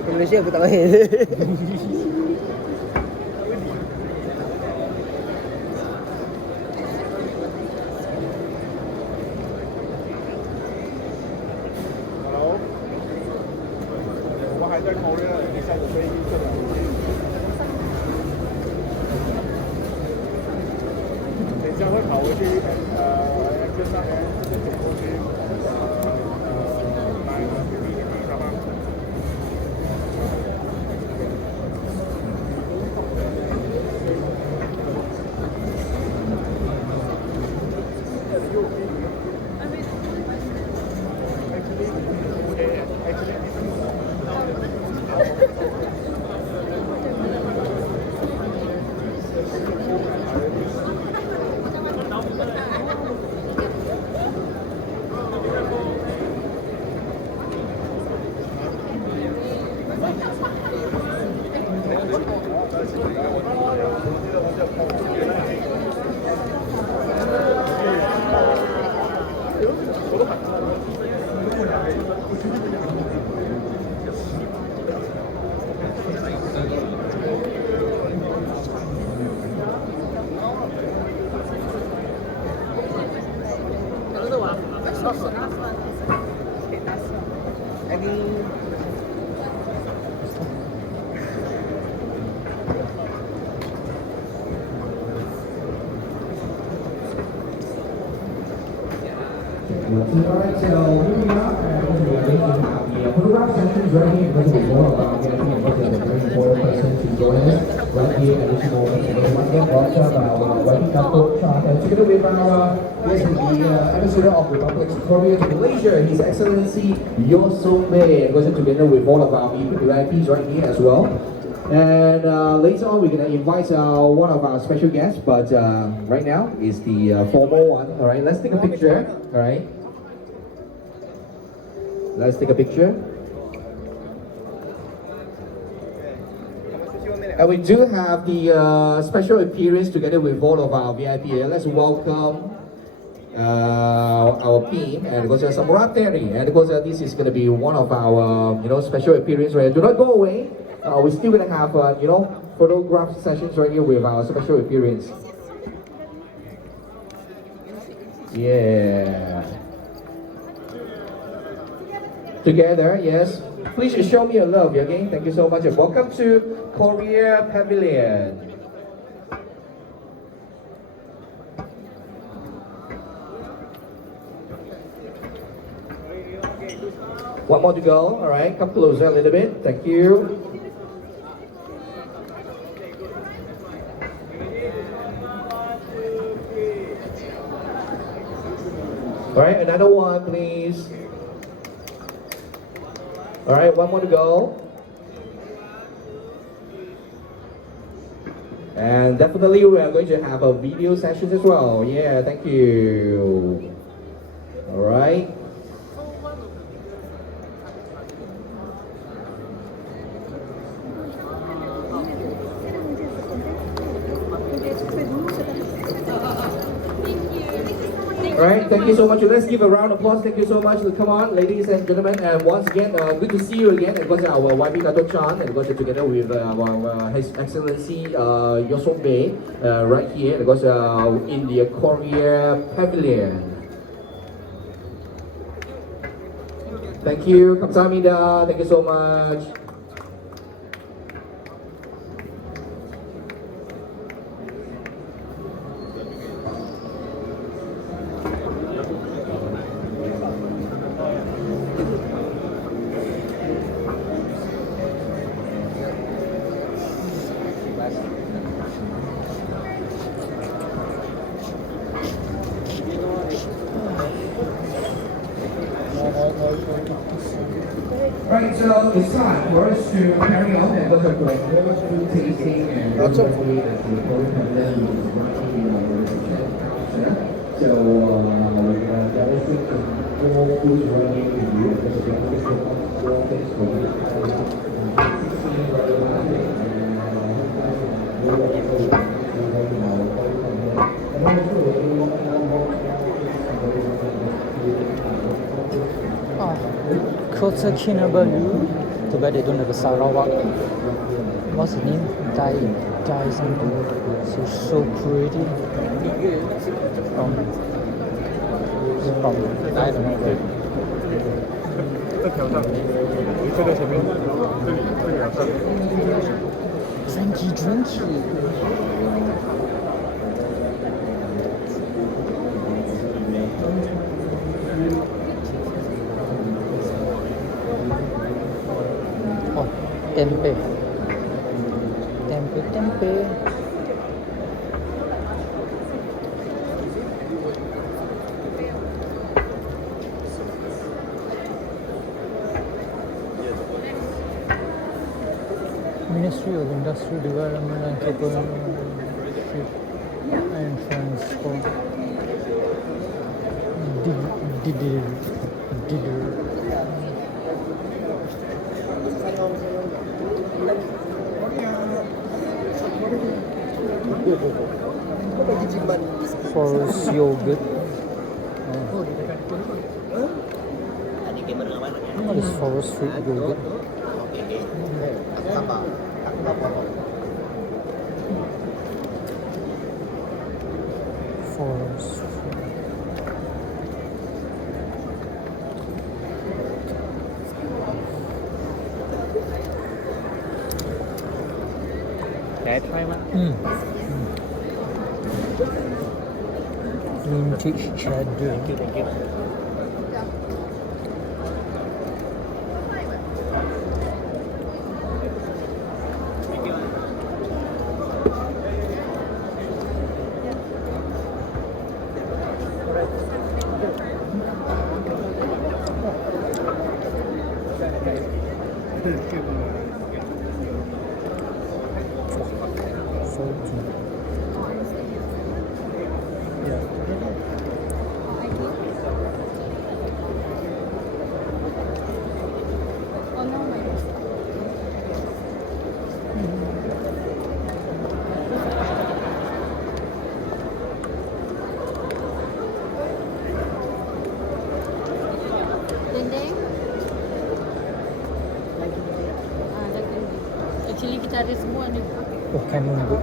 Malaysia aku tak main. Hello， 我们还在考虑等一下的飞机这两等一下会跑回去，跟那边这走过去，买个地方。Alright, so moving on, we are going to have the photograph sessions right here because we know about getting a very important person to join us right here at this moment. And once again, welcome our wedding couple, and together with our the ambassador of the Kompleks Korea to Malaysia, His Excellency Yo Sung Bae, and also together with all of our VIPs right here as well. And later on, we're going to invite one of our special guests, but right now is the formal one. All right, let's take a picture. All right, let's take a picture. And we do have the special appearance together with all of our VIP here. Let's welcome our team, and because Samurateri, and because this is going to be one of our special appearance. Right, do not go away. We're still going to have photograph sessions right here with our special appearance. Yeah. Together, yes. Please show me your love, okay? Thank you so much. And welcome to Korea Pavilion. One more to go. All right, come closer a little bit. Thank you. All right, another one, please. All right, one more to go. And definitely we are going to have a video session as well. Yeah, thank you. All right. Alright, thank you so much. Let's give a round of applause. Thank you so much. Come on, ladies and gentlemen. And once again, good to see you again. It was our YB Dato Chan, and it was together with His Excellency Yosong Bay, right here. It was in the Korea Pavilion. Thank you, 감사합니다. Thank you so much. Right, so it's time for us to carry on and look at like more food tasting and so that is the more food running in you because Kota Kinabalu. Too bad they don't have a Sarawak. What's the name? Dai something. She's so pretty. From I don't know where. Drinky. Tempe. Ministry of Industry Development and Entrepreneurship and Transport. Forest yogurt. What is forest fruit yogurt? Forest fruit. Can I try one? Vintage cheddar. Thank you. Actually kita ada semua ni. Oh, camel book.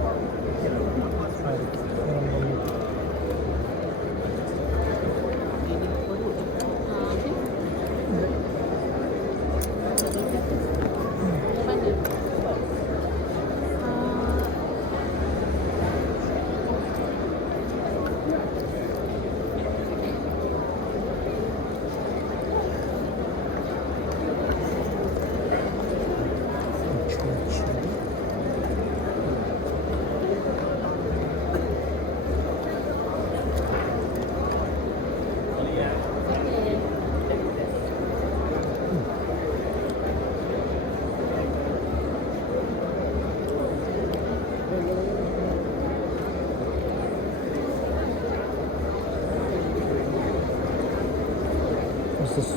What's this?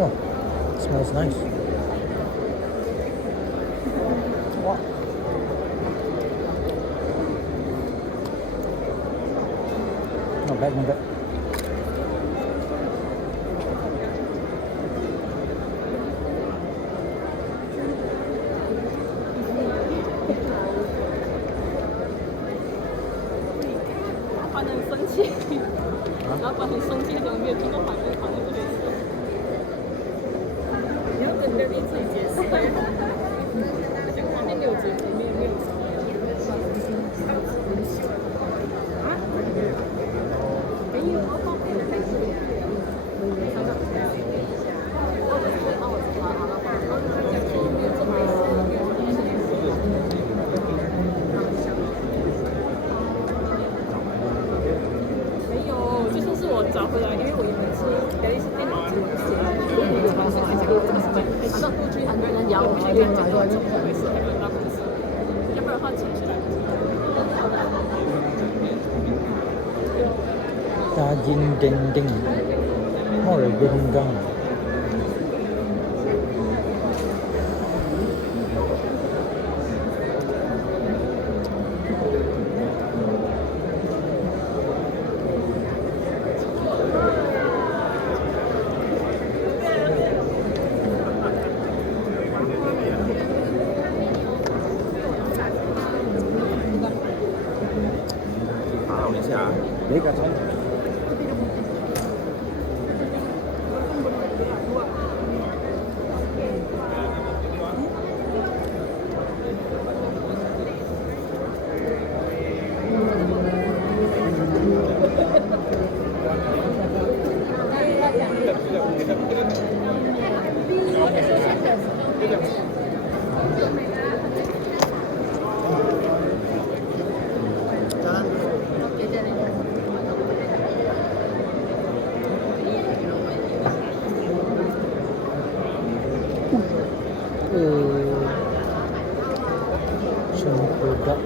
Oh, it smells nice. Wow. Not bad, not bad. Daging dendeng or rendang. Cempedak.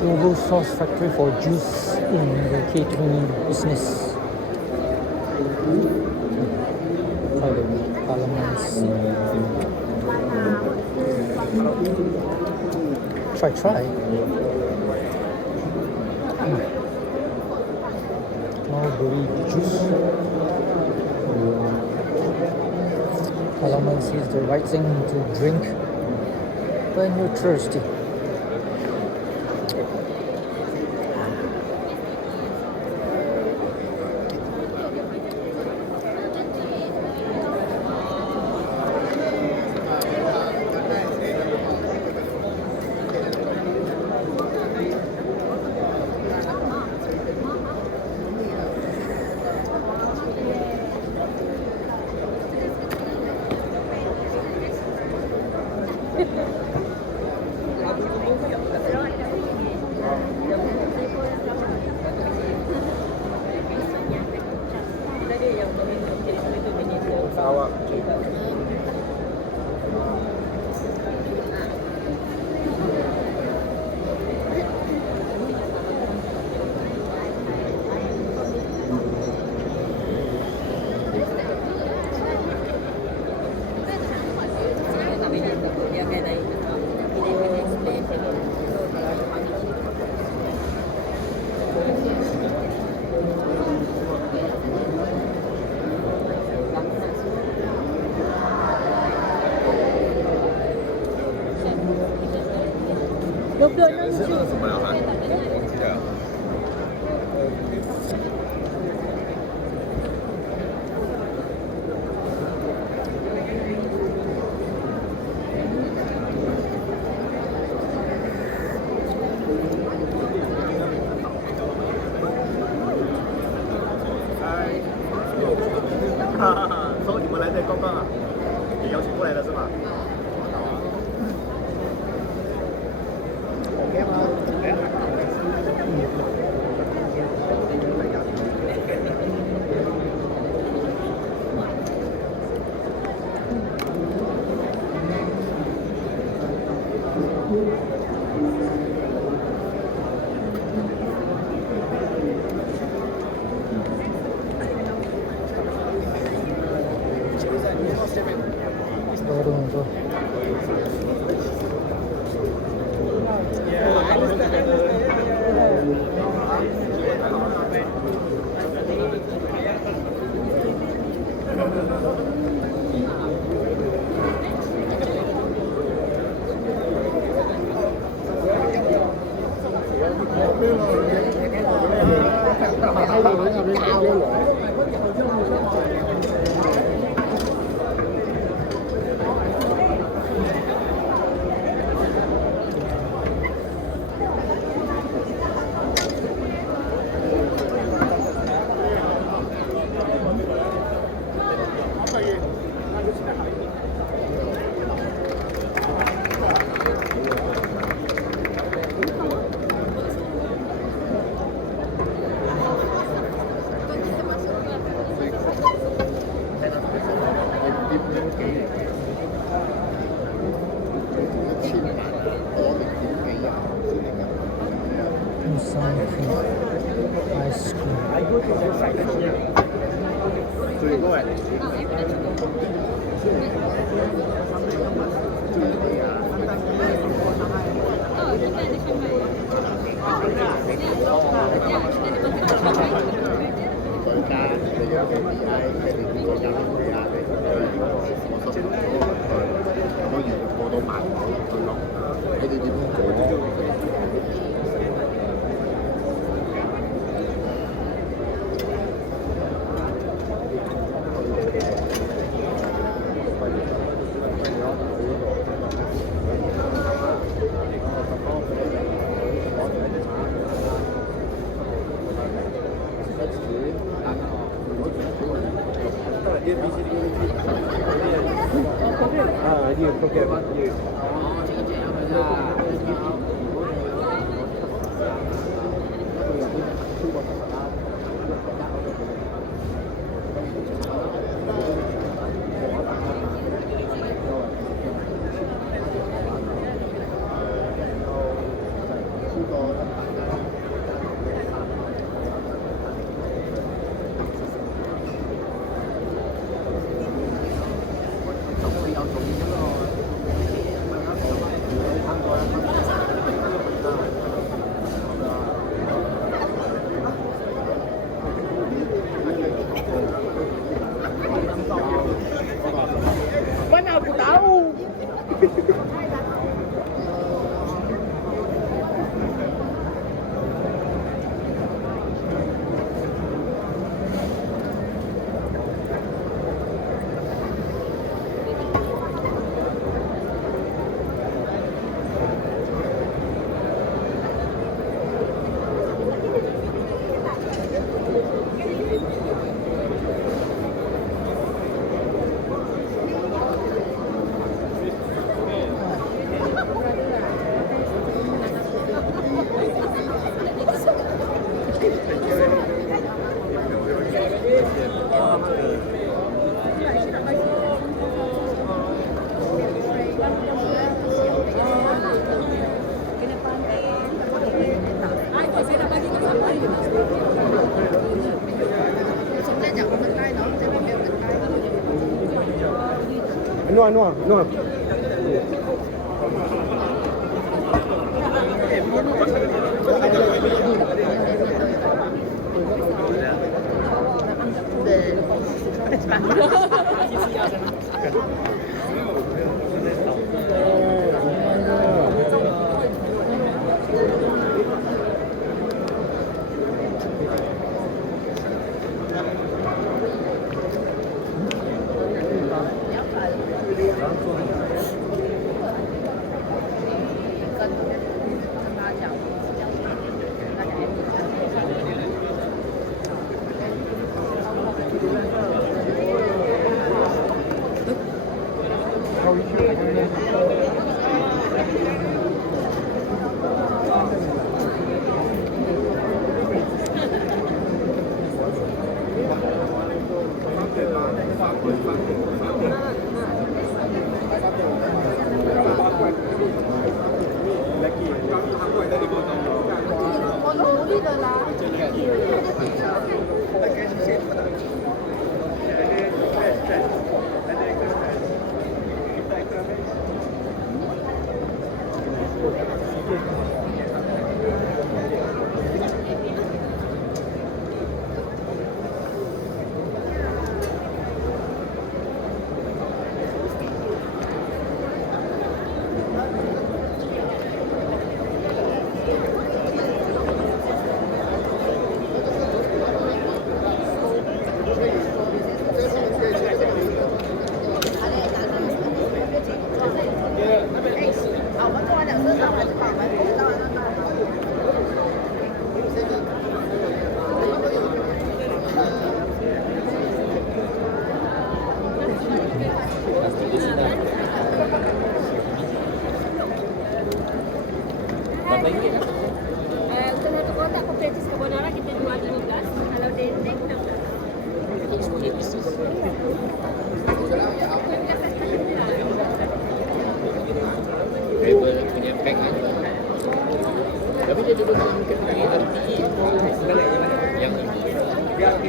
Global sauce factory for juice in the catering business. Try the calamansi. Try. Mulberry juice. Calamansi is the right thing to drink when you're thirsty. 对，刚刚啊，你邀请过来的是吧？Ice cream. 诺。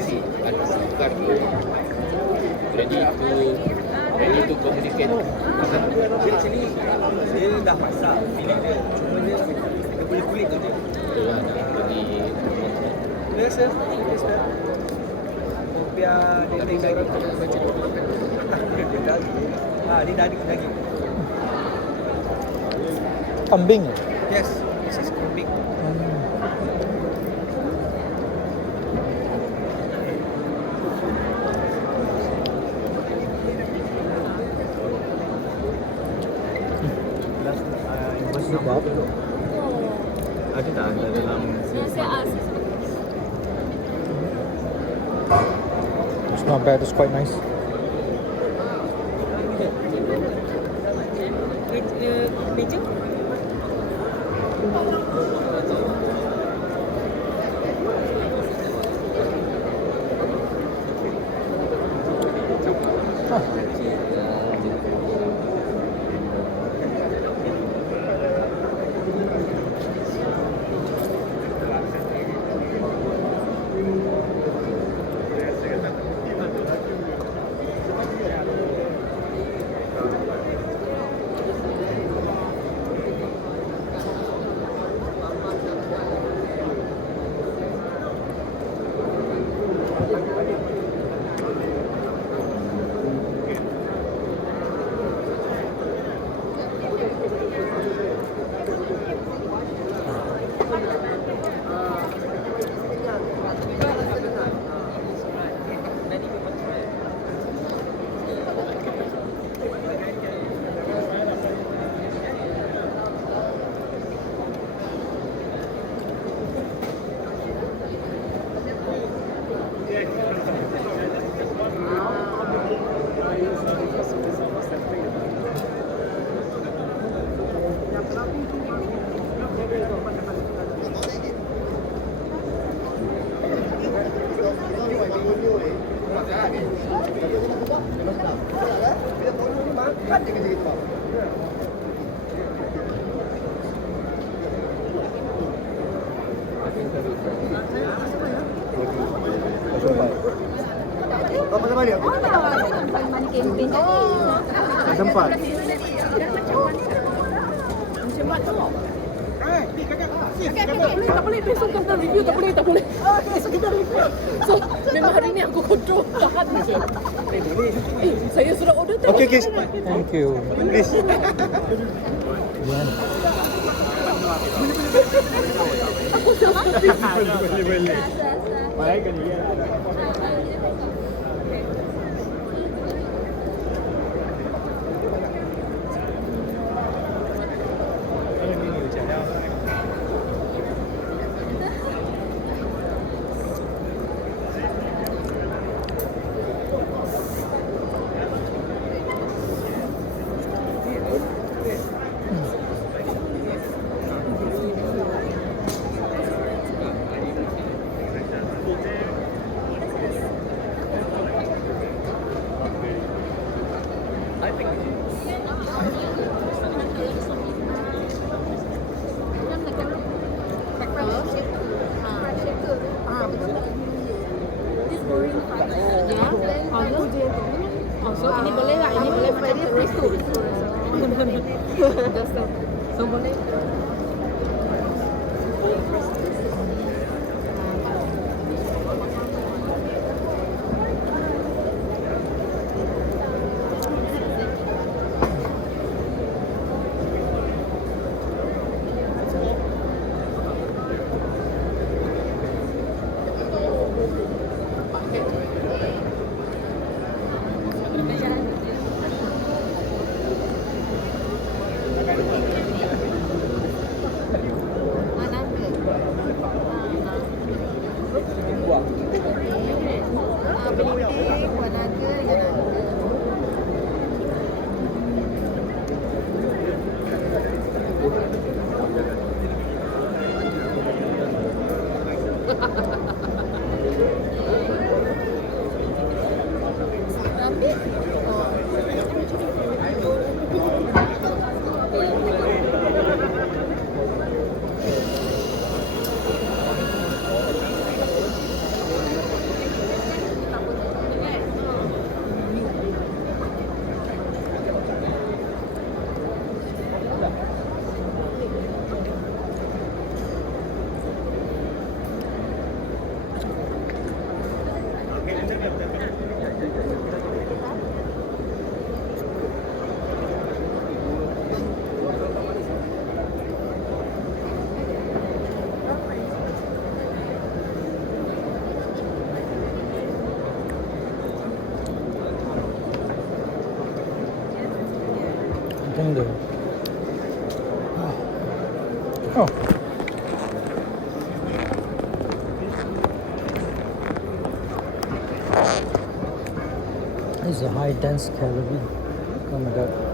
easy and ready to communicate. Dia actually dia dah masak feeling dia. Cuma dia kulit-kulit tu je. Betul lah, nak jadi Dia rasa taste dia. Biar dia daging. Dia daging. Kambing. Yes, this is kambing. Sebab ada tak ada dalam it's not bad, it's quite nice. Meja? Tak sempat. Macam mana tu? Tak boleh besok kita review, tak boleh. Besok kita review. So memang hari ni aku control tahan je. Saya sudah order tu. Okay. Thank you. Please. Aku sudah Boleh. Baik kan dia. So ini boleh lah, ini boleh macam resto. So boleh. I think the oh. This is a high dense calorie. Oh my god.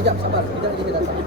Kejap, sabar. Kejap lagi dia datang.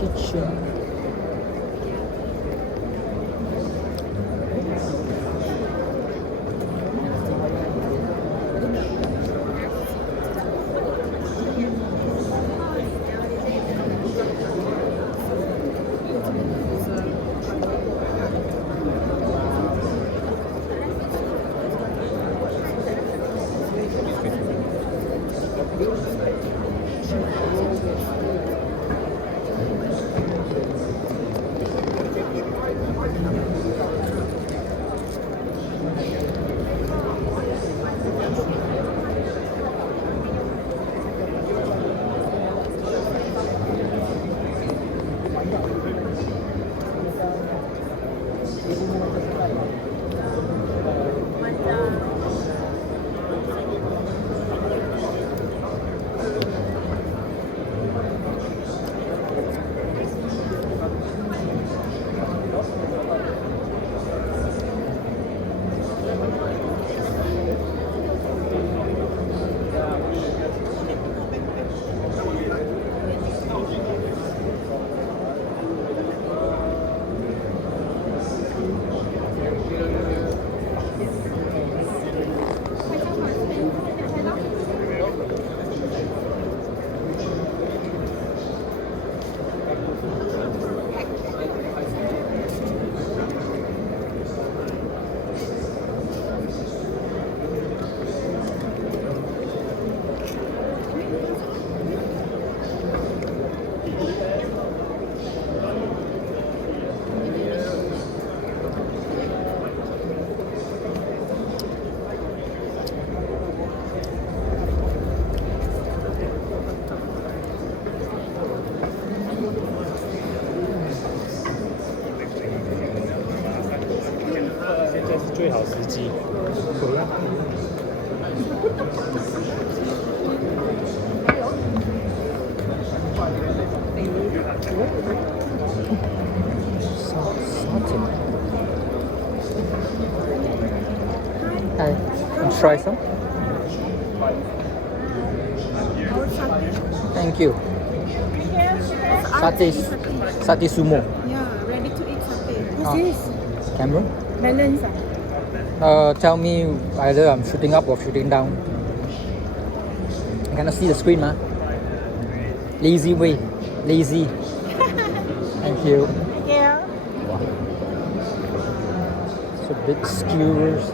Kitchen. try some. Thank you. Satay sumo. Yeah, ready to eat satay. Ah. What's this? Camera. Melons. Tell me either I'm shooting up or shooting down. I cannot see the screen, ma. Lazy way. Lazy. Thank you. Yeah. Wow. So big skewers.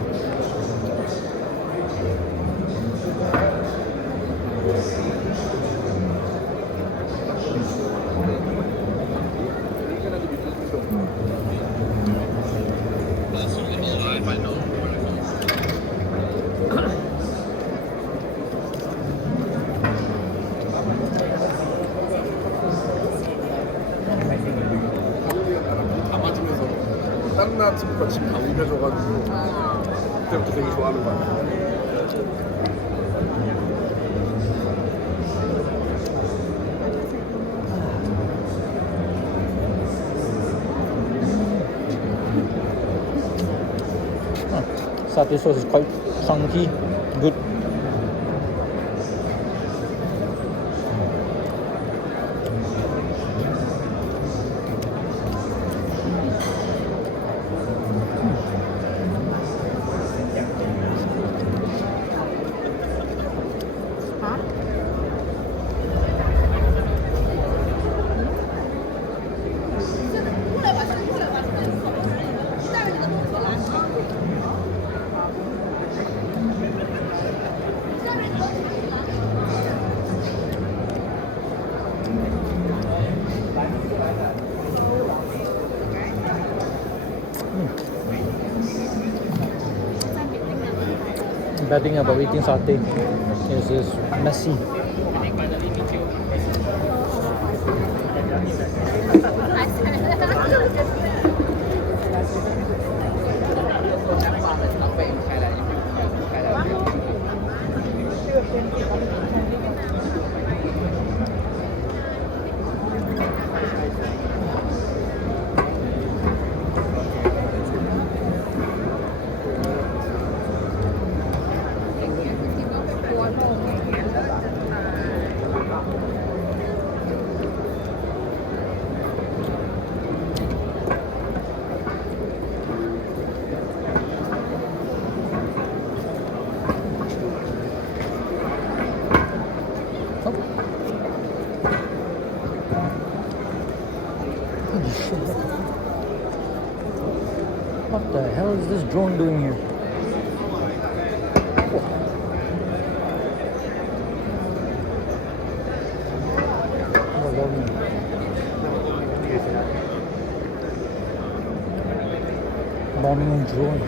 다 맞으면서 땅나 친구가 집 다 옮겨줘가지고 그때부터 되게 좋아하는 거 같아요. Satay sauce is quite chunky, good. Bad thing about eating satay is it's messy. Holy shit. What the hell is this drone doing here? Bombing a drone.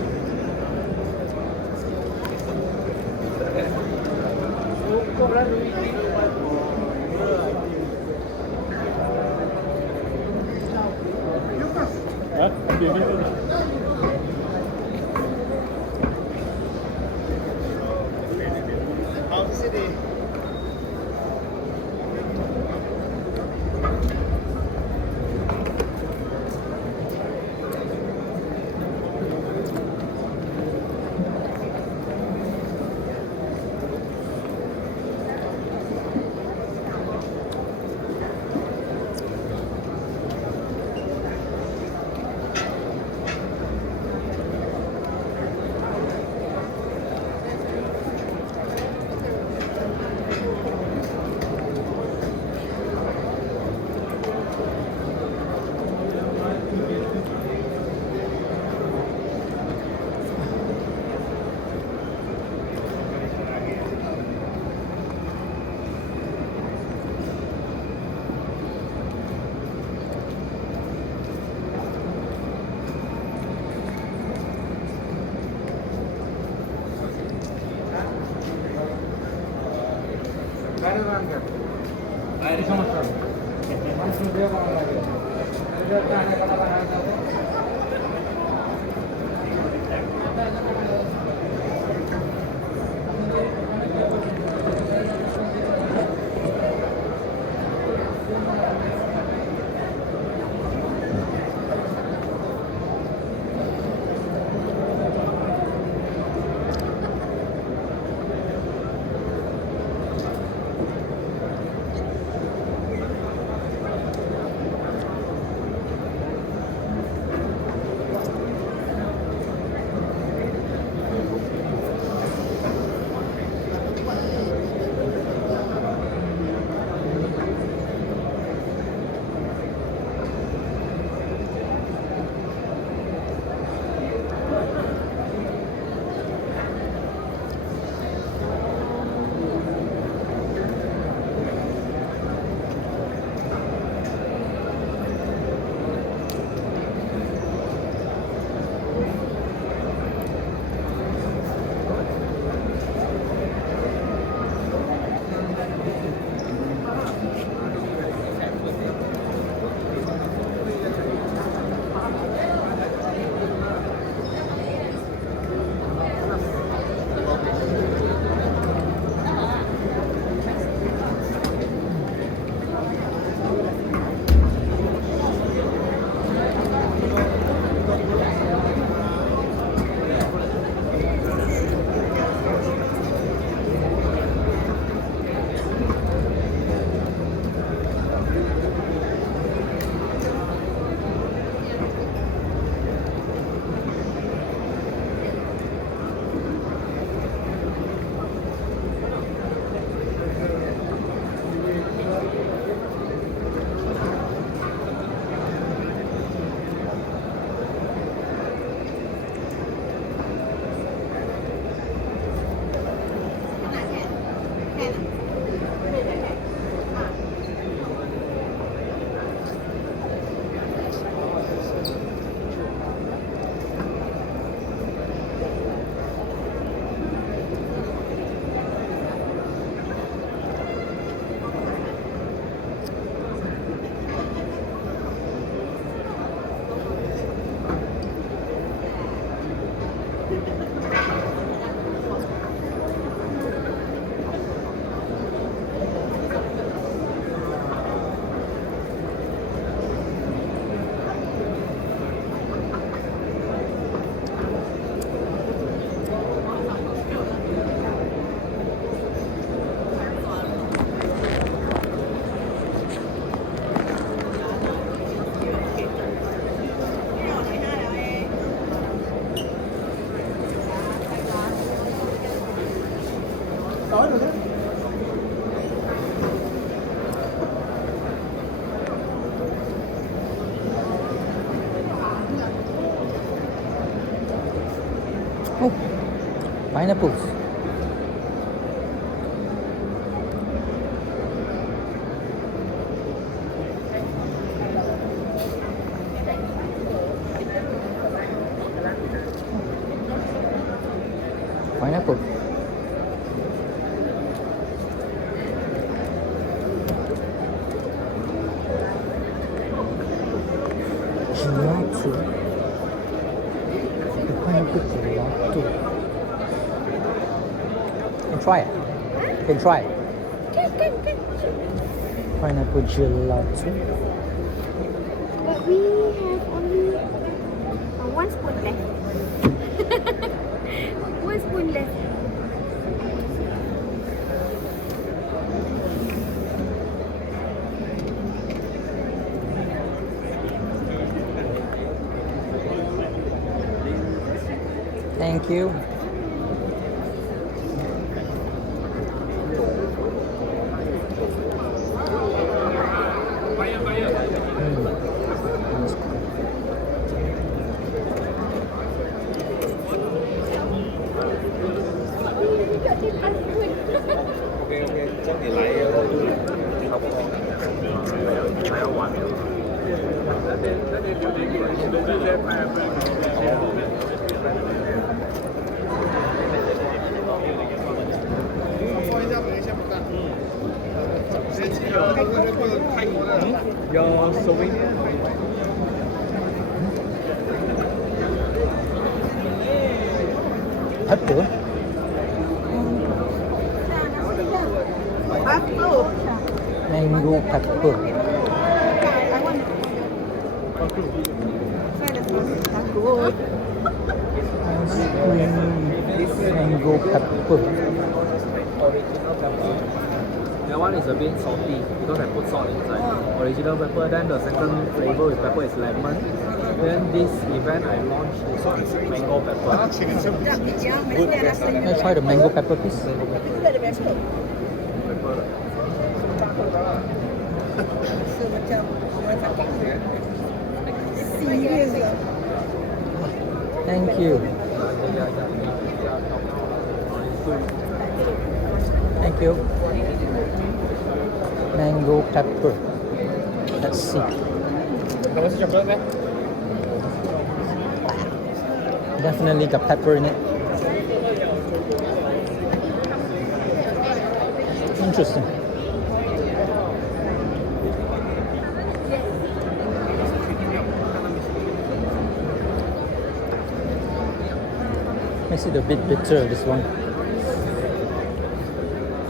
nói rồi đấy. Oh, pineapples. Pineapple. Gelato. The pineapple gelato. Can try it. Can try it. Pineapple gelato. But we have only one spoon left. One spoon left. Thank you. Your souvenir. Apple. Mango pepper. Mango pepper. That one is a bit salty because I put salt inside. Original pepper. Then the second flavor with pepper is lemon. Then this event I launched this one is mango pepper. Good. Can I try the mango pepper, please? Thank you. Thank you. Mango pepper. Let's see. Definitely got pepper in it. Interesting. Makes it a bit bitter, this one.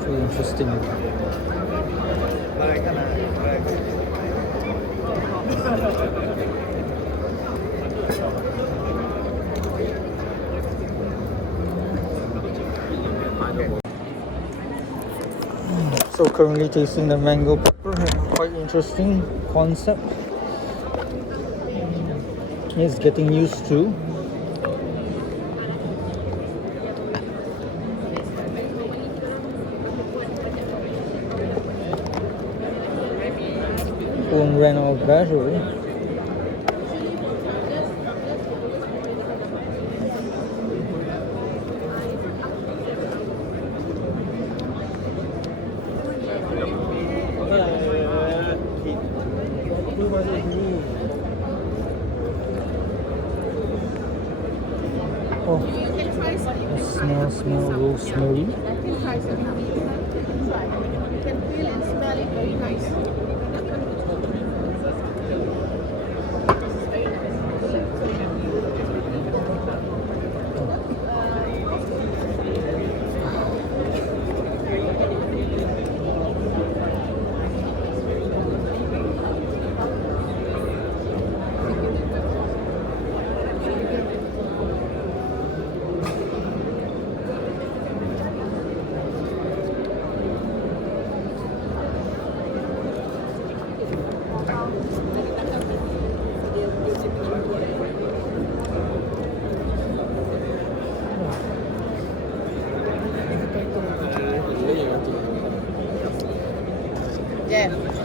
Really interesting. So currently tasting the mango pepper. Quite interesting concept. It's getting used to. Phone ran out of battery. Oh, the smell rosemary. there.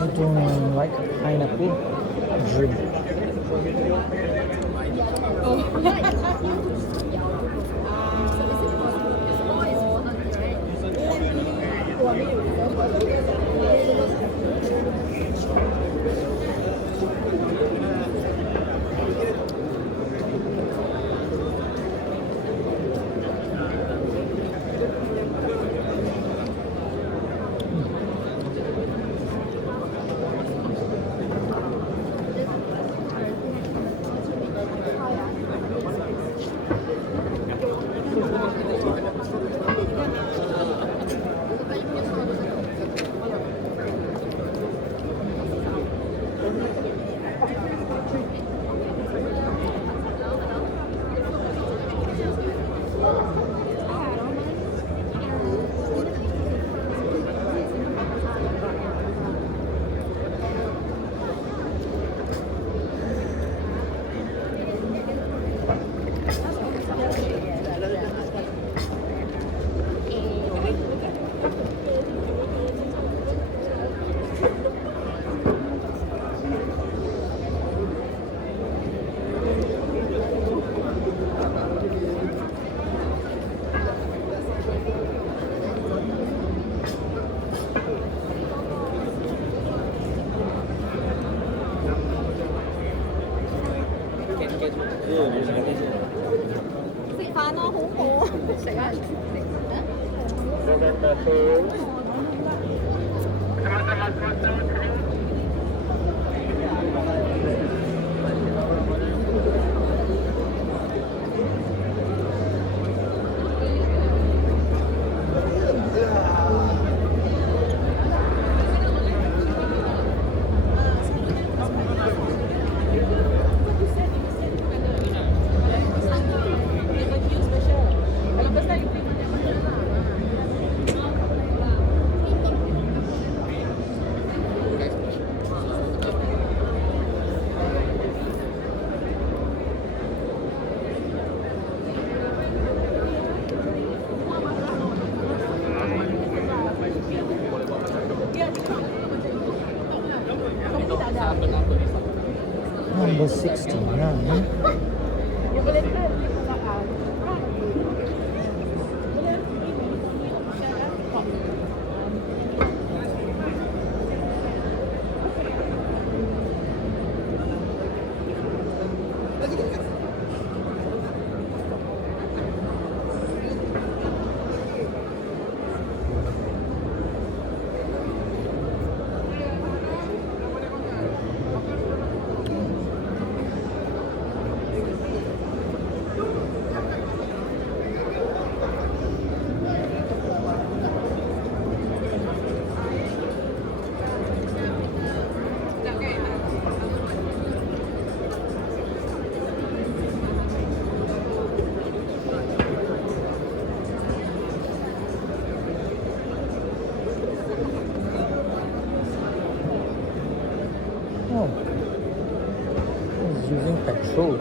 I don't like pineapple drink. Number 69. Using petrol.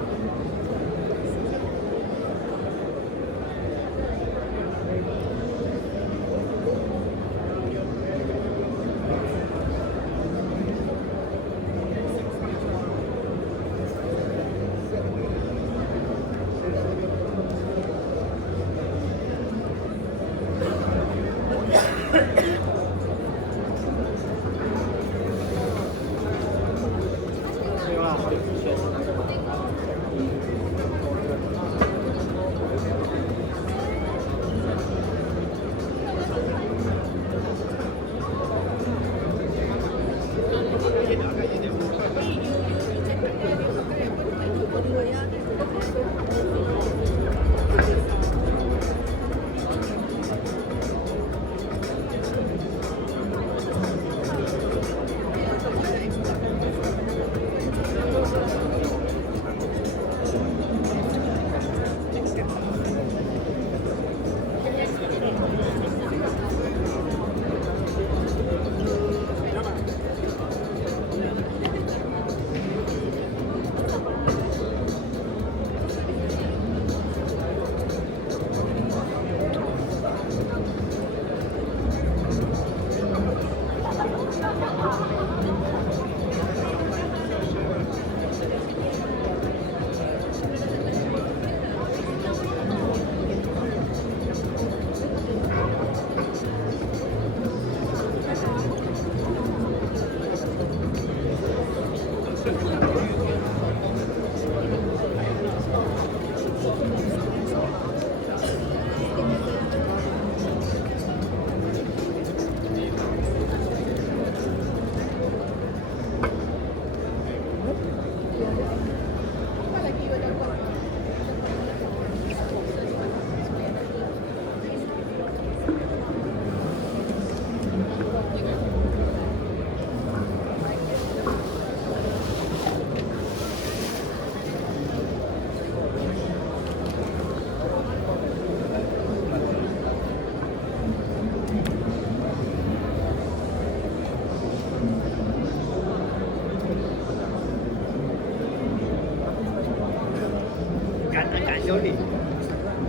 感受力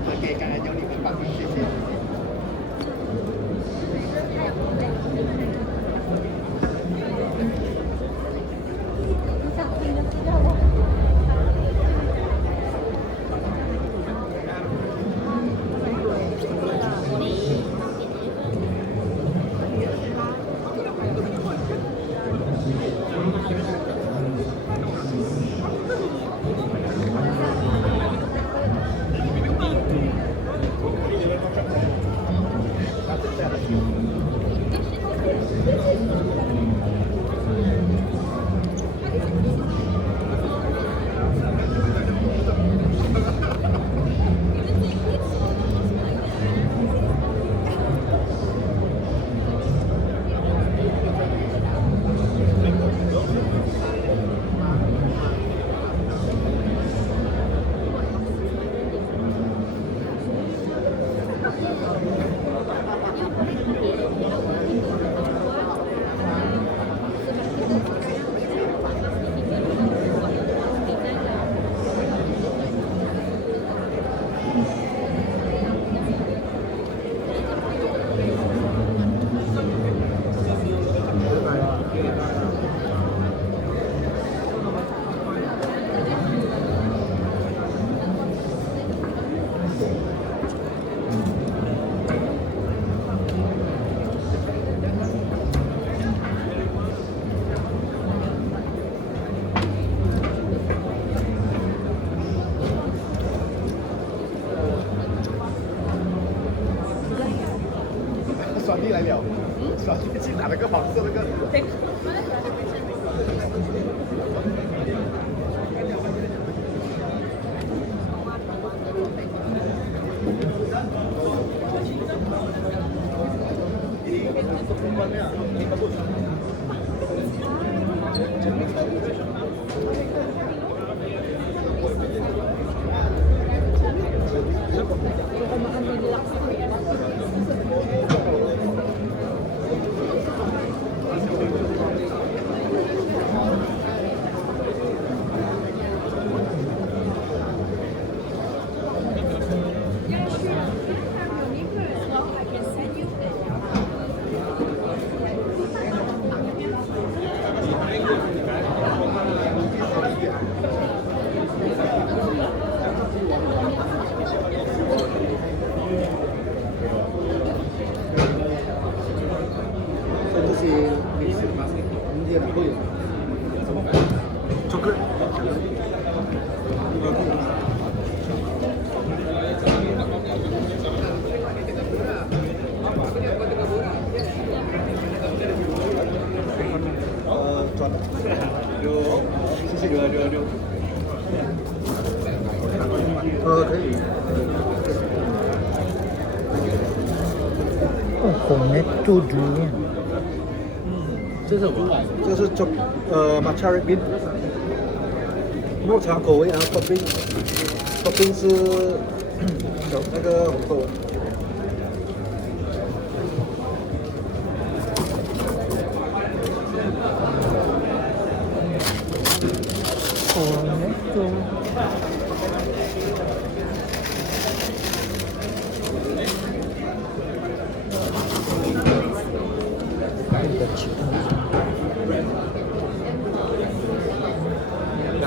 ，OK，感受力很棒，谢谢。小弟来了，小弟去拿了个黄色那个。可以。红的猪猪面。这是什么？这是matcha red bean，抹茶口味，然后topping 是那个红豆。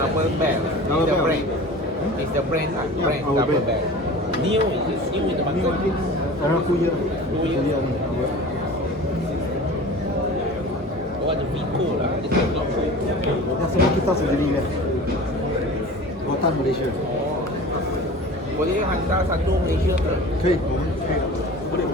Double bell. It's the brain. It's the brain. Brain. Double bell. New in the market. 2 years. What the Vico lah? It's the Vico. Semua kita sendiri kan. Buatan Malaysia. Boleh hantar satu Malaysia ke? 可以，我们可以，boleh.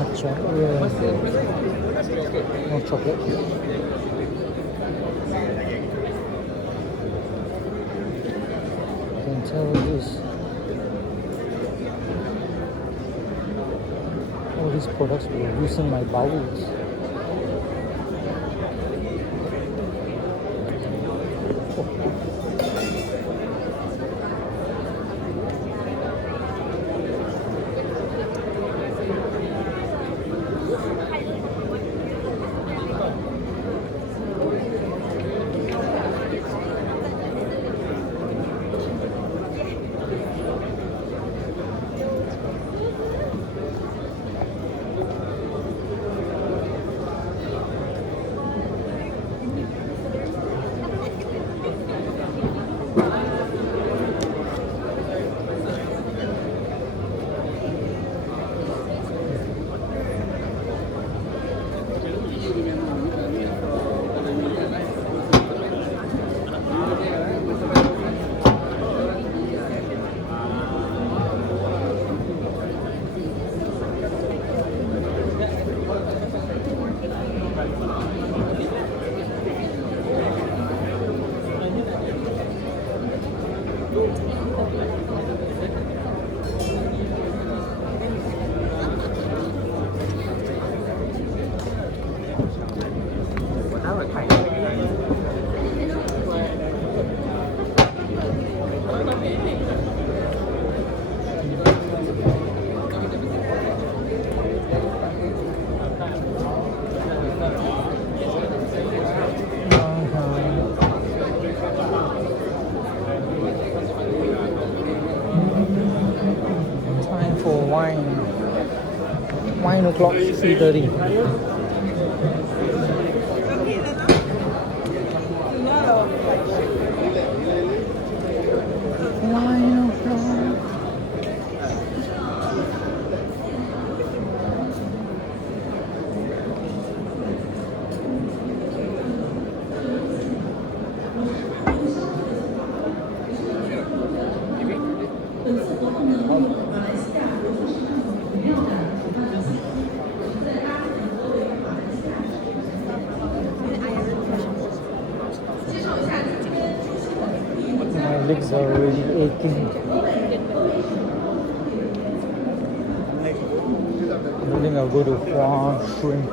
Matcha, more chocolate. I can tell this. All these products will loosen my bowels. Time for wine. Wine o'clock, 3:30. Wine o'clock. My legs are already aching. I think I'll go to Hua Shrimp.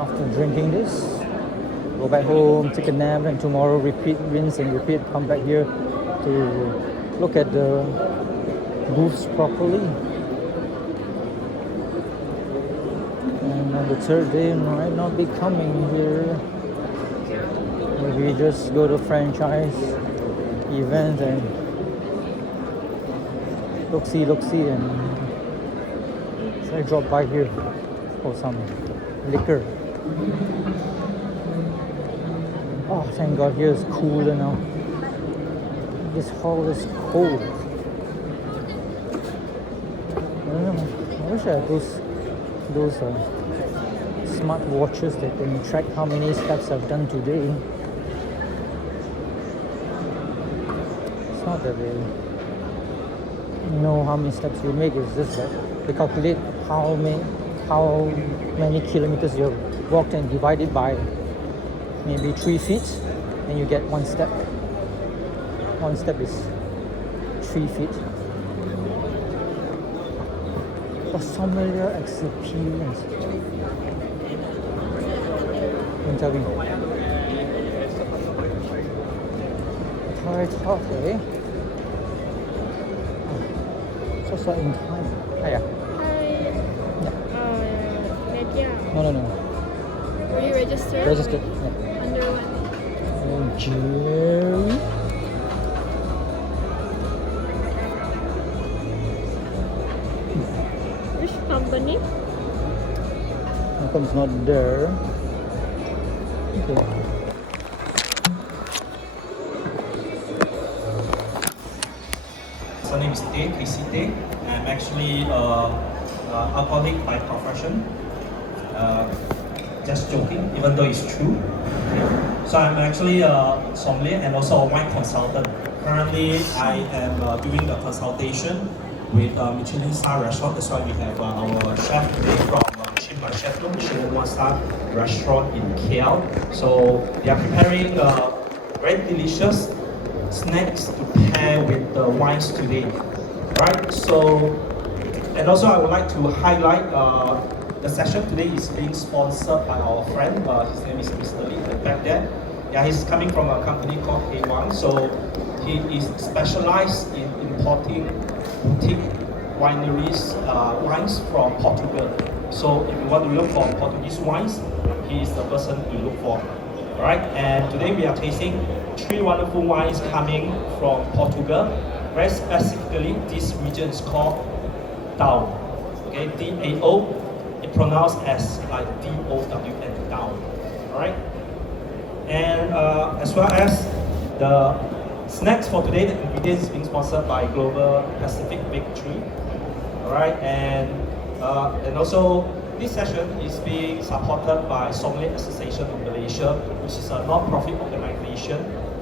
After drinking this, go back home, take a nap, and tomorrow repeat, rinse and repeat, come back here to look at the booths properly. And on the third day, I might not be coming here. Maybe just go to franchise event and look see, and so I drop by here for some liquor. Oh, thank God, here is cooler now. This hall is cold. I don't know. I wish I had those smart watches that can track how many steps I've done today. It's not that they know how many steps you make, it's just that they calculate how many kilometers you walked and divide it by maybe 3 feet, and you get 1 step. 1 step is 3 feet. A familiar experience. Don't tell me. Thai. Just like in time. Hiya. Media. No. Were you registered? Registered. Yeah. Under what? Jerry. Which company? How come it's not there? Okay. My name is Casey Tay. I'm actually alcoholic by profession. Just joking, even though it's true. So I'm actually a sommelier and also a wine consultant. Currently, I am doing the consultation with Michelin star restaurant. That's why we have our chef today from Michelin Chef, Michelin 1-star restaurant in KL. So they are preparing very delicious snacks to pair with the wines today. Right? So, and also I would like to highlight the session today is being sponsored by our friend. His name is Mr. Lee back there. Yeah, he's coming from a company called A1. So he is specialized in importing boutique wineries, wines from Portugal. So if you want to look for Portuguese wines, he is the person to look for. Alright, and today we are tasting 3 wonderful wines coming from Portugal. Very specifically, this region is called Down. Okay, D-A-O. It pronounced as like D-O-W-N, Down. Alright, and as well as the snacks for today, the ingredients is being sponsored by Global Pacific Victory. Alright, and also this session is being supported by Sommelier Association of Malaysia, which is a non-profit organization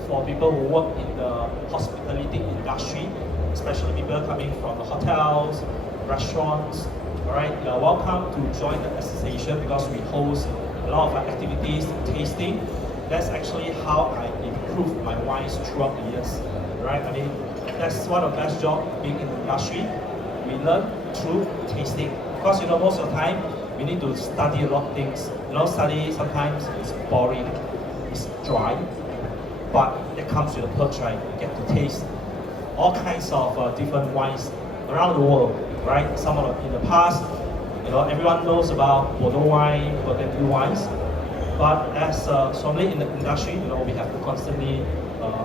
for people who work in the hospitality industry, especially people coming from the hotels, restaurants. Alright, you are welcome to join the association because we host a lot of activities, tasting. That's actually how I improve my wines throughout the years. Right? I mean, that's one of the best jobs being in the industry. We learn through tasting. Because most of the time we need to study a lot of things. Study sometimes it's boring, it's dry, but it comes with a perch, right? You get to taste all kinds of different wines around the world, right? Some of them in the past, everyone knows about Bordeaux wine, Burgundy wines, but as sommelier in the industry, we have to constantly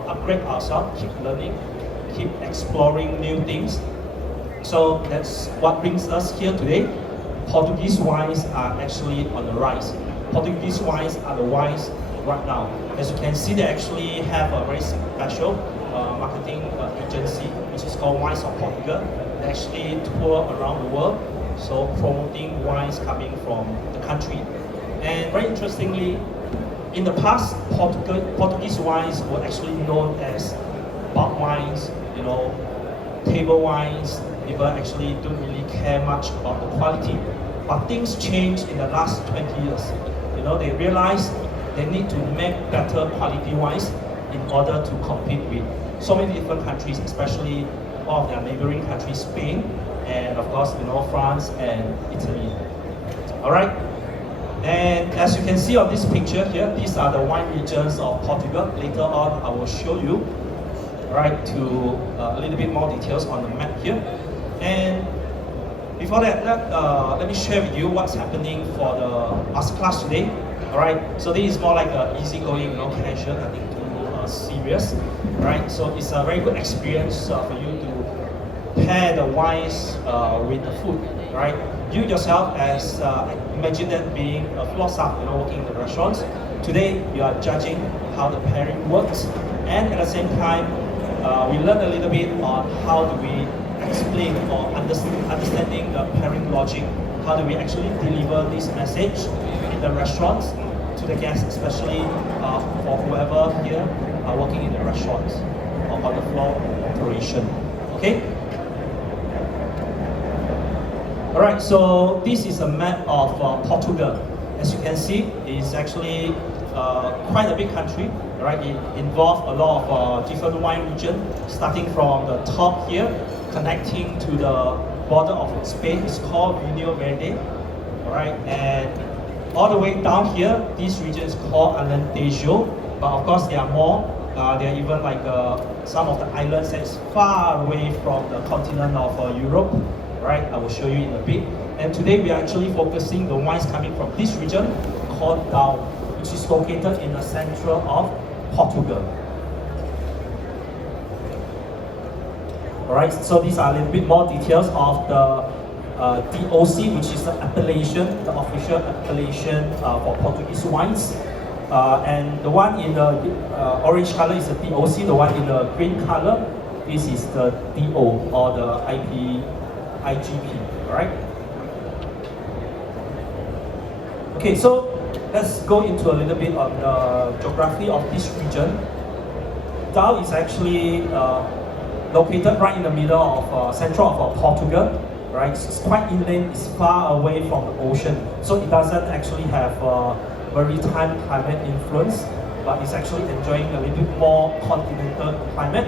upgrade ourselves, keep learning, keep exploring new things. So that's what brings us here today. Portuguese wines are actually on the rise. Portuguese wines are the wines right now. As you can see, they actually have a very special marketing agency, which is called Wines of Portugal. They actually tour around the world, so promoting wines coming from the country. And very interestingly, in the past, Portuguese wines were actually known as bulk wines, table wines. People actually don't really care much about the quality. But things changed in the last 20 years. They realized they need to make better quality wines in order to compete with so many different countries, especially one of their neighboring countries, Spain, and of course, France and Italy. All right. And as you can see on this picture here, these are the wine regions of Portugal. Later on, I will show you, right, to a little bit more details on the map here. And before that, let me share with you what's happening for the masterclass today. All right, so this is more like an easygoing, casual, nothing too serious, right? So it's a very good experience for you to pair the wines with the food, right? You yourself, as imagine that being a floor staff, working in the restaurants. Today, you are judging how the pairing works, and at the same time, we learn a little bit on how do we explain or understanding the pairing logic. How do we actually deliver this message in the restaurants to the guests, especially for whoever here are working in the restaurants or on the floor operation. Okay? Alright, so this is a map of Portugal. As you can see, it's actually quite a big country. Right? It involves a lot of different wine regions, starting from the top here, connecting to the border of Spain. It's called Vinho Verde. Alright, and all the way down here, this region is called Alentejo. But of course, there are more. There are even like some of the islands that's far away from the continent of Europe. Right, I will show you in a bit. And today we are actually focusing the wines coming from this region called Jalan, which is located in the center of Portugal. Alright, so these are a little bit more details of the DOC, which is the appellation, the official appellation for Portuguese wines. And the one in the orange color is the DOC, the one in the green color, this is the DO or the IGP, alright? Okay, so let's go into a little bit of the geography of this region. Jalan is actually located right in the middle of central of Portugal, right? It's quite inland, it's far away from the ocean, so it doesn't actually have maritime climate influence, but it's actually enjoying a little bit more continental climate.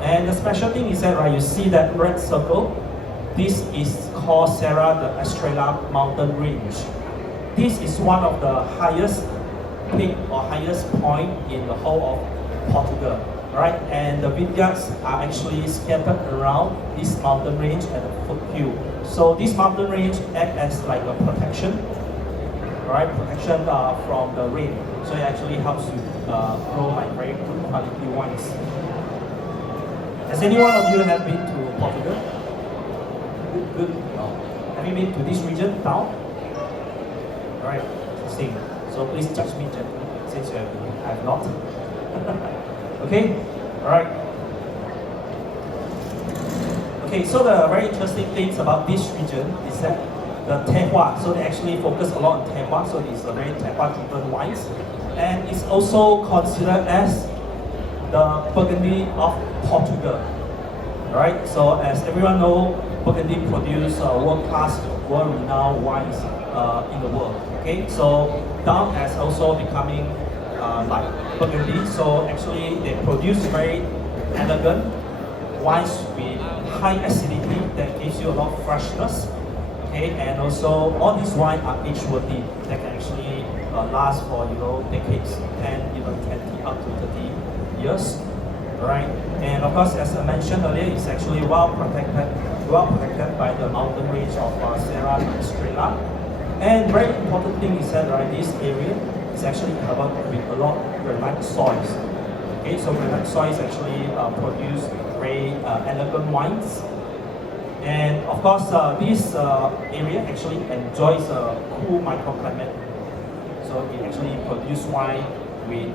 And the special thing is that, right, you see that red circle, this is called Serra da Estrela mountain range. This is one of the highest peak or highest point in the whole of Portugal, right? And the vineyards are actually scattered around this mountain range and the foothill. So this mountain range acts as like a protection, right? Protection from the rain. So it actually helps you grow like very good quality wines. Has any one of you have been to Portugal? Good. No. Have you been to this region now? Alright, interesting. So please judge me gently since you have not. Okay, alright. Okay, so the very interesting things about this region is that the terroir, so they actually focus a lot on terroir, so it's a very terroir-driven wines. And it's also considered as the Burgundy of Portugal. Alright, so as everyone knows, Burgundy produces world-class, world-renowned wines in the world. Okay, so Jalan has also becoming like Burgundy. So actually, they produce very elegant wines with high acidity that gives you a lot of freshness. Okay, and also all these wines are age-worthy that can actually last for decades, 10, even 20, up to 30 years. Right, and of course, as I mentioned earlier, it's actually well protected by the mountain range of Serra da Estrela. And very important thing is that this area is actually covered with a lot of granite soils. Okay, so granite soils actually produce very elegant wines. And of course, this area actually enjoys a cool microclimate. So it actually produces wine with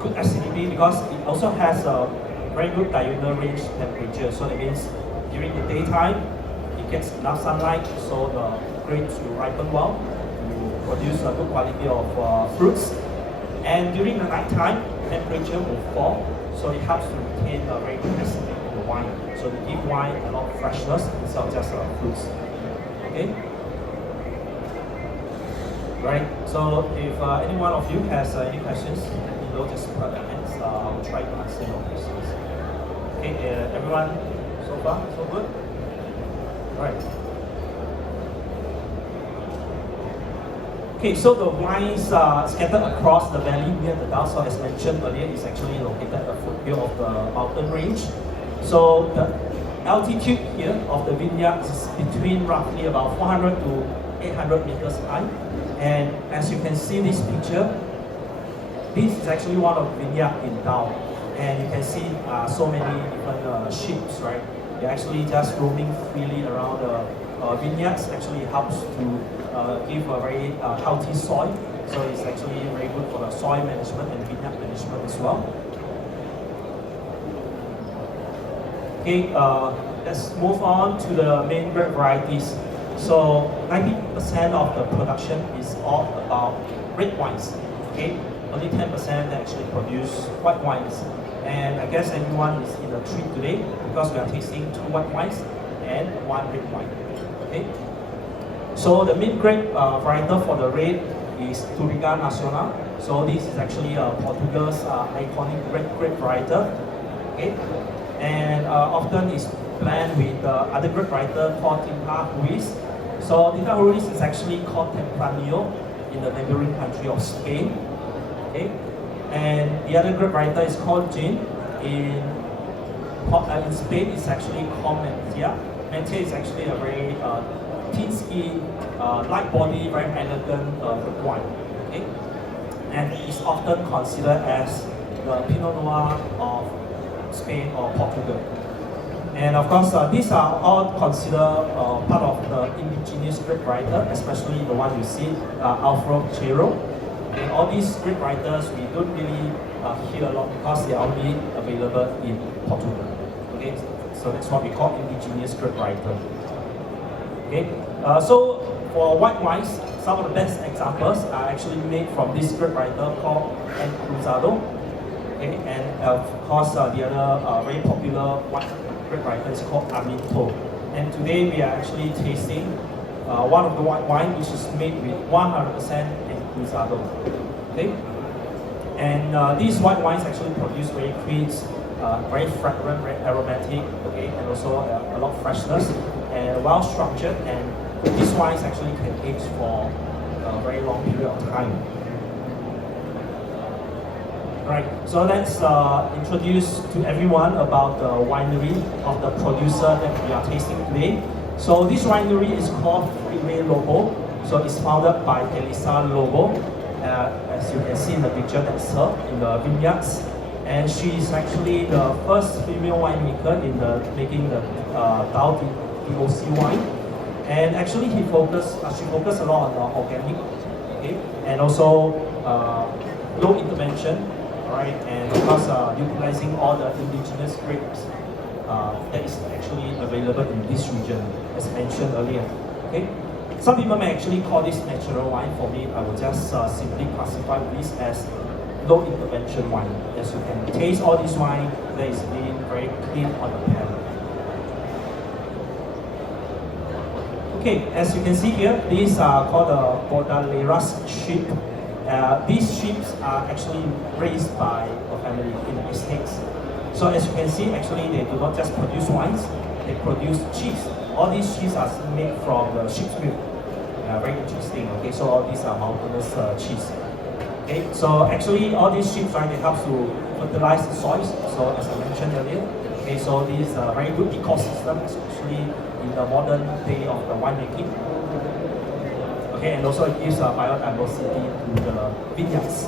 good acidity because it also has a very good diurnal range temperature. So that means during the daytime, it gets enough sunlight, so the grapes will ripen well, will produce a good quality of fruits. And during the night time, temperature will fall, so it helps to retain a very good acidity in the wine. So to give wine a lot of freshness instead of just fruits. Okay? Right, so if any one of you has any questions, just put your hands. I will try to answer your questions. Okay, everyone, so far, so good? Right. Okay, so the wines are scattered across the valley near the Jalan. So as mentioned earlier, it's actually located at the foothill of the mountain range. So the altitude here of the vineyard is between roughly about 400 to 800 meters high. And as you can see this picture, this is actually one of the vineyards in Jalan. And you can see so many different sheep, right? They're actually just roaming freely around the vineyards. Actually helps to give a very healthy soil. So it's actually very good for the soil management and vineyard management as well. Okay, let's move on to the main grape varieties. So 90% of the production is all about red wines. Okay, only 10% that actually produce white wines. And I guess everyone is in a treat today because we are tasting 2 white wines and 1 red wine. Okay, So the mid-grade varietal for the red is Touriga Nacional. So this is actually Portugal's iconic red grape varietal. Okay, and often is blend with other grape varietal called Tinta Ruiz. So Tinta Ruiz is actually called Tempranillo in the neighboring country of Spain. Okay, and the other grape varietal is called Gin. In Spain, it's actually called Mentia. Mentia is actually a very thin skin, light body, very elegant red wine. Okay, and it's often considered as the Pinot Noir of Spain or Portugal. And of course, these are all considered part of the indigenous grape varietal, especially the one you see, Alfaro Chero. And all these grape varietals we don't really hear a lot because they are only available in Portugal. Okay, so that's what we call indigenous grape varietal. Okay, so for white wines, some of the best examples are actually made from this grape varietal called Cruzado. Okay, and of course the other very popular white grape varietal is called Aminto. And today we are actually tasting one of the white wine which is made with 100% Cruzado. Okay, and these white wines actually produce very clean, very fragrant, very aromatic. Okay, and also a lot of freshness and well structured. And these wines actually can age for a very long period of time. Alright, so let's introduce to everyone about the winery of the producer that we are tasting today. So this winery is called Freeway Lobo. So it's founded by Elisa Lobo. As you can see in the picture, that's her in the vineyards. And she is actually the first female winemaker in making the DAO DOC wine. And actually she focused a lot on organic, okay, and also low intervention. Right, and of course utilizing all the indigenous grapes that is actually available in this region, as mentioned earlier. Okay, some people may actually call this natural wine. For me, I will just simply classify this as low intervention wine. As you can taste all this wine, that is being very clean on the palate. Okay, as you can see here, these are called the Bordaleras sheep. These sheep are actually raised by a family in the estates. So as you can see, actually they do not just produce wines, they produce cheese. All these cheese are made from the sheep's milk. Very interesting. Okay, so all these are mountainous cheese. Okay, so actually all these sheep, right, they help to fertilize the soils. So as I mentioned earlier, okay, so these are very good ecosystem, especially in the modern day of the winemaking. Okay, and also it gives biodiversity to the vineyards.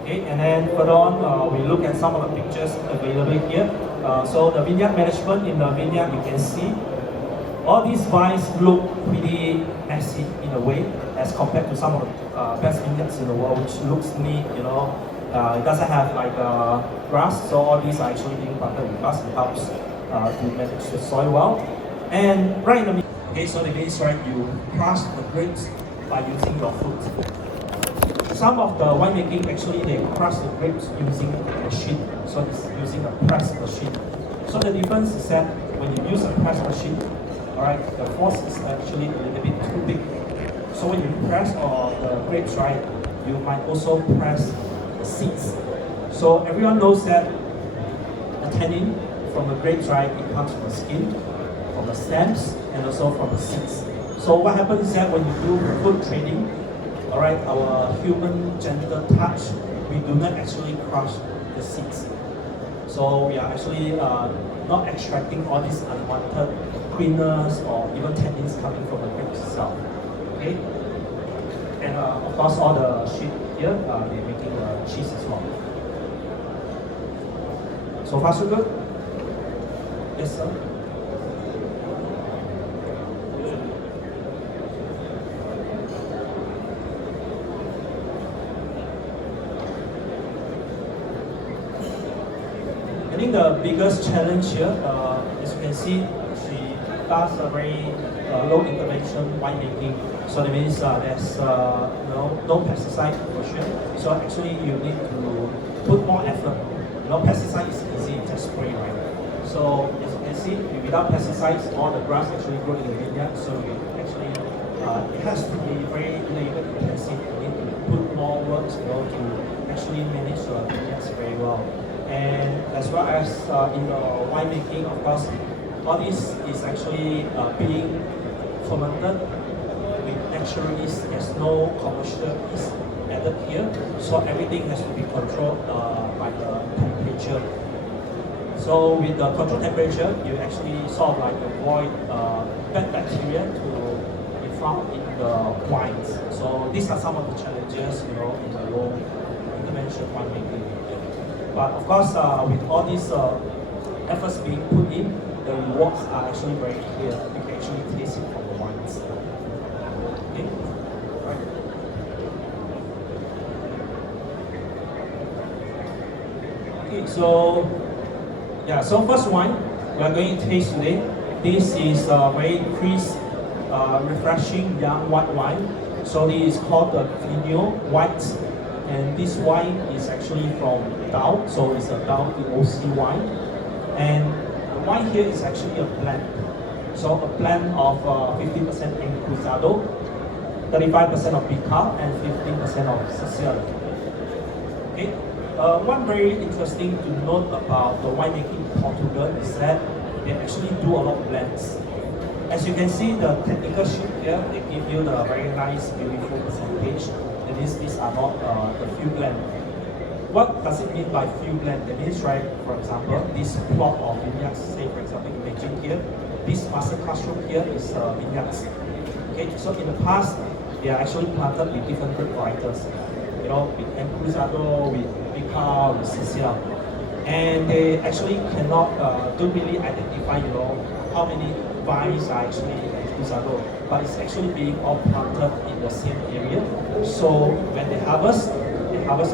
Okay, and then further on, we look at some of the pictures available here. So the vineyard management in the vineyard, you can see all these vines look pretty messy in a way as compared to some of the best vineyards in the world, which looks neat, you know. It doesn't have like grass, so all these are actually being planted with grass. It helps to manage the soil well. And right in the middle, okay, so the means, right, you crush the grapes by using your foot. Some of the winemaking, actually, they crush the grapes using a machine. So it's using a press machine. So the difference is that when you use a press machine, all right, the force is actually a little bit too big. So when you press the grapes, right, you might also press seeds. So everyone knows that the tannin from the grapes, right, it comes from the skin, from the stems, and also from the seeds. So what happens is that when you do food trading, all right, our human gentle touch, we do not actually crush the seeds. So we are actually not extracting all these unwanted quinners or even tannins coming from the grapes itself. Okay, and of course all the sheep here, they're making cheese as well. So far so good? Yes, sir. I think the biggest challenge here, as you can see, she does a very low intervention winemaking. So that means there's no pesticide for sure. So actually you need to put more effort. pesticide is easy, just spray, right? So as you can see, without pesticides, all the grass actually grow in the vineyard. So you actually, it has to be very labor intensive. You need to put more work, to actually manage the vineyards very well. And as well as in the winemaking, of course, all this is actually being fermented with natural yeast. There's no commercial yeast added here, so everything has to be controlled by the temperature. So with the controlled temperature, you actually sort of like avoid bad bacteria to be found in the wines. So these are some of the challenges, in the low intervention winemaking. But of course, with all these efforts being put in, the rewards are actually very clear. You can actually taste it from the wines. Okay. Right. Okay, so so first wine we are going to taste today. This is a very crisp, refreshing young white wine. So this is called the Vigno White, and this wine is actually from Dao. So it's a Dao DOC wine, and the wine here is actually a blend. So a blend of 50% Encruzado, 35% of Picar, and 15% of SIAL. Okay. One very interesting to note about the winemaking in Portugal is that they actually do a lot of blends. As you can see, the technical sheet here, they give you the very nice, beautiful percentage. That is, these are not the field blend. What does it mean by field blend? That means, right, for example, this plot of vineyards, say for example, imagine here, this master classroom here is vineyards. Okay, so in the past, they are actually planted with different grape varieties. With Encruzado, with Picar, with SIAL. And they actually cannot, don't really identify, how many vines are actually Encruzado. But it's actually being all planted in the same area. So when they harvest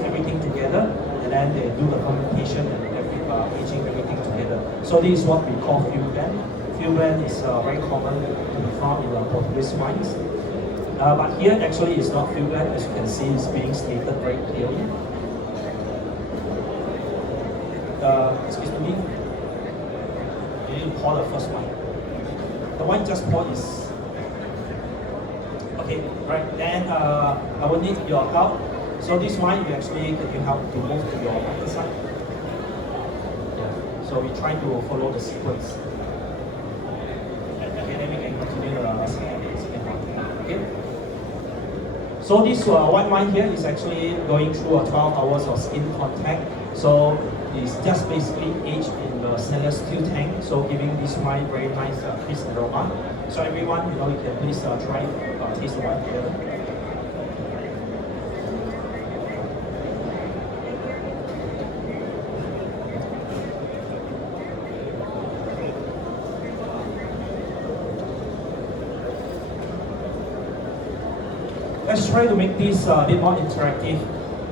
everything together, and then they do the fermentation and aging everything together. So this is what we call field blend. Field blend is very common to be found in the Portuguese wines. But here actually it's not field blend, as you can see it's being stated very clearly. Excuse me, you need to pour the first wine. The wine just poured is okay, right? Then I will need your help. So this wine you actually can you help to move to your other side. Yeah. So we try to follow the sequence. Okay, then we can continue the second one. Okay. So this white wine here is actually going through 12 hours of skin contact. So it's just basically aged in the stainless steel tank. So giving this wine very nice crisp aroma. So everyone, you can please try taste the wine together. Let's try to make this a bit more interactive.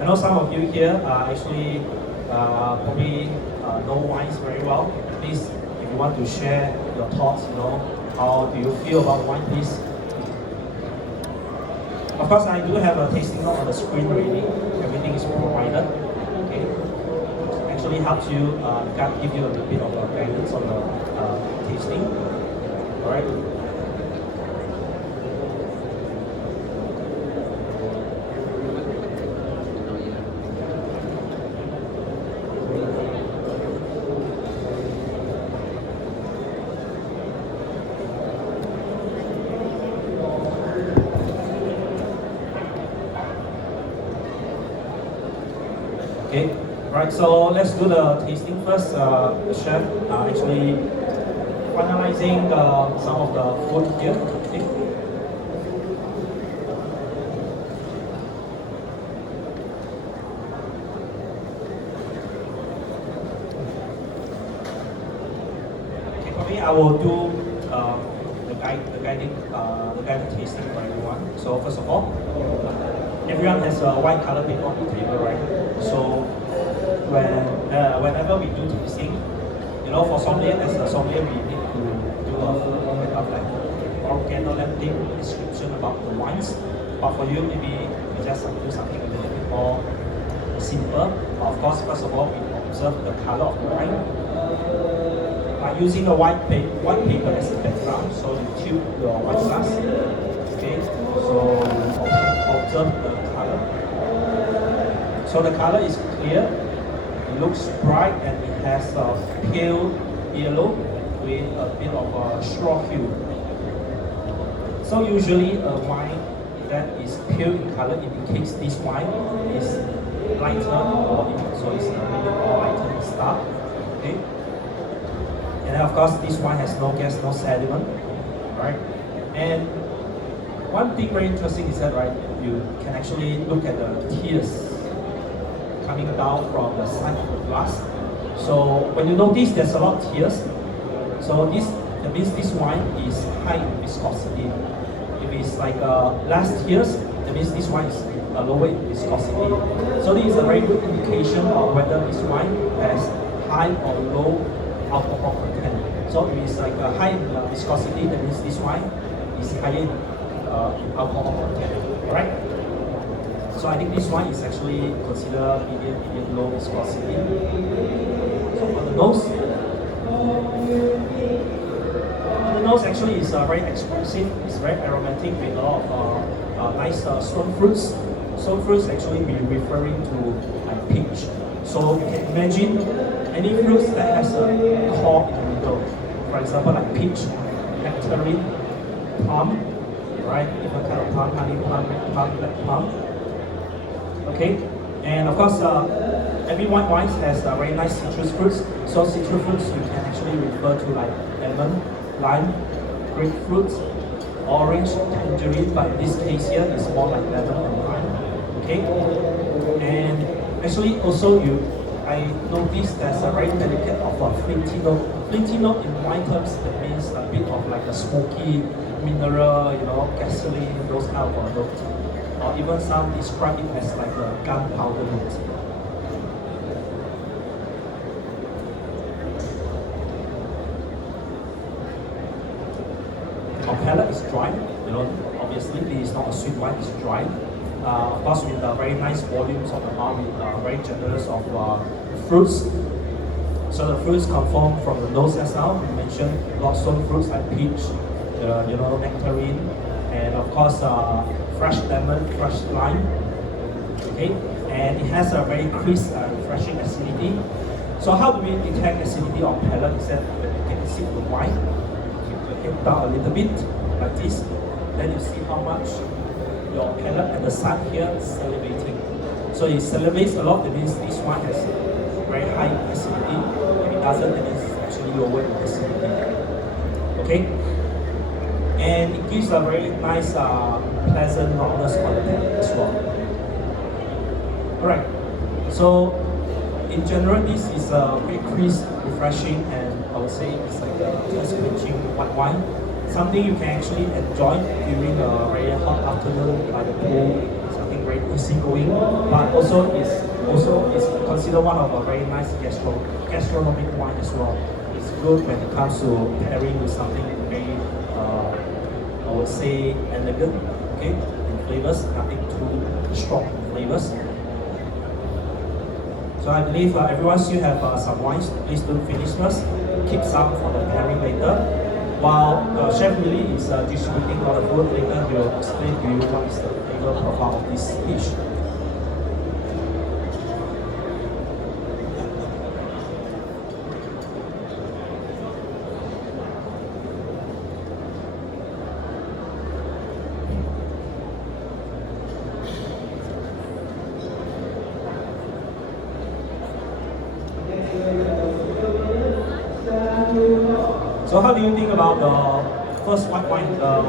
I know some of you here are actually probably know wines very well. Please, if you want to share your thoughts, how do you feel about wine, please. Of course, I do have a tasting note on the screen already. Everything is provided. Okay, actually helps you give you a little bit of guidance on the tasting. All right. Okay, right, so let's do the tasting first. The chef actually finalizing some of the food here. Okay. Okay, for me, I will do the guided tasting for everyone. So first of all, everyone has a white color paper on the table, right? So whenever we do tasting, for sommelier, as a sommelier, we need to do a organoleptic description about the wines. But for you, maybe we just do something a little bit more simple. Of course, first of all, we observe the color of the wine. By using a white paper as a background, so you tilt your wine glass. Okay, so observe the color. So the color is clear, it looks bright, and it has a pale yellow with a bit of a straw hue. So usually a wine that is pale in color indicates this wine is lighter in body, so it's a little bit more lighter in start. Okay, and then of course this wine has no gas, no sediment, right? And one thing very interesting is that, right, you can actually look at the tears coming down from the side of the glass. So when you notice there's a lot of tears, so that means this wine is high in viscosity. If it's like less tears, that means this wine is lower in viscosity. So this is a very good indication of whether this wine has high or low alcohol content. So if it's like high in viscosity, that means this wine is higher in alcohol content. Alright? So I think this wine is actually considered medium low viscosity. So for the nose, actually is very expressive, it's very aromatic with a lot of nice stone fruits. Stone fruits actually be referring to like peach. So you can imagine any fruits that has a core in the middle. For example, like peach, nectarine, plum, right? Different kind of plum, honey plum, red plum, black plum. Okay, and of course, every white wine has very nice citrus fruits. So citrus fruits you can actually refer to like lemon, lime, grapefruit, orange, tangerine, but in this case here it's more like lemon and lime. Okay, and actually also I noticed there's a very delicate of a flinty note. Flinty note in wine terms, that means a bit of like a smoky mineral, gasoline, those kind of notes. Or even some describe it as like a gunpowder note. Our palate is dry, obviously it is not a sweet wine, it's dry. Of course with very nice volumes of the mouth, with very generous of fruits. So the fruits come from the nose as well. We mentioned lots of fruits like peach, nectarine, and of course fresh lemon, fresh lime. Okay, and it has a very crisp, refreshing acidity. So how do we detect acidity on palate? Is that when you take a sip of wine, it down a little bit like this, then you see how much your palate at the side here is salivating. So it salivates a lot, that means this wine has very high acidity. If it doesn't, that means it's actually lower in acidity. Okay? And it gives a very nice, pleasant roundness content as well. Alright, so in general, this is a very crisp, refreshing, and I would say it's like a just-quenching white wine. Something you can actually enjoy during a very hot afternoon by the pool, something very easygoing, but also is considered one of a very nice gastronomic wine as well. It's good when it comes to pairing with something very, I would say, elegant, okay, in flavors, nothing too strong flavors. So I believe everyone still have some wines. Please don't finish first. Keep some for the pairing later. While Chef Willie is distributing all the food, later he will explain to you what is the flavor profile of this dish. So how do you think about the first white wine, the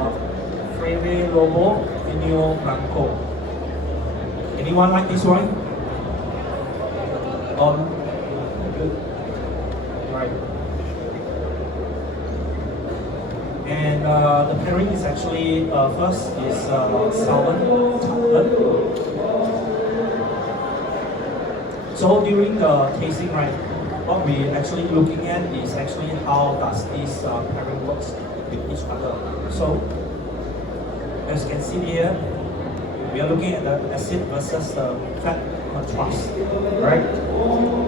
Freve Lobo Vinho Blanco? Anyone like this wine? Good. Right. And the pairing is actually, first is Southern chocolate. So during the tasting, right, what we're actually looking at is actually how does this pairing works with each other. So, as you can see here, we are looking at the acid versus the fat trust, right?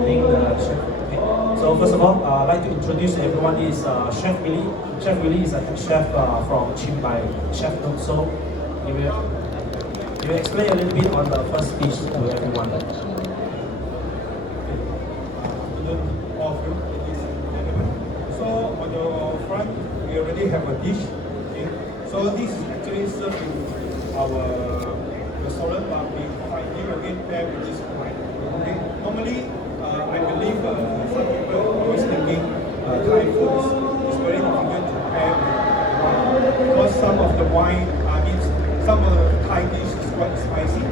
Being the chef. Okay. So first of all, I'd like to introduce everyone is Chef Willie. Chef Willie is a head chef from Chiang Mai, Chef Nook. So he will explain a little bit on the first dish to everyone. So on your front, we already have a dish. Okay. So this is actually served in our restaurant, but we give again pair with this wine. Okay. Normally, I believe some people always thinking Thai food is very difficult to pair with wine because some of the wine some of the Thai dish is quite spicy.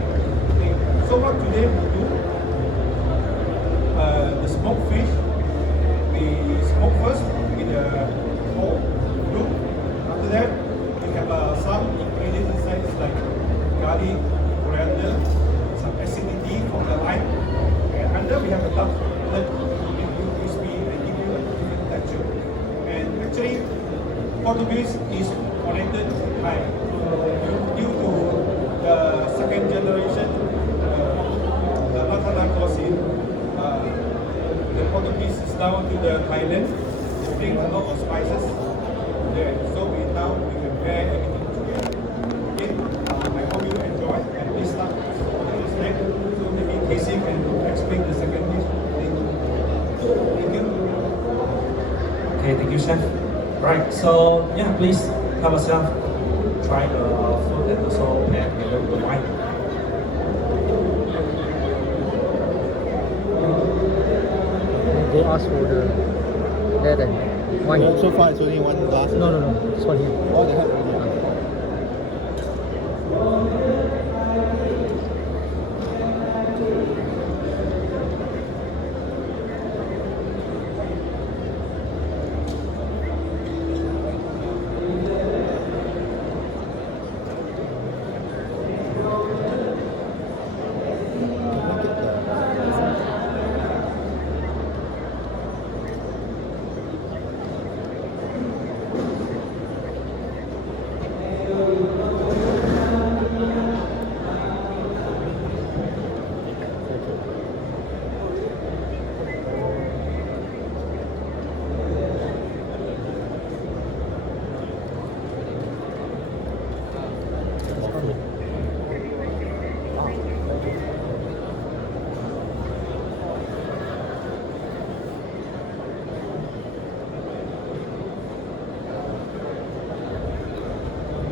Okay. So what today we do? The smoked fish. We smoke first in a whole room. After that, we have some ingredients inside, like garlic, coriander, some acidity from the lime, and under we have a duck that make you crispy and give you a different texture. And actually, Portuguese is connected to Thai due to the second generation, the Latana Kosin. The Portuguese is down to the Thailand, bring a lot of spices there. So we can pair everything together. Okay, I hope you enjoy and please start on the snack. So maybe Casey can explain the second dish. Thank you. Okay, thank you, Chef. Right, so yeah, please help yourself. Try the food and also pair together with the wine. They ask for the wine. So far it's only one glass. No, it's one here. Oh, they have already.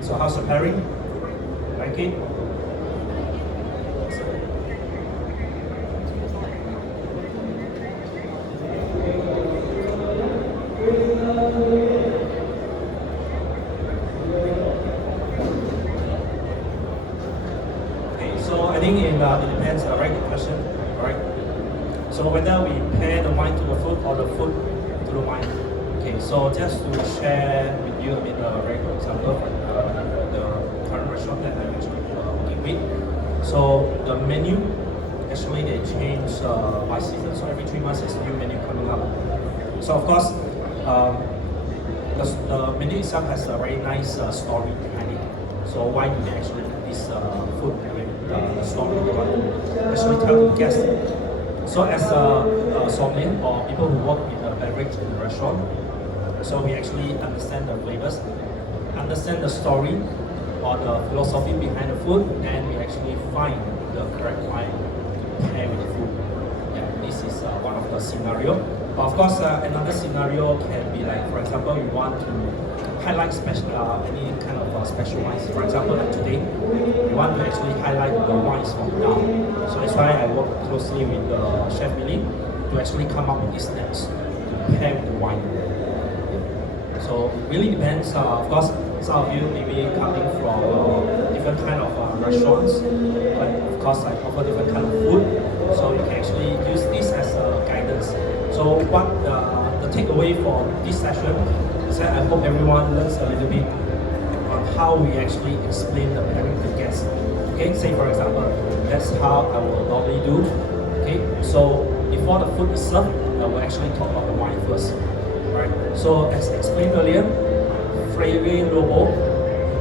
So how's the pairing? Like it? Okay, so I think it depends, right? The question, right? So whether we pair the wine to the food or the food to the wine. Okay, so just to share with you a bit, right, for example, the current restaurant that I'm actually working with. So the menu, actually they change by season, so every 3 months there's a new menu coming up. So of course, the menu itself has a very nice story behind it. So why do they actually put this food with the story they want to actually tell the guests? So as a sommelier or people who work in the beverage in the restaurant, so we actually understand the flavors, understand the story or the philosophy behind the food, and we actually find the correct wine to pair with the food. Yeah, this is one of the scenario. But of course, another scenario can be like, for example, you want to highlight special any kind of special wines. For example, like today, we want to actually highlight the wines from down. So that's why I work closely with Chef Willie to actually come up with these snacks to pair with the wine. So it really depends. Of course, some of you may be coming from different kind of restaurants, but of course I offer different kind of food, so you can actually use this as a guidance. So what the takeaway for this session is that I hope everyone learns a little bit on how we actually explain the pairing to guests. Okay, say for example, that's how I will normally do. Okay, so before the food is served, I will actually talk about the wine first. Right. So as explained earlier, Freire Lobo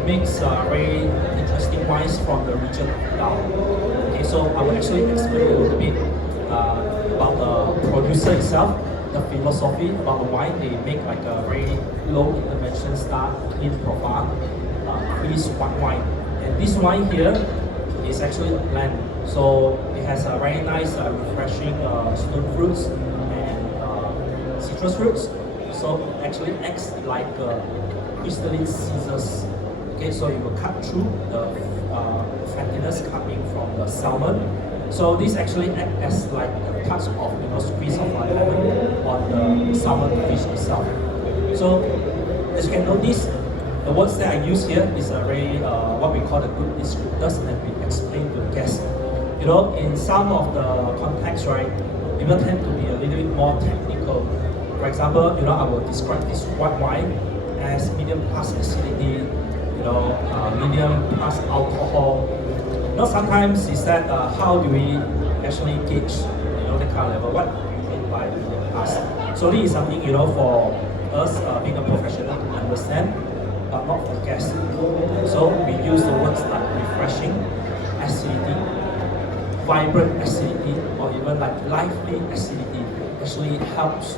makes very interesting wines from the region of Jalan. Okay, Okay, so I will actually explain a little bit about the producer itself, the philosophy about why they make like a very low intervention style, clean profile, crisp white wine. And this wine here is actually a blend. So it has a very nice, refreshing stone fruits and citrus fruits. So it actually acts like crystalline scissors. Okay, so it will cut through the fattiness coming from the salmon. So this actually acts as like a touch of squeeze of lemon on the salmon fish itself. So as you can notice, the words that I use here is a very what we call the good descriptors, and we explain to the guests. In some of the contexts, right, people tend to be a little bit more technical. For example, I will describe this white wine as medium plus acidity, medium plus alcohol. Sometimes is that how do we actually gauge, the kind of level? What do you mean by medium plus? So this is something, for us being a professional to understand, but not for guests. So we use the words like refreshing, acidity, vibrant acidity, or even like lively acidity actually helps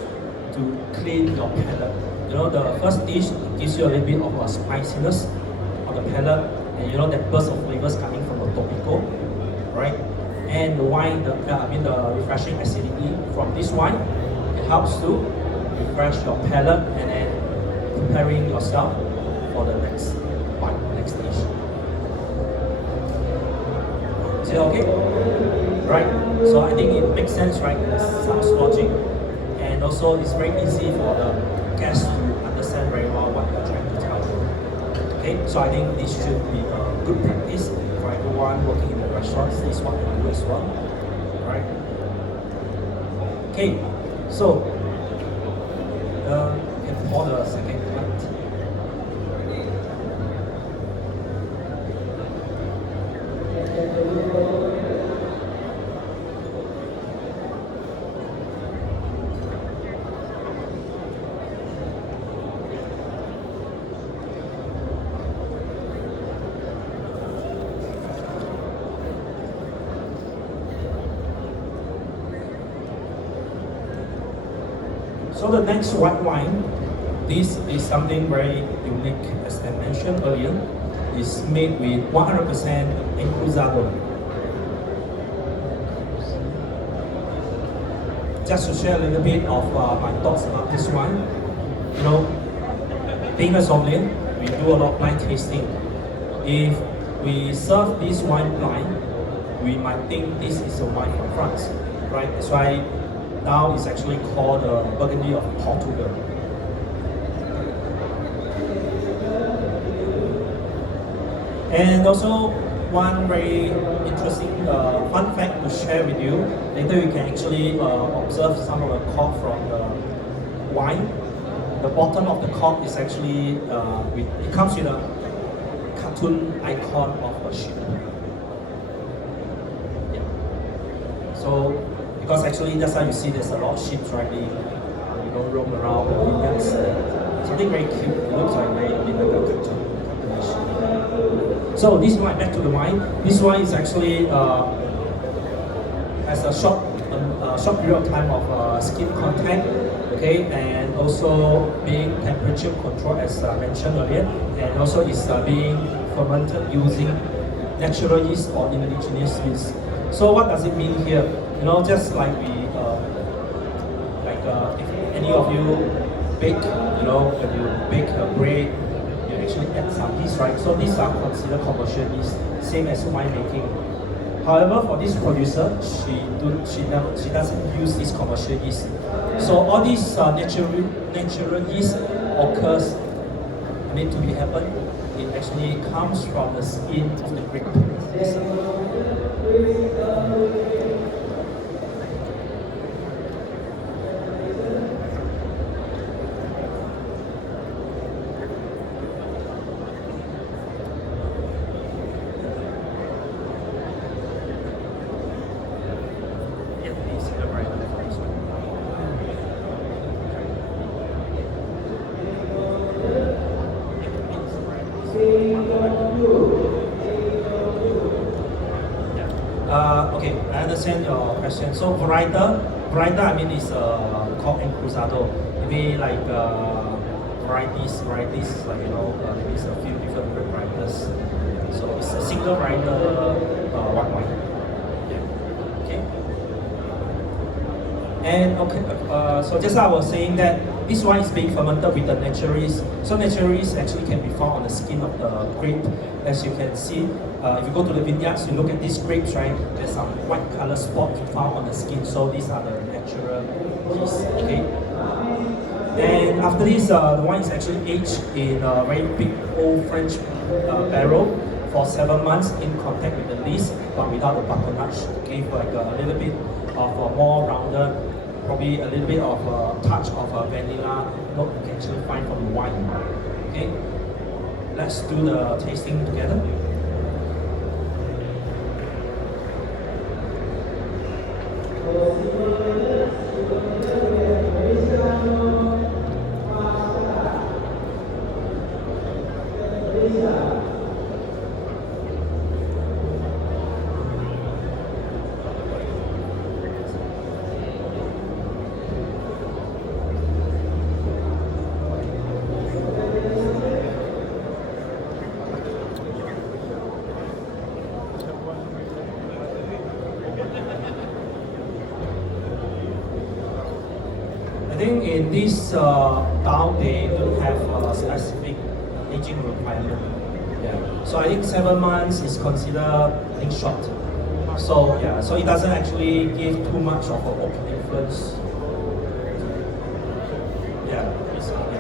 to clean your palate. The first dish gives you a little bit of a spiciness on the palate, and that burst of flavors coming from the tobacco, right? And the wine, the refreshing acidity from this wine, it helps to refresh your palate and then preparing yourself for the next wine, next dish. Is it okay? Right? So I think it makes sense, right? It sounds logic. And also it's very easy for the guests to understand very well what you're trying to tell them. Okay, so I think this should be a good practice for everyone working in the restaurants. This is what they do as well. Right? Okay, so you can pour the second plate. So the next white wine, this is something very unique, as I mentioned earlier. It's made with 100% Encruzado. Just to share a little bit of my thoughts about this wine. Being a sommelier, we do a lot of blind tasting. If we serve this wine blind, we might think this is a wine from France, right? That's why now it's actually called Burgundy of Portugal. And also, one very interesting fun fact to share with you. Later you can actually observe some of the cork from the wine. The bottom of the cork is actually, it comes with a cartoon icon of a ship. Yeah. So, because actually that's how you see there's a lot of ships riding, roam around the vineyards. Something very cute. It looks like very like a cartoon ship. So this wine, back to the wine. This wine is actually has a short period of time of skin contact, okay, and also being temperature controlled as mentioned earlier, and also is being fermented using natural yeast or indigenous yeast. So what does it mean here? Just like we, if any of you bake, when you bake a bread, you actually add some yeast, right? So these are considered commercial yeast, same as winemaking. However, for this producer, she doesn't use this commercial yeast. So all these natural yeast occurs, to be happen. It actually comes from the skin of the grape. Okay, I understand your question. So varietal, I mean is called encruzado. Maybe like varieties like there is a few different varieties. So it's a single varietal white wine. Yeah. Okay. And okay, so just I was saying that this wine is being fermented with the natural yeast. So natural yeast actually can be found on the skin of the grape. As you can see, if you go to the vineyards, you look at these grapes, right? There's some white color spots found on the skin. So these are the natural yeast. Okay. And after this, the wine is actually aged in a very big old French barrel for 7 months in contact with the yeast, but without the butternut. Okay, like a little bit of a more rounded, probably a little bit of a touch of a vanilla note you can actually find from the wine. Okay, let's do the tasting together. I think in this town they don't have a specific aging requirement. Yeah. So I think 7 months is considered short. So yeah, so it doesn't actually give too much of an oak influence. Yeah.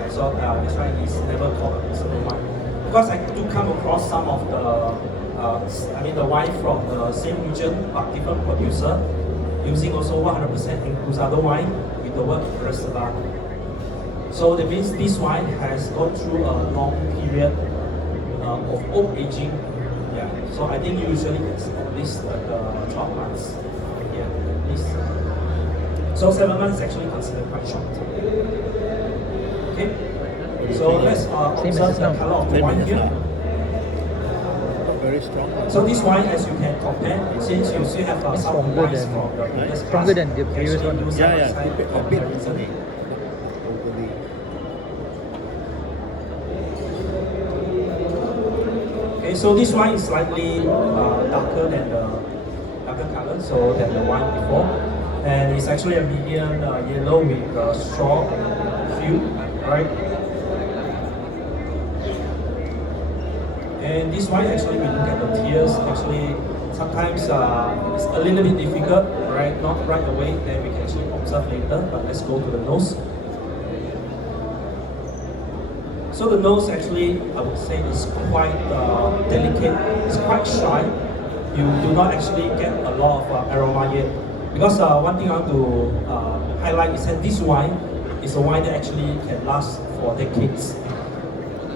So that's why it's never called a single wine. Because I do come across some of the wine from the same region but different producer using also 100% encruzado wine with the word reservoir. So that means this wine has gone through a long period of oak aging. Yeah. So I think usually it's at least 12 months. Yeah, at least. So 7 months is actually considered quite short. Okay. So let's observe the color of the wine here. Very strong. So this wine, as you can compare, since you still have some wines from the previous class, stronger than the previous one. A bit. Okay, so this wine is slightly darker than the darker color, so than the wine before, and it's actually a medium yellow with a straw hue, right? And this wine actually, we look at the tears, actually sometimes it's a little bit difficult, right? Not right away, then we can actually observe later, but let's go to the nose. So the nose actually, I would say, is quite delicate, it's quite shy. You do not actually get a lot of aroma yet. Because one thing I want to highlight is that this wine is a wine that actually can last for decades.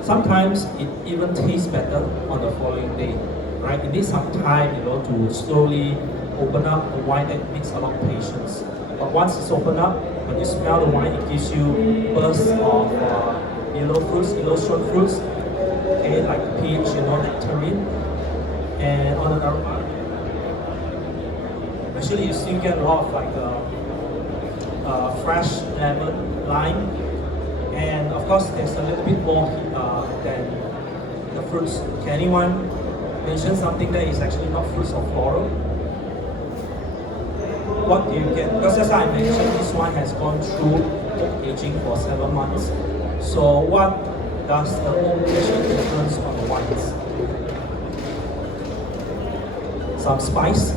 Sometimes it even tastes better on the following day, right? It needs some time, to slowly open up a wine that needs a lot of patience. But once it's opened up, when you smell the wine, it gives you bursts of yellow strong fruits, okay, like peach, nectarine, and on the aroma. Actually, you still get a lot of fresh lemon, lime. And of course, there's a little bit more than the fruits. Can anyone mention something that is actually not fruits or floral? What do you get? Because as I mentioned, this one has gone through oak aging for 7 months. So what does the oak actually influence on the wines? Some spice.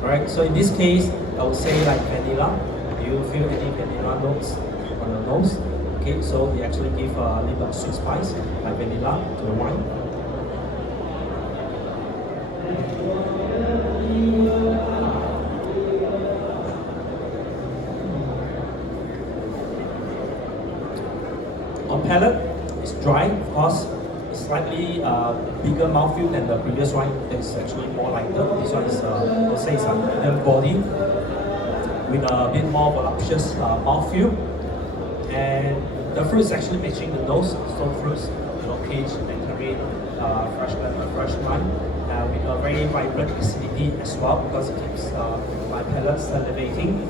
Right? So in this case, I would say like vanilla. Do you feel any vanilla notes on the nose? Okay, so we actually give a little bit of sweet spice like vanilla to the wine. On palate, it's dry, of course. It's slightly bigger mouthfeel than the previous wine. It's actually more lighter. This one is, I would say, it's a medium body with a bit more voluptuous mouthfeel. And the fruit is actually matching the nose, stone fruits, aged nectarine fresh wine with a very vibrant acidity as well, because it keeps my palate salivating.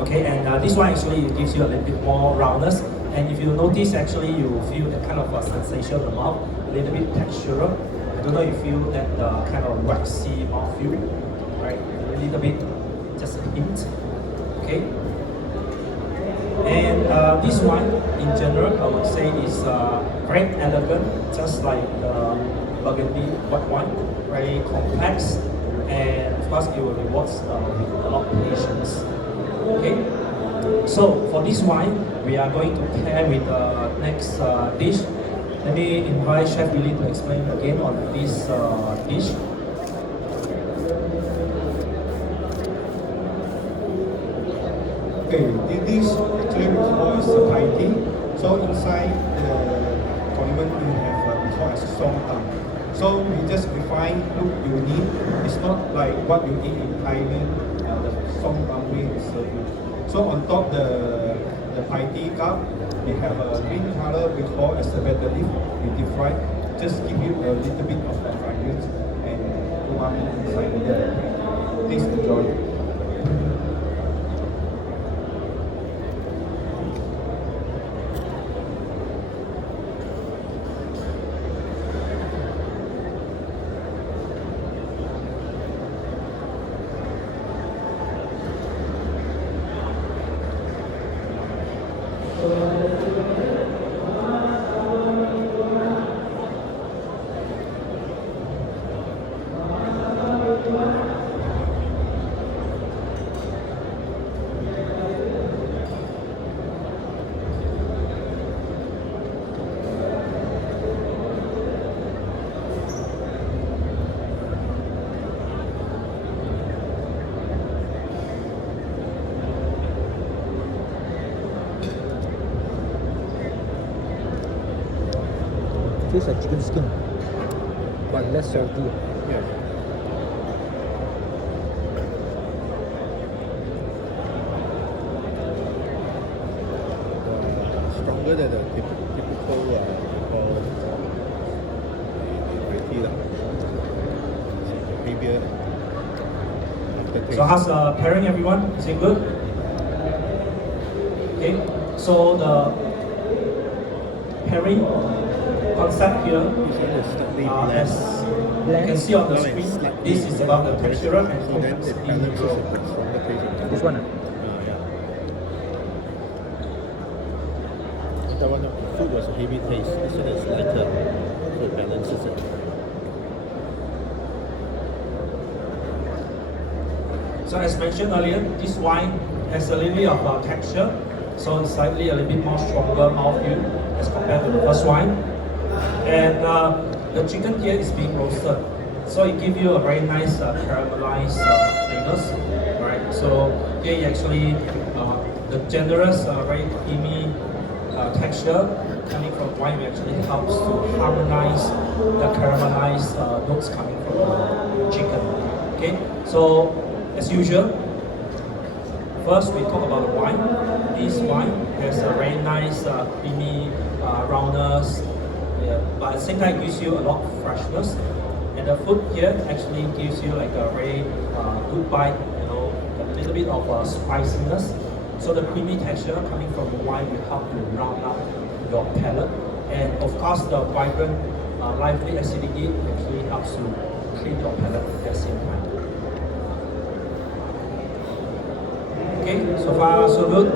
Okay, and this one actually gives you a little bit more roundness. And if you notice, actually, you feel the kind of sensation of the mouth, a little bit textural. I don't know if you feel that kind of waxy mouthfeel, right? A little bit, just a hint. Okay. And this one, in general, I would say is very elegant, just like the Burgundy white wine, very complex, and of course, it will reward with a lot of patience. Okay. So for this wine, we are going to pair with the next dish. Let me invite Chef Billy to explain again on this dish. Okay, this actually we call as a Thai tea. So inside the condiment we have we call as song tang. So we just refine look you need. It's not like what you eat in Thailand, the song tang we serve you. So on top the Thai tea cup, we have a green color we call as the better leaf. We deep fry, just give you a little bit of the fragrance and umami inside the Thai tea. Please enjoy. Tastes like chicken skin, but less salty. Yes. Stronger than the typical maybe So how's the pairing, everyone? Is it good? Okay, so the pairing concept here, as you can see on the screen, this is about the texture and complexity. This one? That one, the food was a heavy taste. This one is lighter, so it balances it. So as mentioned earlier, this wine has a little bit of texture, so it's slightly a little bit more stronger mouthfeel as compared to the first wine. And the chicken here is being roasted, so it gives you a very nice caramelized flavors, right? So here you actually the generous, very creamy texture coming from wine actually helps to harmonize the caramelized notes coming from the chicken. Okay, so as usual, first we talk about the wine. This wine has a very nice creamy roundness. But at the same time, it gives you a lot of freshness, and the food here actually gives you like a very good bite, a little bit of spiciness. So the creamy texture coming from the wine will help to round up your palate, and of course the vibrant, lively acidity actually helps to clean your palate at the same time. Okay, so far so good.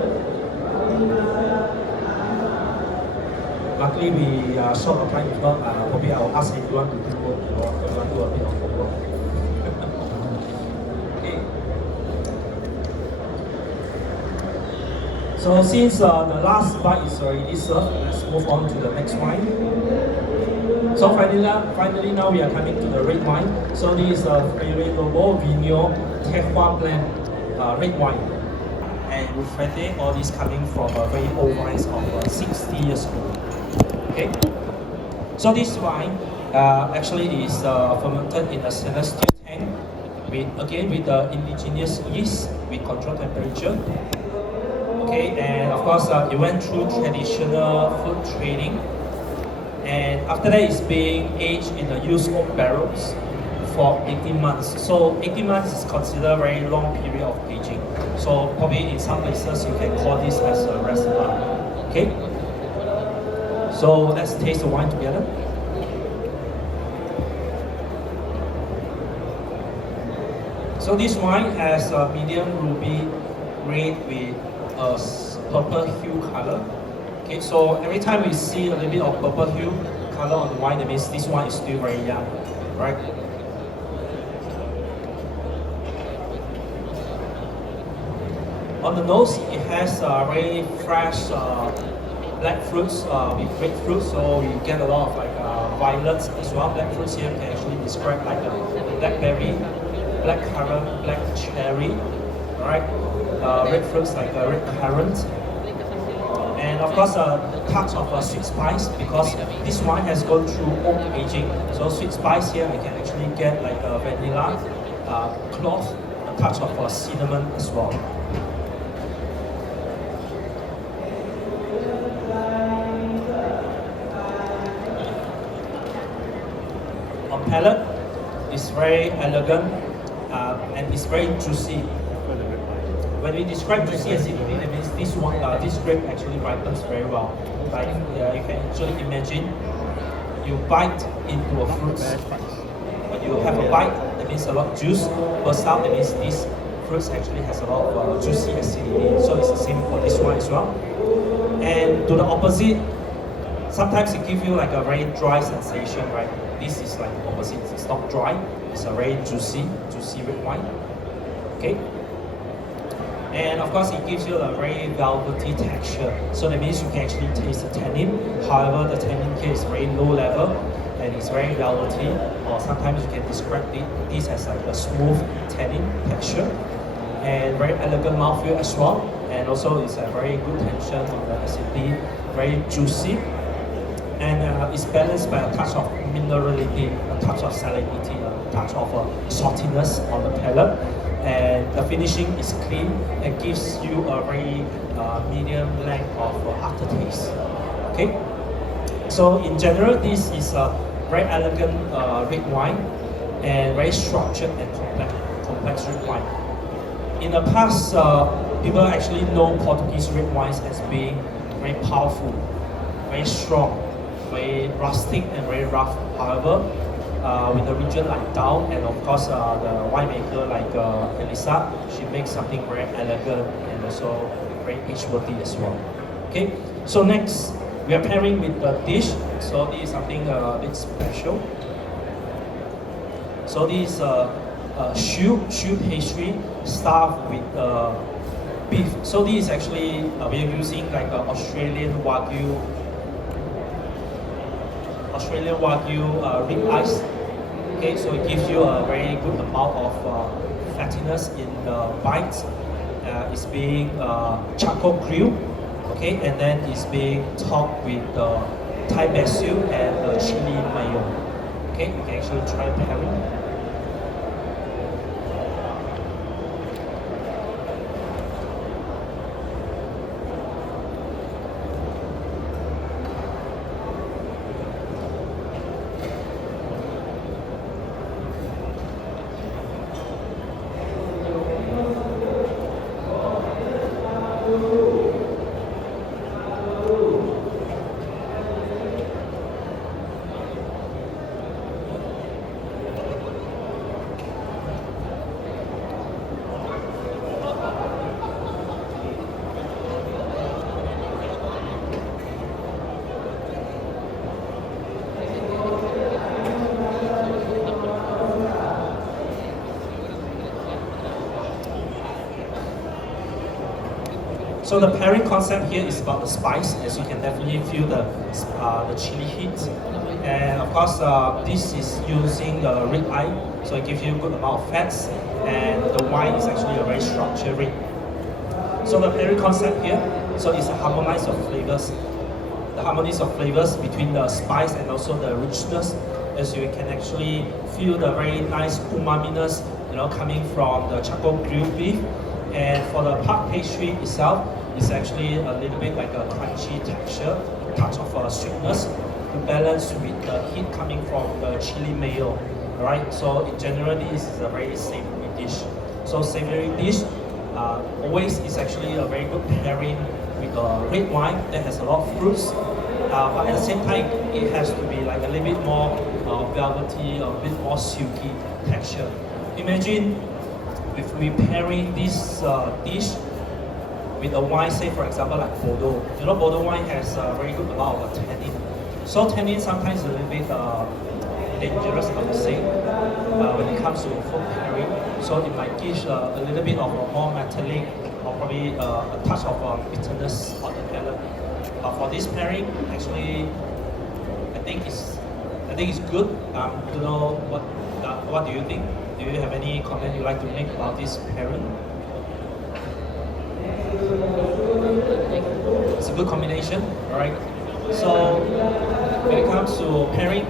Luckily, we are short of time. If not, probably I'll ask if you want to do work or if you want to do a bit of homework. Okay. So since the last bite is already served, let's move on to the next wine. So finally now we are coming to the red wine. So this is a very noble Vigneault Terroir blend red wine. And refrete, all this coming from a very old wines of 60 years old. Okay, so this wine actually is fermented in a stainless steel tank with the indigenous yeast with controlled temperature. Okay, and of course it went through traditional food training, And after that, it's being aged in the used oak barrels for 18 months. So 18 months is considered a very long period of aging. So probably in some places, you can call this as a reservoir. Okay? So let's taste the wine together. So this wine has a medium ruby red with a purple hue color. Okay, so every time we see a little bit of purple hue color on the wine, that means this wine is still very young, right? On the nose, it has very fresh black fruits with grapefruit, so you get a lot of like violets as well. Black fruits here can actually describe like a blackberry, black currant, black cherry, right? Red fruits like red currant. And of course, a touch of sweet spice, because this wine has gone through oak aging. So sweet spice here, I can actually get like a vanilla, clove, a touch of cinnamon as well. On palate, it's very elegant and it's very juicy. When we describe juicy acidity, that means this one, this grape actually ripens very well. Like you can actually imagine, you bite into a fruit. When you have a bite, that means a lot of juice bursts out. That means this fruit actually has a lot of juicy acidity. So it's the same for this one as well. And to the opposite, sometimes it gives you like a very dry sensation, right? This is like the opposite. It's not dry. It's a very juicy red wine. Okay. And of course, it gives you a very velvety texture. So that means you can actually taste the tannin. However, the tannin here is very low level and it's very velvety. Or sometimes you can describe this as like a smooth tannin texture. And very elegant mouthfeel as well. And also it's a very good tension on the acidity, very juicy. And it's balanced by a touch of minerality, a touch of salinity, a touch of saltiness on the palate. And the finishing is clean and gives you a very medium length of aftertaste. Okay, so in general, this is a very elegant red wine and very structured and complex red wine. In the past, people actually know Portuguese red wines as being very powerful, very strong, very rustic and very rough. However, with the region like Down and of course the winemaker like Elisa, she makes something very elegant and also very age-worthy as well. Okay, so next we are pairing with the dish. So this is something a bit special. So this is choux pastry stuffed with beef. So this is actually we are using like Australian Wagyu rib eyes. Okay, so it gives you a very good amount of fattiness in the bites. It's being charcoal grilled, okay, and then it's being topped with Thai basil and chili mayo. Okay, you can actually try pairing. So the pairing concept here is about the spice, as you can definitely feel the chili heat. And of course, this is using the rib eye, so it gives you a good amount of fats, and the wine is actually a very structured rib. So the pairing concept here, so it's a harmonize of flavors. The harmonies of flavors between the spice and also the richness, as you can actually feel the very nice umaminess, coming from the charcoal grilled beef. And for the puff pastry itself, it's actually a little bit like a crunchy texture, a touch of sweetness. to balance with the heat coming from the chili mayo. Alright, so in general, this is a very savory dish. So savory dish always is actually a very good pairing with a red wine that has a lot of fruits. But at the same time, it has to be like a little bit more velvety, a bit more silky texture. Imagine if we pairing this dish with a wine, say for example like Bordeaux. You know, Bordeaux wine has a very good amount of tannin. So tannin sometimes is a little bit dangerous, I would say, when it comes to food pairing. So it might give a little bit of a more metallic or probably a touch of bitterness on the palate. For this pairing, actually, I think it's good. To know what do you think? Do you have any comment you'd like to make about this pairing? It's a good combination, all right? So when it comes to pairing,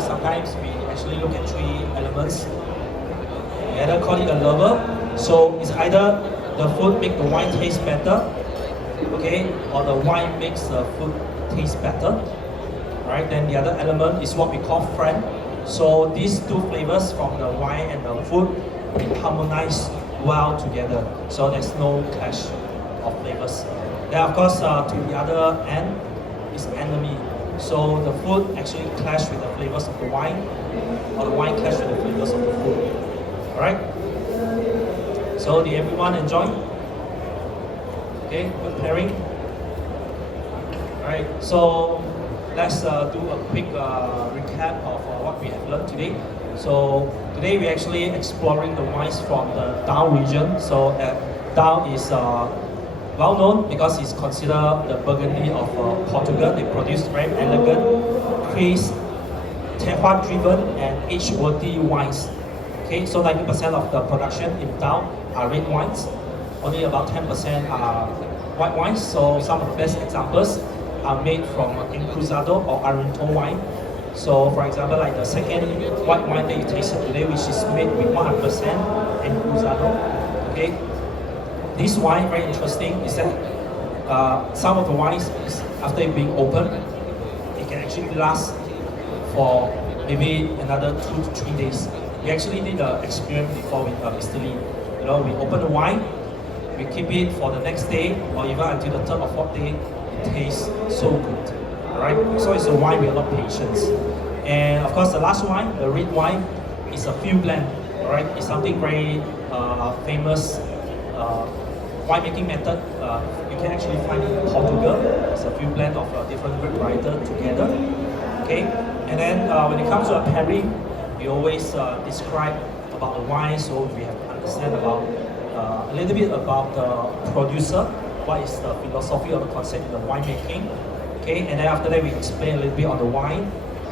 sometimes we actually look at three elements. We either call it a lover, so it's either the food make the wine taste better, okay, or the wine makes the food taste better, right? Then the other element is what we call friend. So these two flavors from the wine and the food harmonize well together, so there's no clash of flavors. Then of course, to the other end is enemy. So the food actually clash with the flavors of the wine, or the wine clash with the flavors of the food. Alright? So did everyone enjoy? Okay, good pairing. Alright, so let's do a quick recap of what we have learned today. So today we're actually exploring the wines from the Down region. So Down is well known because it's considered the Burgundy of Portugal. They produce very elegant, crisp, terroir-driven and age-worthy wines. Okay, so 90% of the production in Down are red wines. Only about 10% are white wines. So some of the best examples are made from Encruzado or Arinto wine. So for example, like the second white wine that you tasted today, which is made with 100% Encruzado. Okay. This wine, very interesting, is that some of the wines, after being opened, it can actually last for maybe another 2 to 3 days. We actually did the experiment before with Mr. Lee. You know, we open the wine, we keep it for the next day, or even until the 3rd or 4th day. It tastes so good. Alright, so it's a wine with a lot of patience. And of course, the last wine, the red wine, is a field blend. Alright, it's something very famous. Winemaking method you can actually find in Portugal. It's a few blend of different grape varieties together. Okay, and then when it comes to a pairing, we always describe about the wine, so we have to understand about a little bit about the producer, what is the philosophy or the concept in the winemaking. Okay, and then after that we explain a little bit on the wine,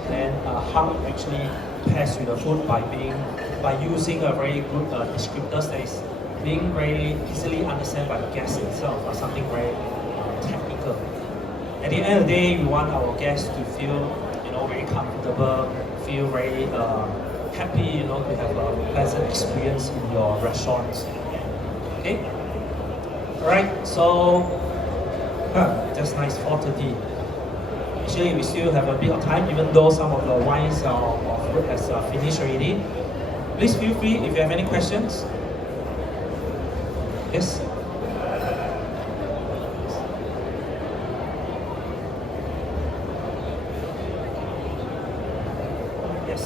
then how it actually pairs with the food by using a very good descriptors that is being very easily understood by the guest itself, or something very technical. At the end of the day, we want our guests to feel, very comfortable, feel very happy, to have a pleasant experience in your restaurants. Okay. All right. So, just nice 4:30. Actually, we still have a bit of time, even though some of the wines or fruit has finished already. Please feel free if you have any questions. Yes? Yes,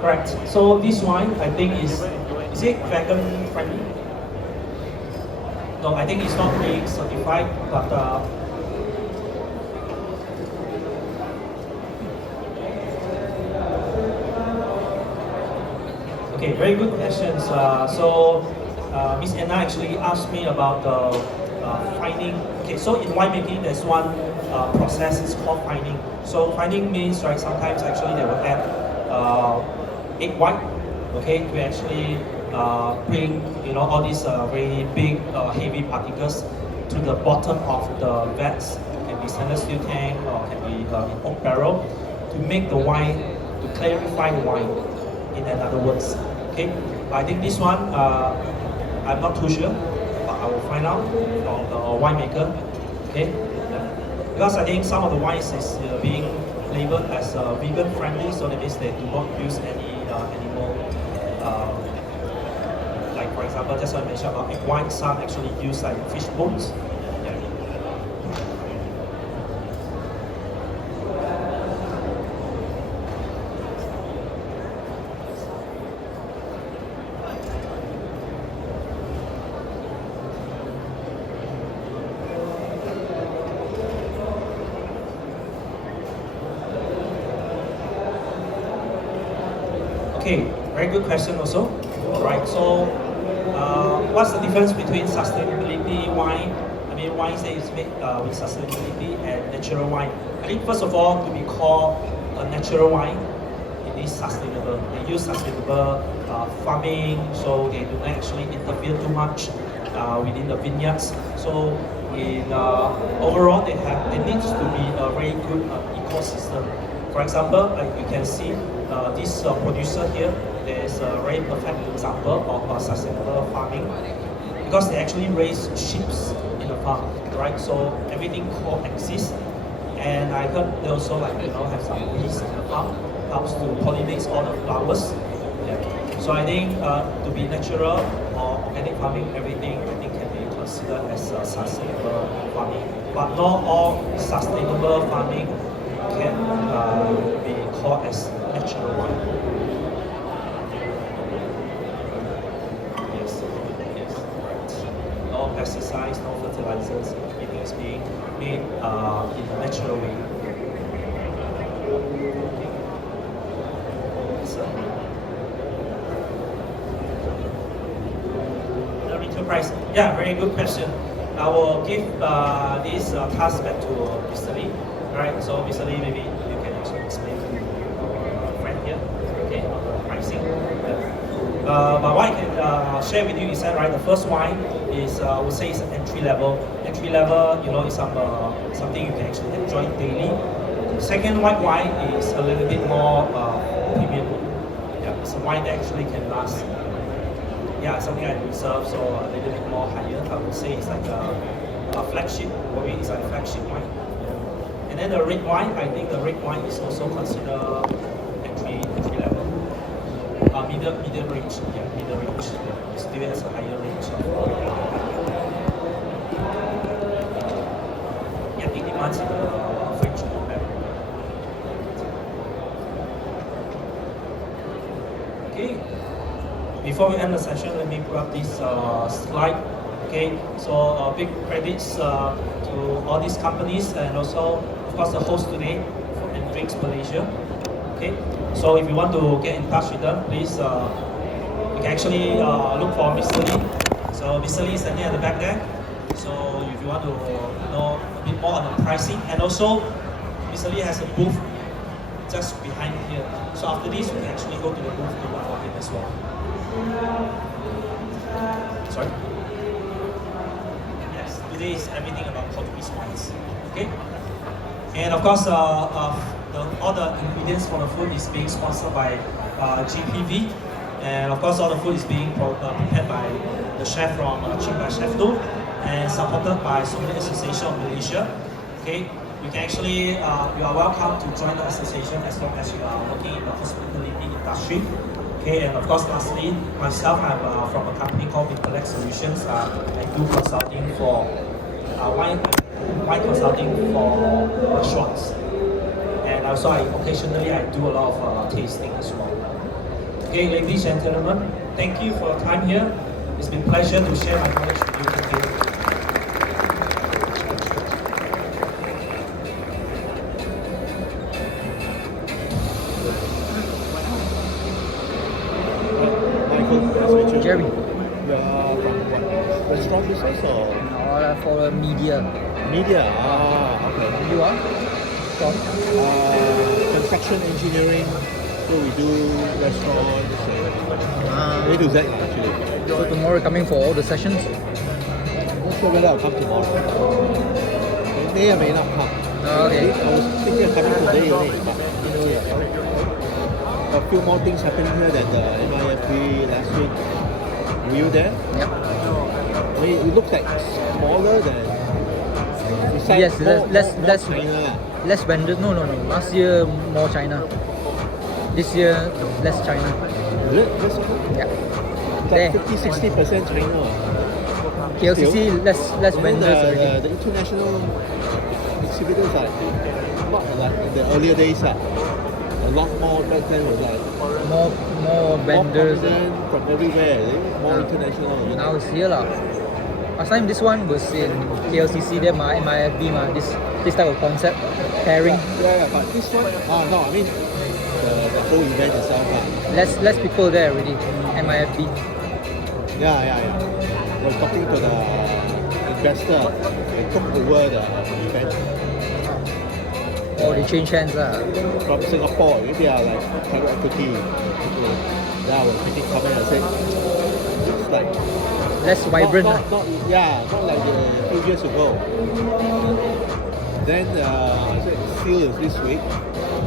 correct. So this wine, I think is it vegan friendly? No, I think it's not being certified, but okay, very good questions. Miss Anna actually asked me about the fining. Okay, so in winemaking, there's one process, it's called fining. So fining means, right, sometimes actually they will add egg white, okay, to actually bring, all these very big, heavy particles to the bottom of the vats. It can be stainless steel tank or can be in oak barrel to make the wine, to clarify the wine, in other words. Okay, I think this one, I'm not too sure, but I will find out from the winemaker. Okay, because I think some of the wines is being labeled as vegan friendly, so that means they do not use any animal. Like for example, just I mentioned about egg white, some actually use like fish bones. Okay, very good question also. Alright, so what's the difference between sustainability wine? I mean, wines that is made with sustainability and natural wine. I think first of all, to be called a natural wine, it is sustainable. They use sustainable farming, so they do not actually interfere too much within the vineyards. So in overall, there needs to be a very good ecosystem. For example, you can see this producer here, there is a very perfect example of sustainable farming because they actually raise sheep in the farm, right? So everything coexists. And I heard they also have some bees in the farm, helps to pollinate all the flowers. Yeah. So I think to be natural or organic farming, everything I think can be considered as sustainable farming. But not all sustainable farming can be called as natural one. Yes, right. No pesticides, no fertilizers, everything is being made in a natural way. The retail price, yeah, very good question. I will give this task back to Mr. Lee. Alright, so Mr. Lee, maybe you can actually explain to our friend here, okay, on the pricing. But what I can share with you is that, right, the first wine is, I would say, is an entry level. Entry level, is something you can actually enjoy daily. Second white wine is a little bit more premium. Yeah, it's a wine that actually can last. Yeah, something I reserve, so a little bit more higher. I would say it's like a flagship, probably it's like a flagship wine. And then the red wine, I think the red wine is also considered entry level. Middle range, yeah, middle range. Yeah. It still has a higher range of yeah, big demands in the French market. Okay. Before we end the session, let me put up this slide. Okay, so big credits to all these companies and also, of course, the host today, Food and Drinks Malaysia. Okay, so if you want to get in touch with them, please, you can actually look for Mr. Lee. So Mr. Lee is standing at the back there. So if you want to know a bit more on the pricing, and also Mr. Lee has a booth just behind here. So after this, you can actually go to the booth to look for him as well. Sorry? Yes, today is everything about Portuguese wines. Okay? And of course, all the ingredients for the food is being sponsored by GPV. And of course, all the food is being prepared by the chef from Chingbai Chef Do and supported by Sommelier Association of Malaysia. Okay? You can actually, you are welcome to join the association as long as you are working in the hospitality industry. Okay, and of course, lastly, myself, I'm from a company called Kompleks Solutions. I do consulting for wine consulting for restaurants, and also occasionally I do a lot of tasting as well. Okay, ladies and gentlemen, thank you for your time here. It's been a pleasure to share my knowledge with you today. Jerry. You are from what? Restaurant business or? No, for media. Media? Okay. You are? From? Construction engineering. So we do restaurants and A to Z actually. So tomorrow you're coming for all the sessions? Not sure whether I'll come tomorrow. I may or may not come. Okay. I was thinking of coming today only, but a few more things happening here than the MIFB last week. Were you there? Yep. I mean, it looks like smaller than yes, more less less vendors. No. Last year more China. This year less China. Is it? That's good. Yeah. Like 50-60% China. KLCC less vendors already. The international exhibitors are not like in the earlier days. A lot more back then was like more vendors from everywhere. More international. You know? Now it's here lah. Last time this one was in KLCC, then MIFB this type of concept pairing. Yeah, but this one no, I mean the whole event itself. Less people there already. MIFB. Yeah. We're talking to the investor. They took over the event. Oh, they change hands from Singapore. They are like private equity. Yeah, we're making comment and saying it's like less vibrant. Not like a few years ago. Then I said SIAL is this week.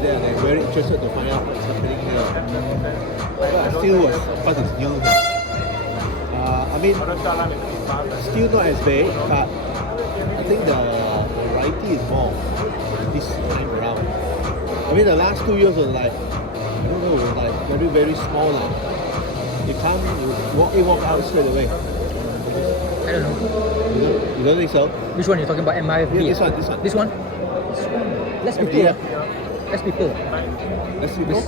They're very interested to find out what's happening here. SIAL was because it's new. I mean, still not as big, but I think the variety is more this time around. I mean, the last 2 years was like, I don't know, like very, very small. You come, you walk out straight away. I don't know. You don't think so? Which one you're talking about? MIFB? Yeah, this one. Less people. Less people.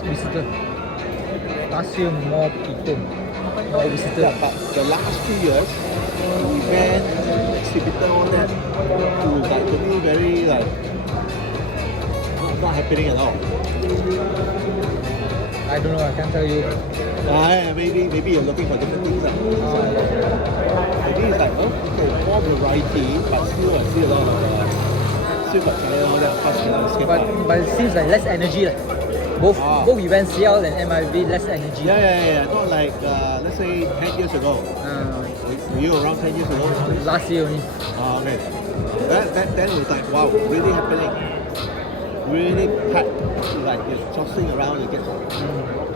Visitor. Last year more people. More visitors. Yeah, but the last 2 years, the event, exhibitor, all that, was like to me very like not happening at all. I don't know. I can't tell you. Maybe you're looking for different things. Maybe it's like more variety, but still I see a lot of still got China all that. But it seems like less energy. Both events, SIAL and MIFB, less energy. Yeah. Not like let's say 10 years ago. Were you around 10 years ago? Last year only. Okay. That was like wow, really happening. Really packed, like you're tossing around again.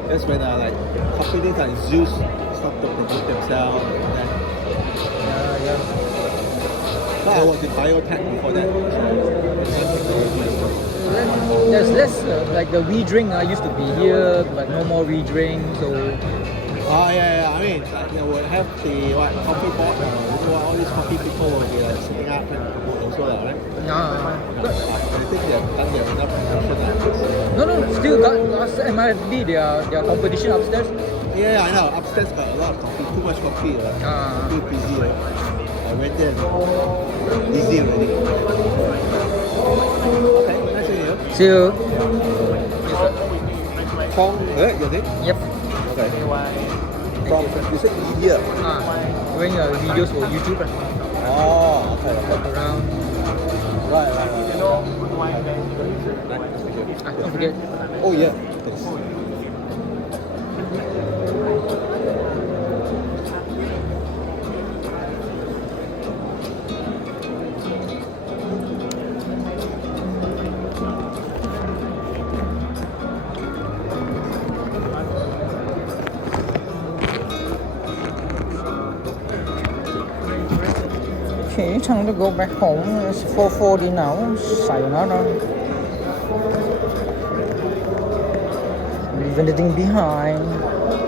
That's when like companies like Zeus start to promote themselves. Yeah. So I was in biotech before that. There's less like the WeDrink used to be here, but no more WeDrink. So. Yeah. I mean, we'll have the coffee board. All these coffee people will be sitting up and promote also, right? I think they have done enough promotion. No, still got MIFB. Their competition upstairs. Yeah, I know. Upstairs got a lot of coffee. Too much coffee. Too busy. Right? I went there. Busy already. Okay, nice to meet you. See you. Kong, your name? Yep. Okay. From you said media. Doing videos for YouTube. Oh, okay. Around. Right. Don't forget. Oh yeah. Okay, time to go back home. It's 4:40 now. Sayonara. Leave anything behind.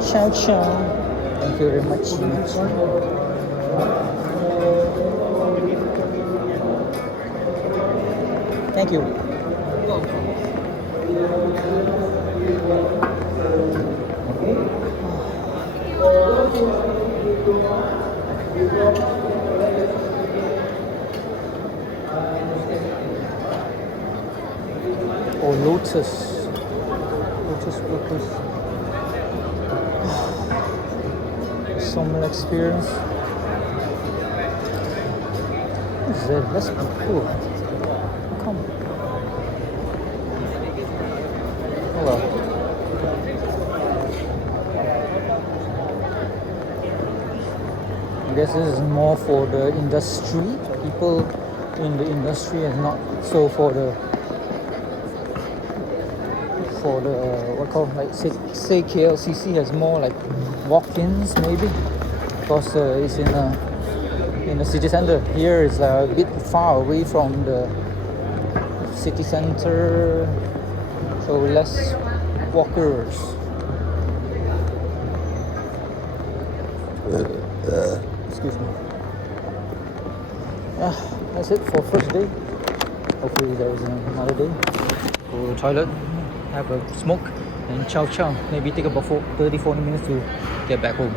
Ciao. Thank you very much. Thank you. Oh, Lotus workers. Summer experience. Is there less people? Come. Hello. I guess this is more for the industry, people in the industry, and not so for the say KLCC has more like walk-ins maybe, because it's in in the city center. Here is a bit far away from the city center, so less walkers. Excuse me. That's it for first day. Hopefully there is another day. Go to the toilet, have a smoke, and ciao ciao. Maybe take about 30-40 minutes to get back home.